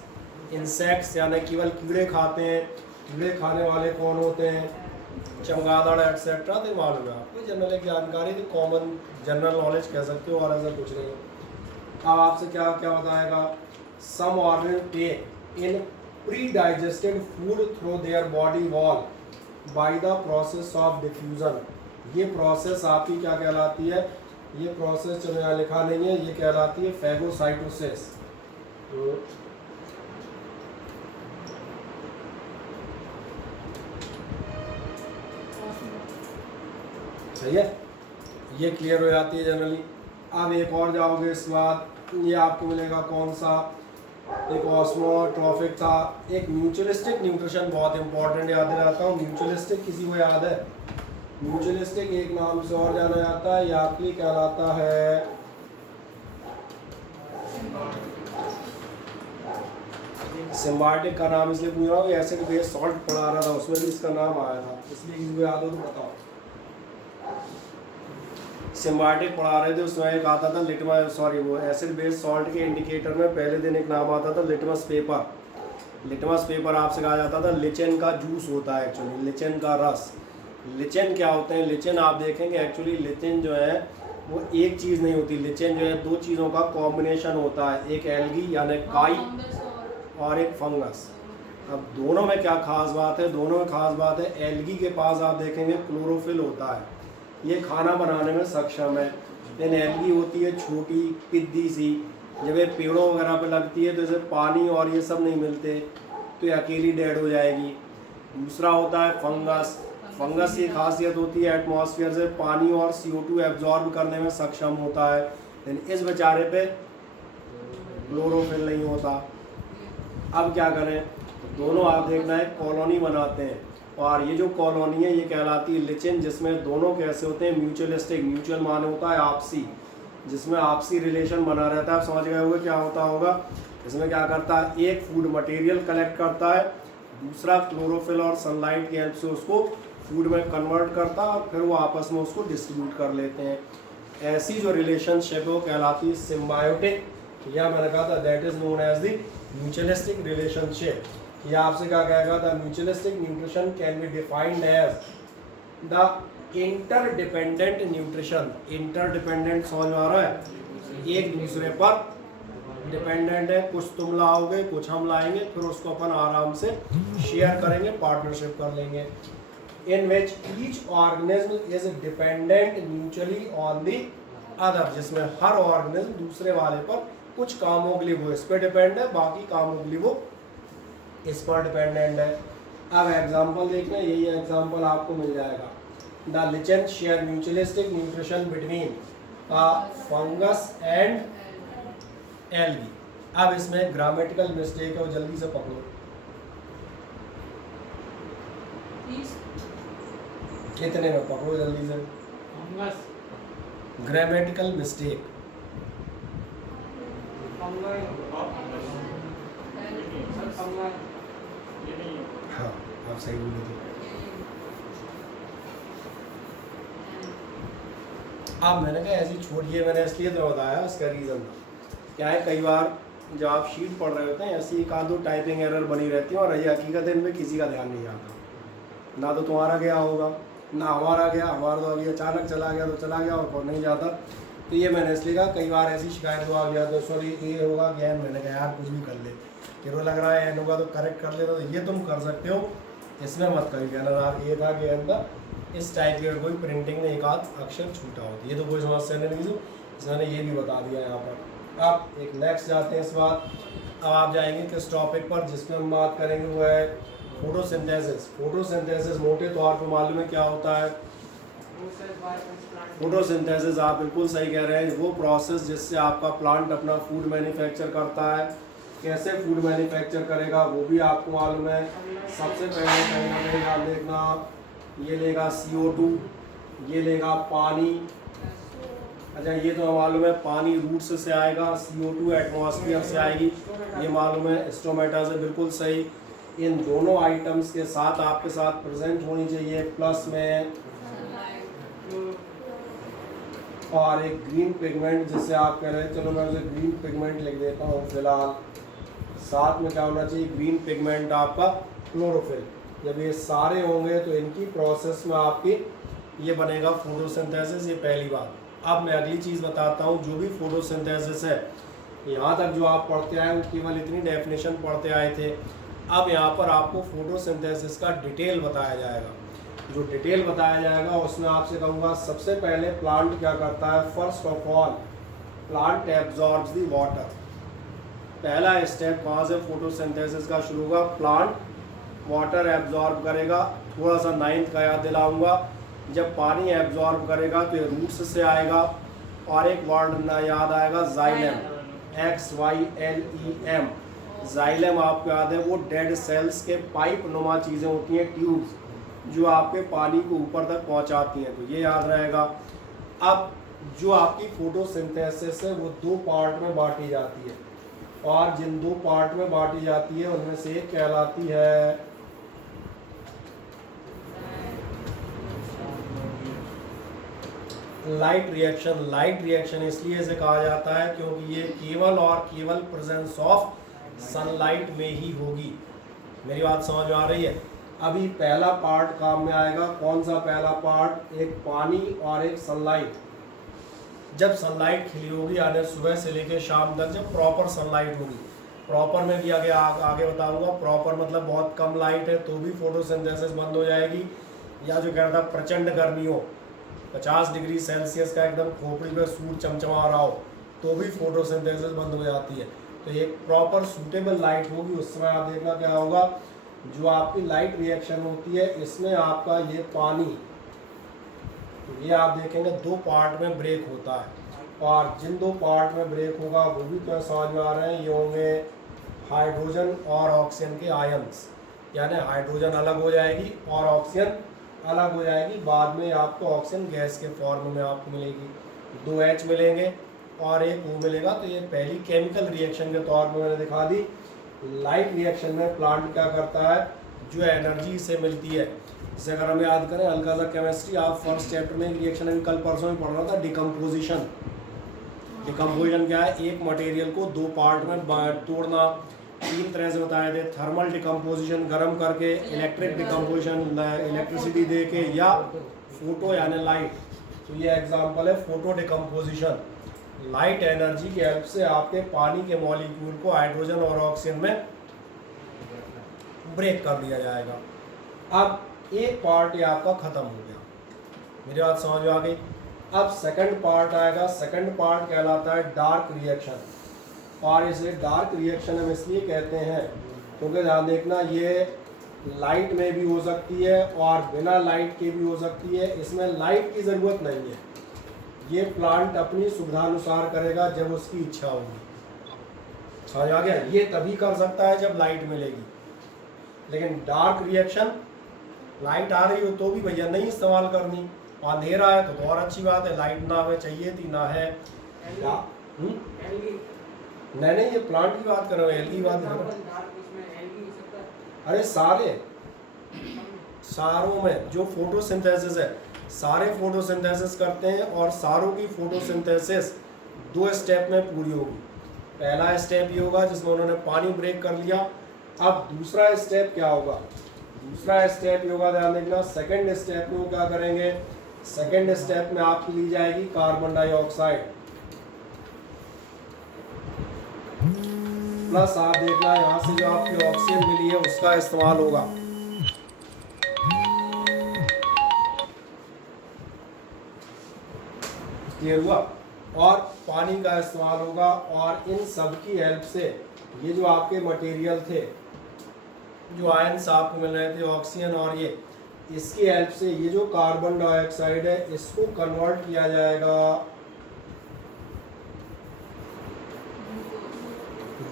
इंसेक्ट्स यानी केवल कीड़े खाते हैं। कीड़े खाने वाले कौन होते हैं, चमगादड़ एटसेट्रा। तो मालूम है आपको, जनरल जानकारी, तो कॉमन जनरल नॉलेज कह सकते हो, और ऐसा कुछ नहीं। अब आपसे क्या क्या बताएगा, some organism take in predigested food through their body wall by the process of diffusion. ये प्रोसेस आपकी क्या कहलाती है, ये प्रोसेस चलो यहाँ लिखा नहीं है, ये कहलाती है फैगोसाइटोसिस। तो सही है, ये क्लियर हो जाती है जनरली। अब एक और जाओगे इस बाद, ये आपको मिलेगा कौन सा, एक ऑस्मोट्रॉफिक था, एक म्यूचुअलिस्टिक न्यूट्रिशन, बहुत इंपॉर्टेंट याद दिलाता हूँ। म्यूचुअलिस्टिक किसी को याद है, म्यूचुअलिस्टिक एक नाम से और जाना जाता है, याकली कहलाता है सिम्बायोटिक का नाम इसलिए पूछ रहा हूँ, एसिड बेस सॉल्ट पढ़ा रहा था उसमें भी इसका नाम आया था, इसलिए किसी को याद हो तो बताओ। सिम्बायोटिक पढ़ा रहे थे, उसमें एक आता था लिटमस, सॉरी वो एसिड बेस सॉल्ट के इंडिकेटर में पहले दिन एक नाम आता था लिटमस पेपर। लिटमस पेपर आपसे कहा जाता था, लिचेन का जूस होता है एक्चुअली, लिचेन का रस। लिचेन क्या होते हैं, लिचेन आप देखेंगे एक्चुअली लिचेन जो है वो एक चीज़ नहीं होती, लिचेन जो है दो चीज़ों का कॉम्बिनेशन होता है, एक एल्गी यानी काई और एक फंगस। अब दोनों में क्या खास बात है, दोनों में खास बात है, एल्गी के पास आप देखेंगे क्लोरोफिल होता है, ये खाना बनाने में सक्षम है। लेकिन एल्गी होती है छोटी पिद्दी सी, जब ये पेड़ों वगैरह पे लगती है तो इसे पानी और ये सब नहीं मिलते, तो ये अकेली डेड हो जाएगी। दूसरा होता है फंगस। फंगस की खासियत होती है एटमॉस्फेयर से पानी और CO2 एब्जॉर्ब करने में सक्षम होता है, लेकिन इस बेचारे पे क्लोरोफिल नहीं होता। अब क्या करें, तो दोनों आप देखना है कॉलोनी बनाते हैं, और ये जो कॉलोनी है ये कहलाती है लिचेन, जिसमें दोनों कैसे होते हैं, म्यूचुअलिस्टिक। म्यूचुअल माने होता है आपसी, जिसमें आपसी रिलेशन बना रहता है। आप समझ गए होंगे क्या होता होगा, इसमें क्या करता है, एक फूड मटेरियल कलेक्ट करता है, दूसरा क्लोरोफिल और सनलाइट की हेल्प से उसको फूड में कन्वर्ट करता है, और फिर वो आपस में उसको डिस्ट्रीब्यूट कर लेते हैं। ऐसी जो रिलेशनशिप है वो कहलाती है सिम्बायोटिक, या मैंने कहा था that is known as the mutualistic relationship. या आपसे क्या कहेगा, the mutualistic nutrition can be defined as the interdependent nutrition. Interdependent समझ आ रहा है, एक दूसरे पर डिपेंडेंट है, कुछ तुम लाओगे कुछ हम लाएंगे, फिर उसको अपन आराम से शेयर करेंगे, पार्टनरशिप कर लेंगे। In which each organism is dependent mutually on the other, जिसमें हर ऑर्गेनिज्म दूसरे वाले पर कुछ कामों के लिए वो इस पर डिपेंड है, बाकी कामों के लिए वो इस पर डिपेंडेंट है। अब एग्जाम्पल देखना, यही एग्जाम्पल आपको मिल जाएगा। The lichen share mutualistic nutrition between fungus and algae. अब इसमें ग्रामेटिकल मिस्टेक है, वो जल्दी से पकड़ो। कितने में पकड़ो जल्दी से, ग्रामेटिकल मिस्टेक। हाँ आप सही बोले थे। अब मैंने कहा ऐसी छोड़िए, मैंने इसलिए तो बताया, इसका रीज़न क्या है, कई बार जब आप शीट पढ़ रहे होते हैं ऐसी एक आध दो टाइपिंग एरर बनी रहती है, और ये हकीकत इनमें किसी का ध्यान नहीं आता, ना तो तुम्हारा गया होगा ना हमारा गया, हमारा तो अभी अचानक चला गया तो चला गया और नहीं जाता। तो ये मैंने इसलिए कहा, कई बार ऐसी शिकायत हुआ गया तो सॉरी ये होगा क्या, मैंने कहा यार कुछ भी कर ले, कि लग रहा है एन होगा तो करेक्ट कर ले, तो ये तुम कर सकते हो, इसमें मत करिए। अगर ये था कि अंदर इस टाइप की कोई प्रिंटिंग में एक आध अक्षर छूटा होती है तो कोई समस्या नहीं, इसने ये भी बता दिया यहाँ पर। अब एक नेक्स्ट जाते हैं इस बात। अब आप जाएंगे किस टॉपिक पर जिसमें हम बात करेंगे, वो है फोटोसिंथेसिस। फोटोसिंथेसिस मोटे तौर पर मालूम है क्या होता है, फोटोसिंथेसिस आप बिल्कुल सही कह रहे हैं, वो प्रोसेस जिससे आपका प्लांट अपना फूड मैन्युफैक्चर करता है। कैसे फूड मैन्युफैक्चर करेगा वो भी आपको मालूम है। सबसे पहले कहीं ना कहीं आप देखना, ये लेगा CO2, ये लेगा पानी। अच्छा ये तो मालूम है पानी रूट्स से आएगा, CO2 एटमॉस्फेयर से आएगी, ये मालूम है। स्टोमेटा से बिल्कुल सही। इन दोनों आइटम्स के साथ आपके साथ प्रेजेंट होनी चाहिए प्लस में और एक ग्रीन पिगमेंट, जिससे आप कह रहे हैं, चलो मैं उसे ग्रीन पिगमेंट लिख देता हूँ फिलहाल। साथ में क्या होना चाहिए, ग्रीन पिगमेंट आपका क्लोरोफिल। जब ये सारे होंगे तो इनकी प्रोसेस में आपकी ये बनेगा फोटोसिंथेसिस। ये पहली बात। अब मैं अगली चीज़ बताता हूँ। जो भी फोटोसिंथेसिस है, यहाँ तक जो आप पढ़ते आए वो केवल इतनी डेफिनेशन पढ़ते आए थे। अब यहाँ पर आपको फोटोसिंथेसिस का डिटेल बताया जाएगा। जो डिटेल बताया जाएगा उसमें आपसे कहूँगा, सबसे पहले प्लांट क्या करता है। First of all plant absorbs the water. पहला स्टेप कहाँ से फोटोसिंथेसिस का शुरू होगा, प्लांट वाटर एब्जॉर्ब करेगा। थोड़ा सा 9th का याद दिलाऊंगा, जब पानी एब्जॉर्ब करेगा तो ये रूट्स से आएगा और एक वर्ड ना याद आएगा, जाइलम, XYLEM। जाइलम आपको याद है, वो डेड सेल्स के पाइप नुमा चीज़ें होती हैं, ट्यूब्स, जो आपके पानी को ऊपर तक पहुंचाती हैं, तो ये याद रहेगा। अब जो आपकी फोटोसिंथेसिस है वो 2 पार्ट में बांटी जाती है, और जिन 2 पार्ट में बांटी जाती है उनमें से एक कहलाती है लाइट रिएक्शन। लाइट रिएक्शन इसलिए इसे कहा जाता है क्योंकि ये केवल और केवल प्रेजेंस ऑफ सनलाइट में ही होगी। मेरी बात समझ में आ रही है। अभी पहला पार्ट काम में आएगा। कौन सा पहला पार्ट, एक पानी और एक सनलाइट। जब सनलाइट खिली होगी, यानी सुबह से लेकर शाम तक, जब प्रॉपर सनलाइट होगी, प्रॉपर में भी आगे बताऊंगा। प्रॉपर मतलब बहुत कम लाइट है तो भी फोटोसिंथेसिस बंद हो जाएगी, या जो कह रहा था प्रचंड गर्मी हो, 50 डिग्री सेल्सियस का एकदम खोपड़ी पे सूर्य चमचमा रहा हो, तो भी फोटोसिंथेसिस बंद हो जाती है। तो एक प्रॉपर सूटेबल लाइट होगी, उस समय आप देखना क्या होगा, जो आपकी लाइट रिएक्शन होती है इसमें आपका ये पानी, तो ये आप देखेंगे 2 पार्ट में ब्रेक होता है, और जिन 2 पार्ट में ब्रेक होगा वो भी क्या समझ में आ रहे हैं, ये होंगे हाइड्रोजन और ऑक्सीजन के आयंस। यानी हाइड्रोजन अलग हो जाएगी और ऑक्सीजन अलग हो जाएगी। बाद में आपको ऑक्सीजन गैस के फॉर्म में आपको मिलेगी, 2 H मिलेंगे और एक O मिलेगा। तो ये पहली केमिकल रिएक्शन के तौर पर मैंने दिखा दी। लाइट रिएक्शन में प्लांट क्या करता है, जो एनर्जी से मिलती है, जैसे अगर हम याद करें हल्का सा केमिस्ट्री, आप फर्स्ट चैप्टर में रिएक्शन अभी कल परसों में पढ़ रहा था, डिकम्पोजिशन। डिकम्पोजिशन क्या है, एक मटेरियल को 2 पार्ट में तोड़ना। 3 तरह से बताए थे, थर्मल डिकम्पोजिशन गर्म करके, इलेक्ट्रिक डिकम्पोजिशन इलेक्ट्रिसिटी दे के, या फोटो यानी लाइट। तो ये एग्जांपल है फोटो डिकम्पोजिशन। लाइट एनर्जी की हेल्प से आपके पानी के मॉलिक्यूल को हाइड्रोजन और ऑक्सीजन में ब्रेक कर दिया जाएगा। अब एक पार्ट ये आपका खत्म हो गया, मेरी बात समझ में आ गई। अब सेकंड पार्ट आएगा। सेकंड पार्ट कहलाता है डार्क रिएक्शन, और इसे डार्क रिएक्शन हम इसलिए कहते हैं क्योंकि ध्यान देखना, ये लाइट में भी हो सकती है और बिना लाइट के भी हो सकती है। इसमें लाइट की ज़रूरत नहीं है, ये प्लांट अपनी सुविधानुसार करेगा जब उसकी इच्छा होगी। समझ आ गया, ये तभी कर सकता है जब लाइट मिलेगी। लेकिन डार्क रिएक्शन, लाइट आ रही हो तो भी भैया नहीं इस्तेमाल करनी, अंधेरा है तो और अच्छी बात है, लाइट ना हमें चाहिए थी ना है। नहीं, ये प्लांट की बात कर रहे हो, एल की बात कर रहे हो। अरे सारों में जो फोटोसिंथेसिस है, सारे फोटोसिंथेसिस करते हैं, और सारों की फोटोसिंथेसिस 2 स्टेप में पूरी होगी। पहला स्टेप ये होगा जिसमें उन्होंने पानी ब्रेक कर लिया। अब दूसरा स्टेप क्या होगा, दूसरा स्टेप ये होगा, ध्यान देखना, सेकेंड स्टेप में वो क्या करेंगे, सेकेंड स्टेप में आपकी ली जाएगी कार्बन डाइऑक्साइड प्लस, आप देखना यहाँ से जो आपकी ऑक्सीजन मिली है उसका इस्तेमाल होगा। क्लियर हुआ, और पानी का इस्तेमाल होगा, और इन सब की हेल्प से ये जो आपके मटेरियल थे, जो आयंस आपको मिल रहे थे, ऑक्सीजन और ये, इसकी हेल्प से ये जो कार्बन डाइऑक्साइड है इसको कन्वर्ट किया जाएगा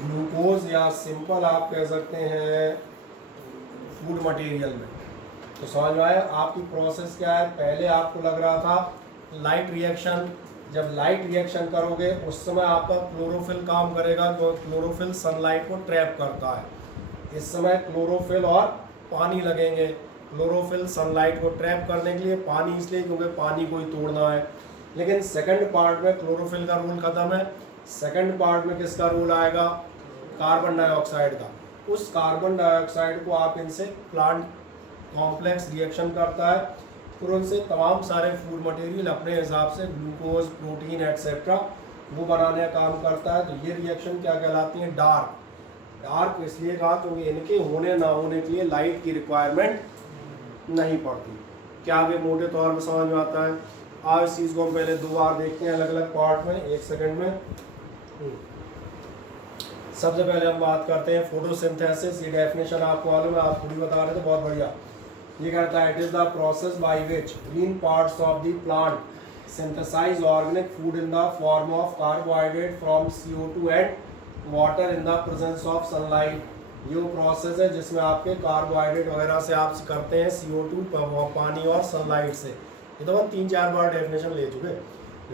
ग्लूकोज या सिंपल आप कह सकते हैं फूड मटेरियल में। तो समझ में आया आपकी प्रोसेस क्या है। पहले आपको लग रहा था लाइट रिएक्शन, जब लाइट रिएक्शन करोगे उस समय आपका क्लोरोफिल काम करेगा, जो क्लोरोफिल सनलाइट को ट्रैप करता है। इस समय क्लोरोफिल और पानी लगेंगे। क्लोरोफिल सनलाइट को ट्रैप करने के लिए, पानी इसलिए क्योंकि पानी को ही तोड़ना है। लेकिन सेकंड पार्ट में क्लोरोफिल का रोल खत्म है। सेकंड पार्ट में किसका रोल आएगा? कार्बन डाइऑक्साइड का। उस कार्बन डाइऑक्साइड को आप इनसे प्लांट कॉम्प्लेक्स रिएक्शन करता है, फिर उनसे तमाम सारे फूड मटेरियल अपने हिसाब से ग्लूकोज, प्रोटीन एट्सेट्रा वो बनाने का काम करता है। तो ये रिएक्शन क्या कहलाती है? डार्क। डार्क इसलिए कहा क्योंकि इनके होने ना होने के लिए लाइट की रिक्वायरमेंट नहीं पड़ती। क्या आगे मोटे तौर पर समझ में आता है? आज इस चीज़ को हम पहले 2 बार देखते हैं अलग अलग पार्ट में, 1 सेकंड में। सबसे पहले हम बात करते हैं फोटोसिंथेसिस। ये डेफिनेशन आपको मालूम है, आप खुद ही बता रहे थे, बहुत बढ़िया। ये कहता है it is the process by which green parts of the plant synthesize organic food in the form of carbohydrate from CO2 and water in the presence of sunlight. ये वो प्रोसेस है जिसमें आपके कार्बोहाइड्रेट वगैरह से आप करते हैं CO2, पानी और सनलाइट से। ये तो हम 3-4 बार डेफिनेशन ले चुके।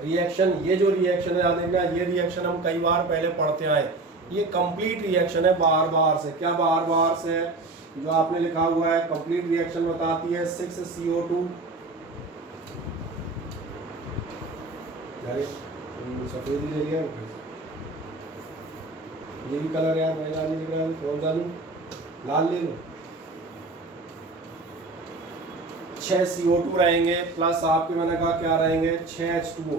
रिएक्शन, ये जो रिएक्शन है याद रखना, ये रिएक्शन हम कई बार पहले पढ़ते आए। ये कंप्लीट रिएक्शन है बार बार से। क्या बार बार से है? जो आपने लिखा हुआ है कंप्लीट रिएक्शन बताती है 6CO2। सफेद ही ले लिया, ये भी कलर यार भाई लाल लिख रहा है, कौन सा लूं? लाल ले लो। 6 CO2 रहेंगे प्लस आपके मैंने कहा क्या रहेंगे? 6 H2O।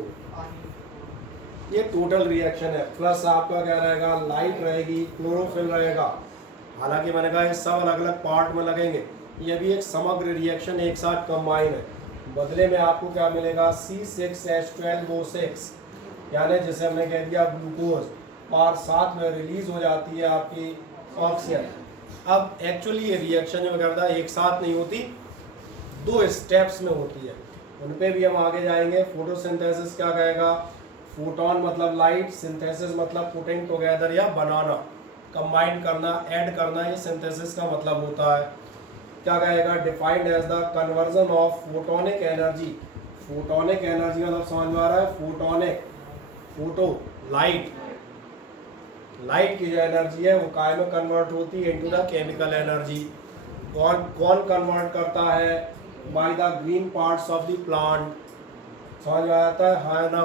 ये टोटल रिएक्शन है। प्लस आपका क्या रहेगा? लाइट रहेगी, क्लोरोफिल रहेगा। हालांकि मैंने कहा ये सब अलग अलग पार्ट में लगेंगे, ये भी एक समग्र रिएक्शन एक साथ कंबाइन है। बदले में आपको क्या मिलेगा? C6H12O6, यानी जैसे हमने कह दिया ग्लूकोज, और साथ में रिलीज हो जाती है आपकी ऑक्सीजन। अब एक्चुअली ये रिएक्शन जो करता है एक साथ नहीं होती, 2 स्टेप्स में होती है। उन पे भी हम आगे जाएंगे। फोटोसिंथेसिस क्या कहेगा? फोटोन मतलब लाइट, सिंथेसिस मतलब पुटिंग टुगेदर या बनाना, कंबाइन करना, ऐड करना, ये सिंथेसिस का मतलब होता है। क्या कहेगा? Defined as the conversion of photonic energy. Photonic energy मतलब समझ में आ रहा है? फोटोनिक, फोटो लाइट, लाइट की जो एनर्जी है वो काय में कन्वर्ट होती है? Into the chemical energy. कौन कन्वर्ट करता है? By the green parts of the plant. समझ में आता है? हाँ ना?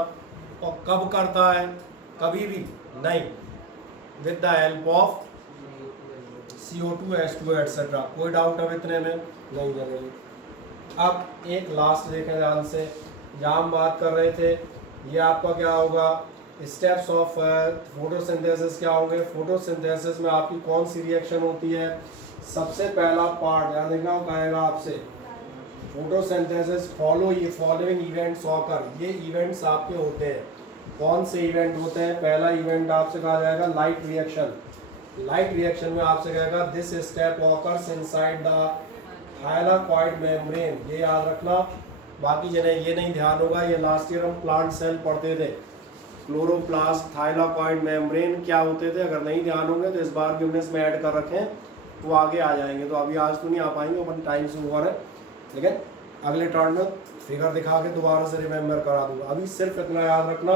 और कब करता है? कभी भी नहीं, with the help of CO2, H2O etcetera. कोई डाउट अब इतने में नहीं जनरली। अब एक लास्ट देखें ध्यान से, जहाँ हम बात कर रहे थे, ये आपका क्या होगा? स्टेप्स ऑफ फोटोसिंथेसिस क्या होंगे? फोटोसिंथेसिस में आपकी कौन सी रिएक्शन होती है? सबसे पहला पार्ट ध्यान देखना कहेगा आपसे, फोटोसिंथेसिस फॉलो ये फॉलोइंग इवेंट्स ऑकर। ये इवेंट्स आपके होते हैं। कौन से इवेंट होते हैं? पहला इवेंट आपसे कहा जाएगा लाइट रिएक्शन। लाइट रिएक्शन में आपसे कहेगा this step occurs inside the thylakoid membrane. ये याद रखना, बाकी जिन्हें ये नहीं ध्यान होगा, ये लास्ट ईयर हम प्लांट सेल पढ़ते थे। क्लोरोप्लास्ट, थाइलाकॉइड मेम्ब्रेन क्या होते थे, अगर नहीं ध्यान होंगे तो इस बार भी हमने इसमें ऐड कर रखे हैं, वो आगे आ जाएंगे। तो अभी आज तो नहीं आ पाएंगे, अपन टाइम से ओवर है, लेकिन अगले टर्न में फिगर दिखा के दोबारा से रिमेंबर करा दूंगा। अभी सिर्फ इतना याद रखना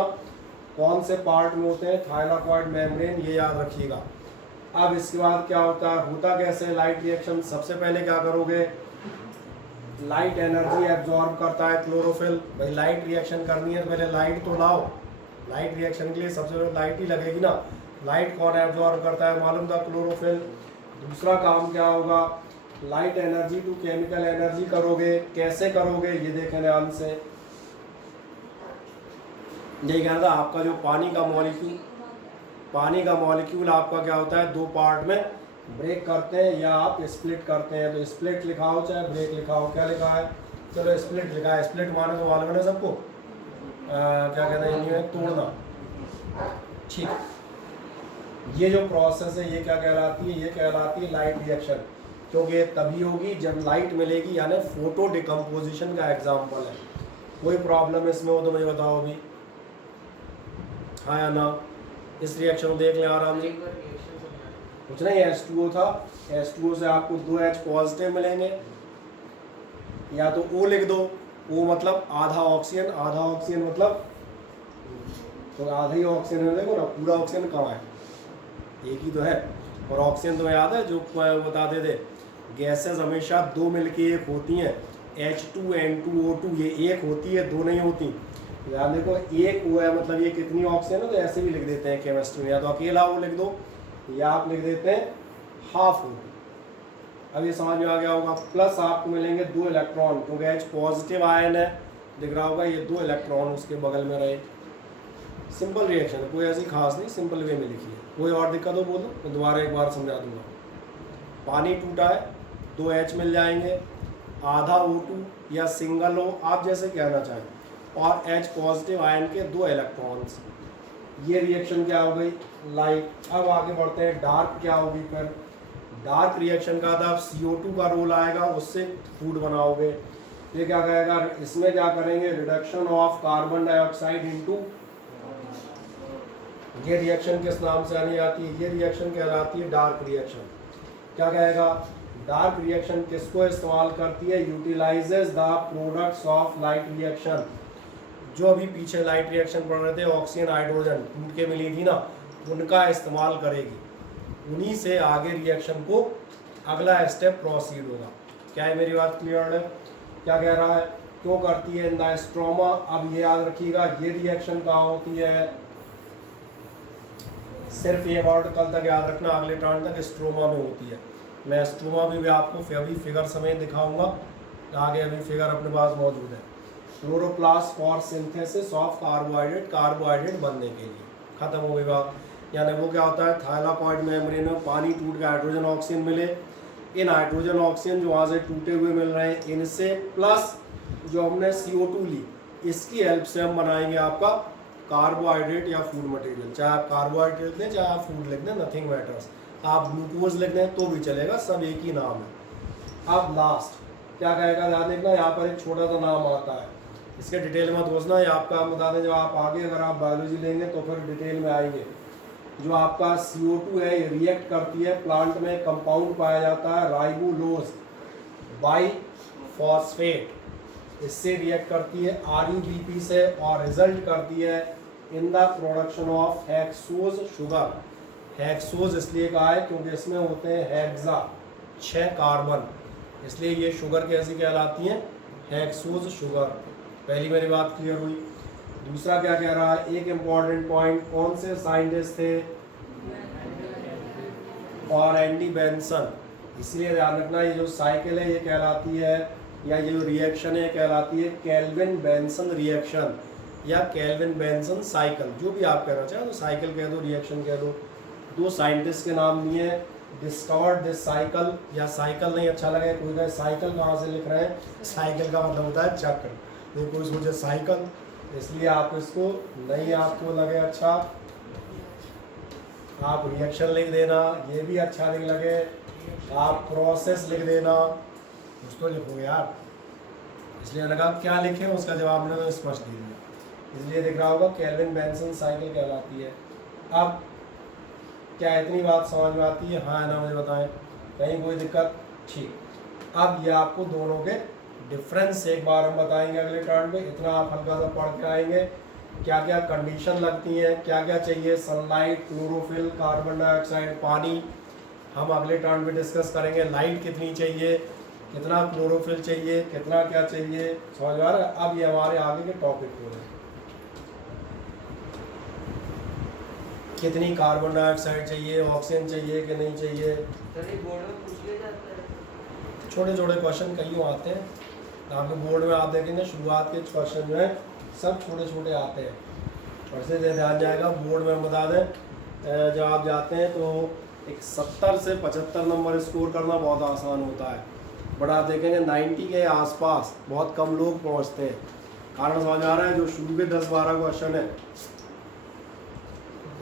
कौन से पार्ट में होते हैं, थाइलाकॉइड मेम्ब्रेन, ये याद रखिएगा। अब इसके बाद क्या होता है, होता कैसे लाइट रिएक्शन? सबसे पहले क्या करोगे? लाइट एनर्जी एब्जॉर्ब करता है क्लोरोफिल। भाई लाइट रिएक्शन करनी है तो पहले लाइट तो लाओ। लाइट रिएक्शन के लिए सबसे पहले लाइट ही लगेगी ना। लाइट कौन एब्जॉर्ब करता है? मालूम था, क्लोरोफिल। दूसरा काम क्या होगा? Light energy to chemical energy करोगे। कैसे करोगे ये देखें ध्यान से। यही कहना था, आपका जो पानी का मॉलिक्यूल आपका क्या होता है? 2 पार्ट में ब्रेक करते हैं या आप स्प्लिट करते हैं। तो स्प्लिट लिखा हो चाहे ब्रेक लिखा हो, क्या लिखा है? चलो स्प्लिट लिखा है। स्प्लिट माने तो मालूम है सबको, क्या कहते हैं हिंदी में? तोड़ना। ठीक, ये जो प्रोसेस है ये क्या कहलाती है? ये कहलाती है लाइट रिएक्शन। क्योंकि तभी होगी जब लाइट मिलेगी, यानी फोटो डिकम्पोजिशन का एग्जाम्पल है। कोई प्रॉब्लम इसमें हो तो मुझे बताओ अभी, हाँ या ना। इस रिएक्शन को देख लें आराम से। एक बार रिएक्शन समझा। कुछ नहीं, H2O था, H2O से आपको 2H पॉजिटिव मिलेंगे, या तो O लिख दो, O मतलब आधा ऑक्सीजन, आधा ऑक्सीजन मतलब तो आधा ही ऑक्सीजन है, देखो ना पूरा ऑक्सीजन कहाँ है, एक ही तो है। और ऑक्सीजन तो याद है जो बताते थे, गैसेस हमेशा दो मिलके एक होती हैं, H2N2O2 ये एक होती है, दो नहीं होती। याद देखो एक वो है मतलब ये कितनी ऑक्सीजन है, तो ऐसे भी लिख देते हैं केमिस्ट्री में, या तो अकेला वो लिख दो या आप लिख देते हैं हाफ हो। अब ये समझ में आ गया होगा। प्लस आपको मिलेंगे 2 इलेक्ट्रॉन, क्योंकि H पॉजिटिव आयन है, दिख रहा होगा ये 2 इलेक्ट्रॉन उसके बगल में रहे। सिंपल रिएक्शन है, कोई ऐसी खास नहीं, सिंपल वे में लिखी है। कोई और दिक्कत हो बोलो, मैं दोबारा एक बार समझा दूंगा। पानी टूटा है, 2 H मिल जाएंगे, आधा O2 या सिंगल O, आप जैसे कहना चाहें, और H पॉजिटिव आयन के 2 इलेक्ट्रॉन्स। ये रिएक्शन क्या हो गई, लाइट। अब आगे बढ़ते हैं, डार्क क्या होगी फिर। डार्क रिएक्शन का था CO2 का रोल आएगा, उससे फूड बनाओगे। ये क्या कहेगा, इसमें क्या करेंगे, reduction of carbon dioxide into. ये रिएक्शन किस नाम से आनी आती है, ये रिएक्शन कहलाती है डार्क रिएक्शन। क्या कहेगा, डार्क रिएक्शन किसको इस्तेमाल करती है, utilises the products of light reaction. जो अभी पीछे लाइट रिएक्शन पढ़ रहे थे, ऑक्सीजन हाइड्रोजन टूट के मिली थी ना, उनका इस्तेमाल करेगी, उन्हीं से आगे रिएक्शन को अगला स्टेप प्रोसीड होगा। क्या है, मेरी बात क्लियर है। क्या कह रहा है, क्यों करती है इन द स्ट्रोमा। अब ये याद रखिएगा, ये रिएक्शन कहाँ होती है, सिर्फ ये वर्ड कल तक याद रखना, अगले टर्न तक स्ट्रोमा में होती है। मैं स्ट्रोमा भी आपको अभी फिगर समेत दिखाऊंगा, आगे अभी फिगर अपने पास मौजूद है। Chloroplast for synthesis of carbohydrate, carbohydrate बनने के लिए। खत्म हो गई बात। यानी वो क्या होता है, थाइलाकॉइड मेम्ब्रेन में पानी टूट के हाइड्रोजन ऑक्सीजन मिले, इन हाइड्रोजन ऑक्सीजन जो वहाँ से टूटे हुए मिल रहे हैं, इनसे प्लस जो हमने CO2 ली, इसकी हेल्प से हम बनाएंगे आपका कार्बोहाइड्रेट या फूड मटेरियल। चाहे आप कार्बोहाइड्रेट लिख दें, चाहे आप फूड लिख दें, नथिंग मैटर्स। आप ग्लूकोज लिख दें तो भी चलेगा, सब एक ही नाम है। अब लास्ट क्या कहेगा, ध्यान देखना, यहाँ पर एक छोटा सा नाम आता है, इसके डिटेल में दोस्त ना, ये आपका बता दें, जब आप आगे अगर आप बायोलॉजी लेंगे तो फिर डिटेल में आएंगे। जो आपका CO2 है, ये रिएक्ट करती है, प्लांट में कंपाउंड पाया जाता है राइबोलोज बाइफॉस्फेट, इससे रिएक्ट करती है RUBP से, और रिजल्ट करती है in the production of hexose sugar. Hexose इसलिए कहा है क्योंकि इसमें होते हैं हेक्सा, 6 कार्बन, इसलिए ये शुगर कैसी कहलाती है, हेक्सोज शुगर। पहली मेरी बात क्लियर हुई। दूसरा क्या कह रहा है, एक इम्पॉर्टेंट पॉइंट, कौन से साइंटिस्ट थे, और एंडी बेंसन। इसलिए ध्यान रखना, ये जो साइकिल है ये कहलाती है, या ये जो रिएक्शन है कहलाती है केल्विन बेंसन रिएक्शन या केल्विन बेंसन साइकिल, जो भी आप कहना चाहें, तो साइकिल कह दो, रिएक्शन कह दो। 2 साइंटिस्ट के नाम दिए हैं, डिस्कवर्ड दिस साइकिल, या साइकिल नहीं अच्छा लगे, कोई कहे साइकिल कहाँ से लिख रहे हैं, साइकिल का मतलब होता है चक्र, नहीं कोई सोचे साइकिल, इसलिए आप इसको नहीं आपको लगे अच्छा, आप रिएक्शन लिख देना, ये भी अच्छा नहीं लगे आप प्रोसेस लिख देना, कुछ तो लिखोगे यार। इसलिए मैंने कहा क्या लिखें, उसका जवाब मैंने तो स्पष्ट दे दिया। इसलिए दिख रहा होगा केल्विन बेंसन साइकिल कहलाती है। अब क्या इतनी बात समझ में आती है, हाँ ना, मुझे बताएं, कहीं कोई दिक्कत, ठीक। अब ये आपको दोनों के डिफरेंस एक बार हम बताएंगे अगले टर्न पे, इतना आप हल्का सा पढ़ के आएंगे, क्या क्या कंडीशन लगती है, क्या क्या चाहिए, सनलाइट, क्लोरोफिल, कार्बन डाइऑक्साइड, पानी, हम अगले टर्न पे डिस्कस करेंगे। लाइट कितनी चाहिए, कितना क्लोरोफिल चाहिए, कितना क्या चाहिए, समझ आ रहा है। अब ये हमारे आगे के टॉपिक हो रहे हैं, कितनी कार्बन डाइऑक्साइड चाहिए, ऑक्सीजन चाहिए कि नहीं चाहिए। सर ये बोर्ड में पूछ लिया जाता है, छोटे छोटे क्वेश्चन कईयों आते हैं आपके बोर्ड में, आप देखेंगे शुरुआत के क्वेश्चन जो है सब छोटे छोटे आते हैं, और इससे ध्यान जाएगा बोर्ड में हम बता दें, जब आप जाते हैं तो एक 70 से 75 नंबर स्कोर करना बहुत आसान होता है, बट आप देखेंगे 90 के आसपास बहुत कम लोग पहुंचते हैं। कारण समझ आ रहा है, जो शुरू के 10-12 क्वेश्चन है,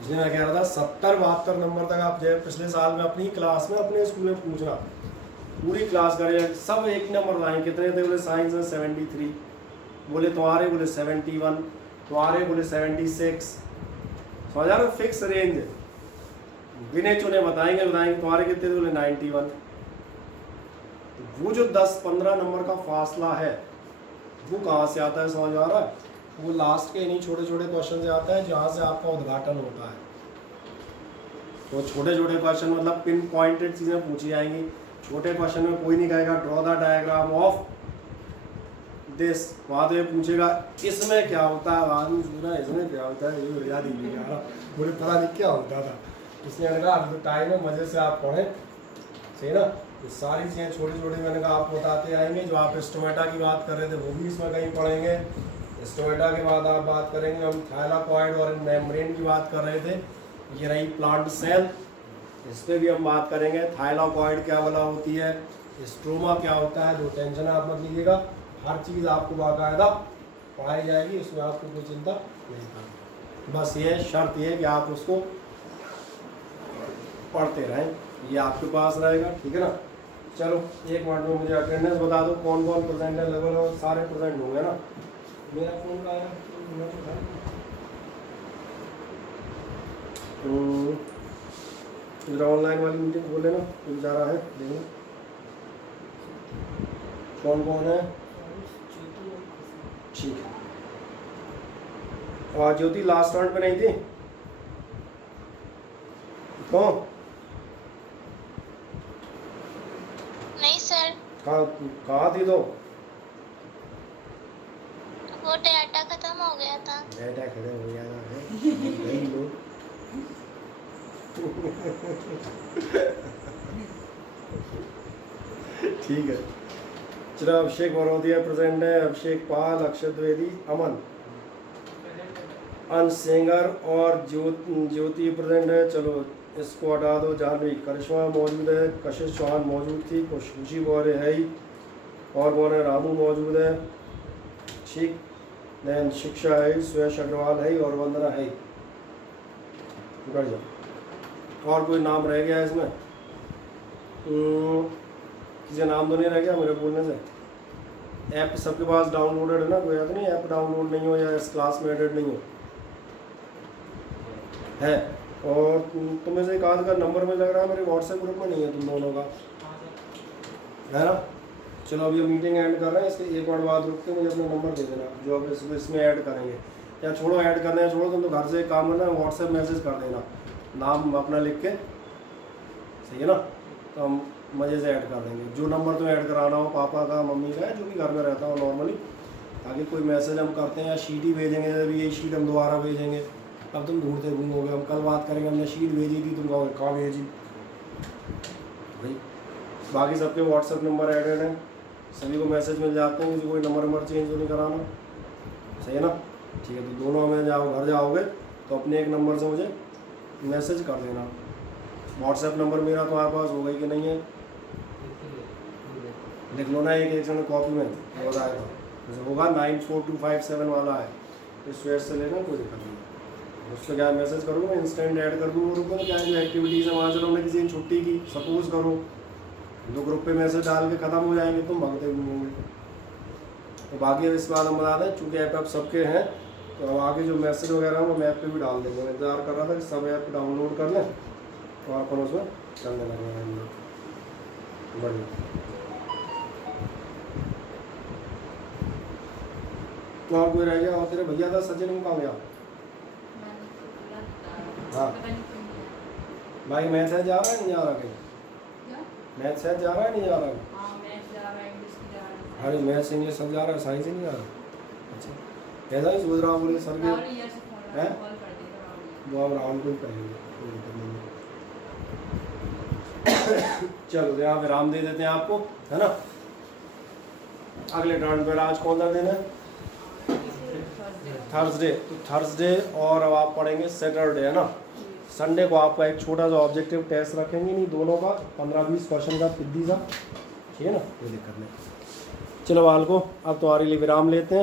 इसलिए मैं कह रहा था 70-72 नंबर तक आप जो पिछले साल में अपनी क्लास में अपने स्कूल में पूछना, पूरी क्लास करें, सब एक नंबर लाएँ। कितने थे? बोले साइंस में 73, बोले तुम्हारे बोले 71, तुम्हारे बोले 76। समझ आ रहे हो? फिक्स रेंज गिने चुने बताएंगे तुम्हारे कितने थे? बोले 91। वो जो 10-15 नंबर का फासला है वो कहाँ से आता है? समझ आ रहा है? वो लास्ट के इन्हीं छोटे छोटे क्वेश्चन से आता है जहाँ से आपका उद्घाटन होता है। तो छोटे छोटे क्वेश्चन मतलब पिन पॉइंटेड चीज़ें पूछी जाएंगी। छोटे क्वेश्चन में कोई नहीं कहेगा draw the diagram of this, वहाँ तो ये पूछेगा इसमें क्या होता है, आदमी पूछना इसमें क्या होता है, ये याद ही नहीं आ रहा, मुझे पता नहीं क्या होता था। इसलिए मैंने कहा अब तो टाइम है, मज़े से आप पढ़ें, सही ना। तो सारी चीज़ें छोटी छोटी मैंने कहा आपको बताते आएंगे। जो आप स्टोमेटा की बात कर रहे थे वो भी इसमें कहीं पढ़ेंगे। स्टोमेटा के बाद आप बात करेंगे, हम थाइलाकॉइड और मेम्ब्रेन की बात कर रहे थे, ये रही प्लांट सेल, इस पर भी हम बात करेंगे। थाइलाकॉइड क्या वाला होती है, स्ट्रोमा क्या होता है, जो टेंशन आप मत लीजिएगा, हर चीज़ आपको बाकायदा पढ़ाई जाएगी, उसमें आपको कोई चिंता नहीं करनी। बस ये शर्त ये कि आप उसको पढ़ते रहें, ये आपके पास रहेगा, ठीक है ना। चलो 1 मिनट में मुझे अटेंडेंस बता दो, कौन कौन प्रेजेंट है। लगभग सारे प्रेजेंट होंगे ना। मेरा फ़ोन का आया ऑनलाइन वाली मीटिंग बोले ना, कोई जा रहा है देखो कौन कौन है। ठीक है। और ज्योति लास्ट राउंड पे नहीं थी? कौन? नहीं सर, कहाँ थी? तो वो डाटा खत्म हो गया था। डाटा खत्म हो गया है गई लो। ठीक है। चलो अभिषेक बरोदिया प्रेजेंट है, अभिषेक पाल, अक्षय द्विवेदी, अमन, अंश सेंगर और ज्योति प्रेजेंट है। चलो इसको हटा दो। जानवी, करिश्मा मौजूद है, कशिश चौहान मौजूद थी, खुशी बोरे है ही, और कौन है? रामू मौजूद है, ठीक। नैन शिक्षा है, सुयश अग्रवाल है और वंदना है। बढ़िया। और कोई नाम रह गया इसमें? किसी नाम तो नहीं रह गया मेरे बोलने से? ऐप सबके पास डाउनलोडेड है ना? कोई याद नहीं ऐप डाउनलोड नहीं हो या इस क्लास में एडेड नहीं हो है? और तुम्हें से एक आध का नंबर में लग रहा है मेरे व्हाट्सएप ग्रुप में नहीं है तुम दोनों का, है ना। चलो अभी मीटिंग ऐड कर रहे हैं, इसके 1 मिनट बाद रुक के मुझे अपना नंबर दे देना जो अब इसमें ऐड करेंगे। या छोड़ो ऐड करना है छोड़ो, तुम तो घर से एक काम करना है, व्हाट्सएप मैसेज कर देना नाम अपना लिख के, सही है ना। तो हम मज़े से ऐड कर देंगे। जो नंबर तुम्हें ऐड कराना हो, पापा का, मम्मी का, जो भी घर में रहता हो नॉर्मली, ताकि कोई मैसेज हम करते हैं या शीट ही भेजेंगे, अभी ये शीट हम दोबारा भेजेंगे, अब तुम ढूंढते घूमोगे। हम कल बात करेंगे हमने शीट भेजी थी, तुम कहोगे कहाँ भेजी भाई। बाकी सबके व्हाट्सएप नंबर एडेड हैं, सभी को मैसेज मिल जाते हैं, किसी कोई नंबर चेंज तो नहीं कराना, सही है ना। ठीक है। तो दोनों में घर जाओगे तो अपने एक नंबर से मुझे मैसेज कर देना। व्हाट्सएप नंबर मेरा तुम्हारे पास होगा कि नहीं है? लिख लो ना एक जन कॉपी में, बताएगा जैसे होगा 942557 वाला है, इस वेब से लेना, कोई दिक्कत नहीं। उस पर क्या मैसेज करूँगा, इंस्टेंट ऐड कर दूँगा। रुको, क्या जो एक्टिविटीज़ है वहाँ चलो, हमने किसी ने छुट्टी की सपोज करो, 2 ग्रुप पे मैसेज डाल के ख़त्म हो जाएंगे, तुम भगते घूमोगे। तो बाकी अब इस बात हम बता दें, चूँकि ऐप सबके हैं, तो अब आगे जो मैसेज वगैरह वो मैं ऐप पे भी डाल देंगे। मैं इंतजार कर रहा था कि सब ऐप डाउनलोड कर लें तो आप उसमें चलने लगेगा। बढ़िया। और कोई रह गया? और तेरे भैया था सचिन में कहाँ गया? हाँ भाई, मैथ है जा रहा है नहीं जा रहा कहीं? मैथ है जा रहा है नहीं जा रहा? अरे मैथ्स इंग्लिश सब जा रहा है, साइंस ही नहीं जा रहा। अच्छा, ऐसा ही सोच रहा हूँ बोले सर के हैं वो अब राउंड को ही करेंगे। चलो यहाँ विराम दे देते हैं आपको, है ना। अगले राउंड पर आज कौन सा दिन है? थर्सडे। तो थर्सडे और अब आप पढ़ेंगे सैटरडे, है ना। संडे को आपका एक छोटा सा ऑब्जेक्टिव टेस्ट रखेंगे, नहीं दोनों का 15-20 क्वेश्चन का पिद्दी सा, ठीक है ना, कोई दिक्कत नहीं। चलो बाल को अब तुम्हारे लिए विराम लेते हैं।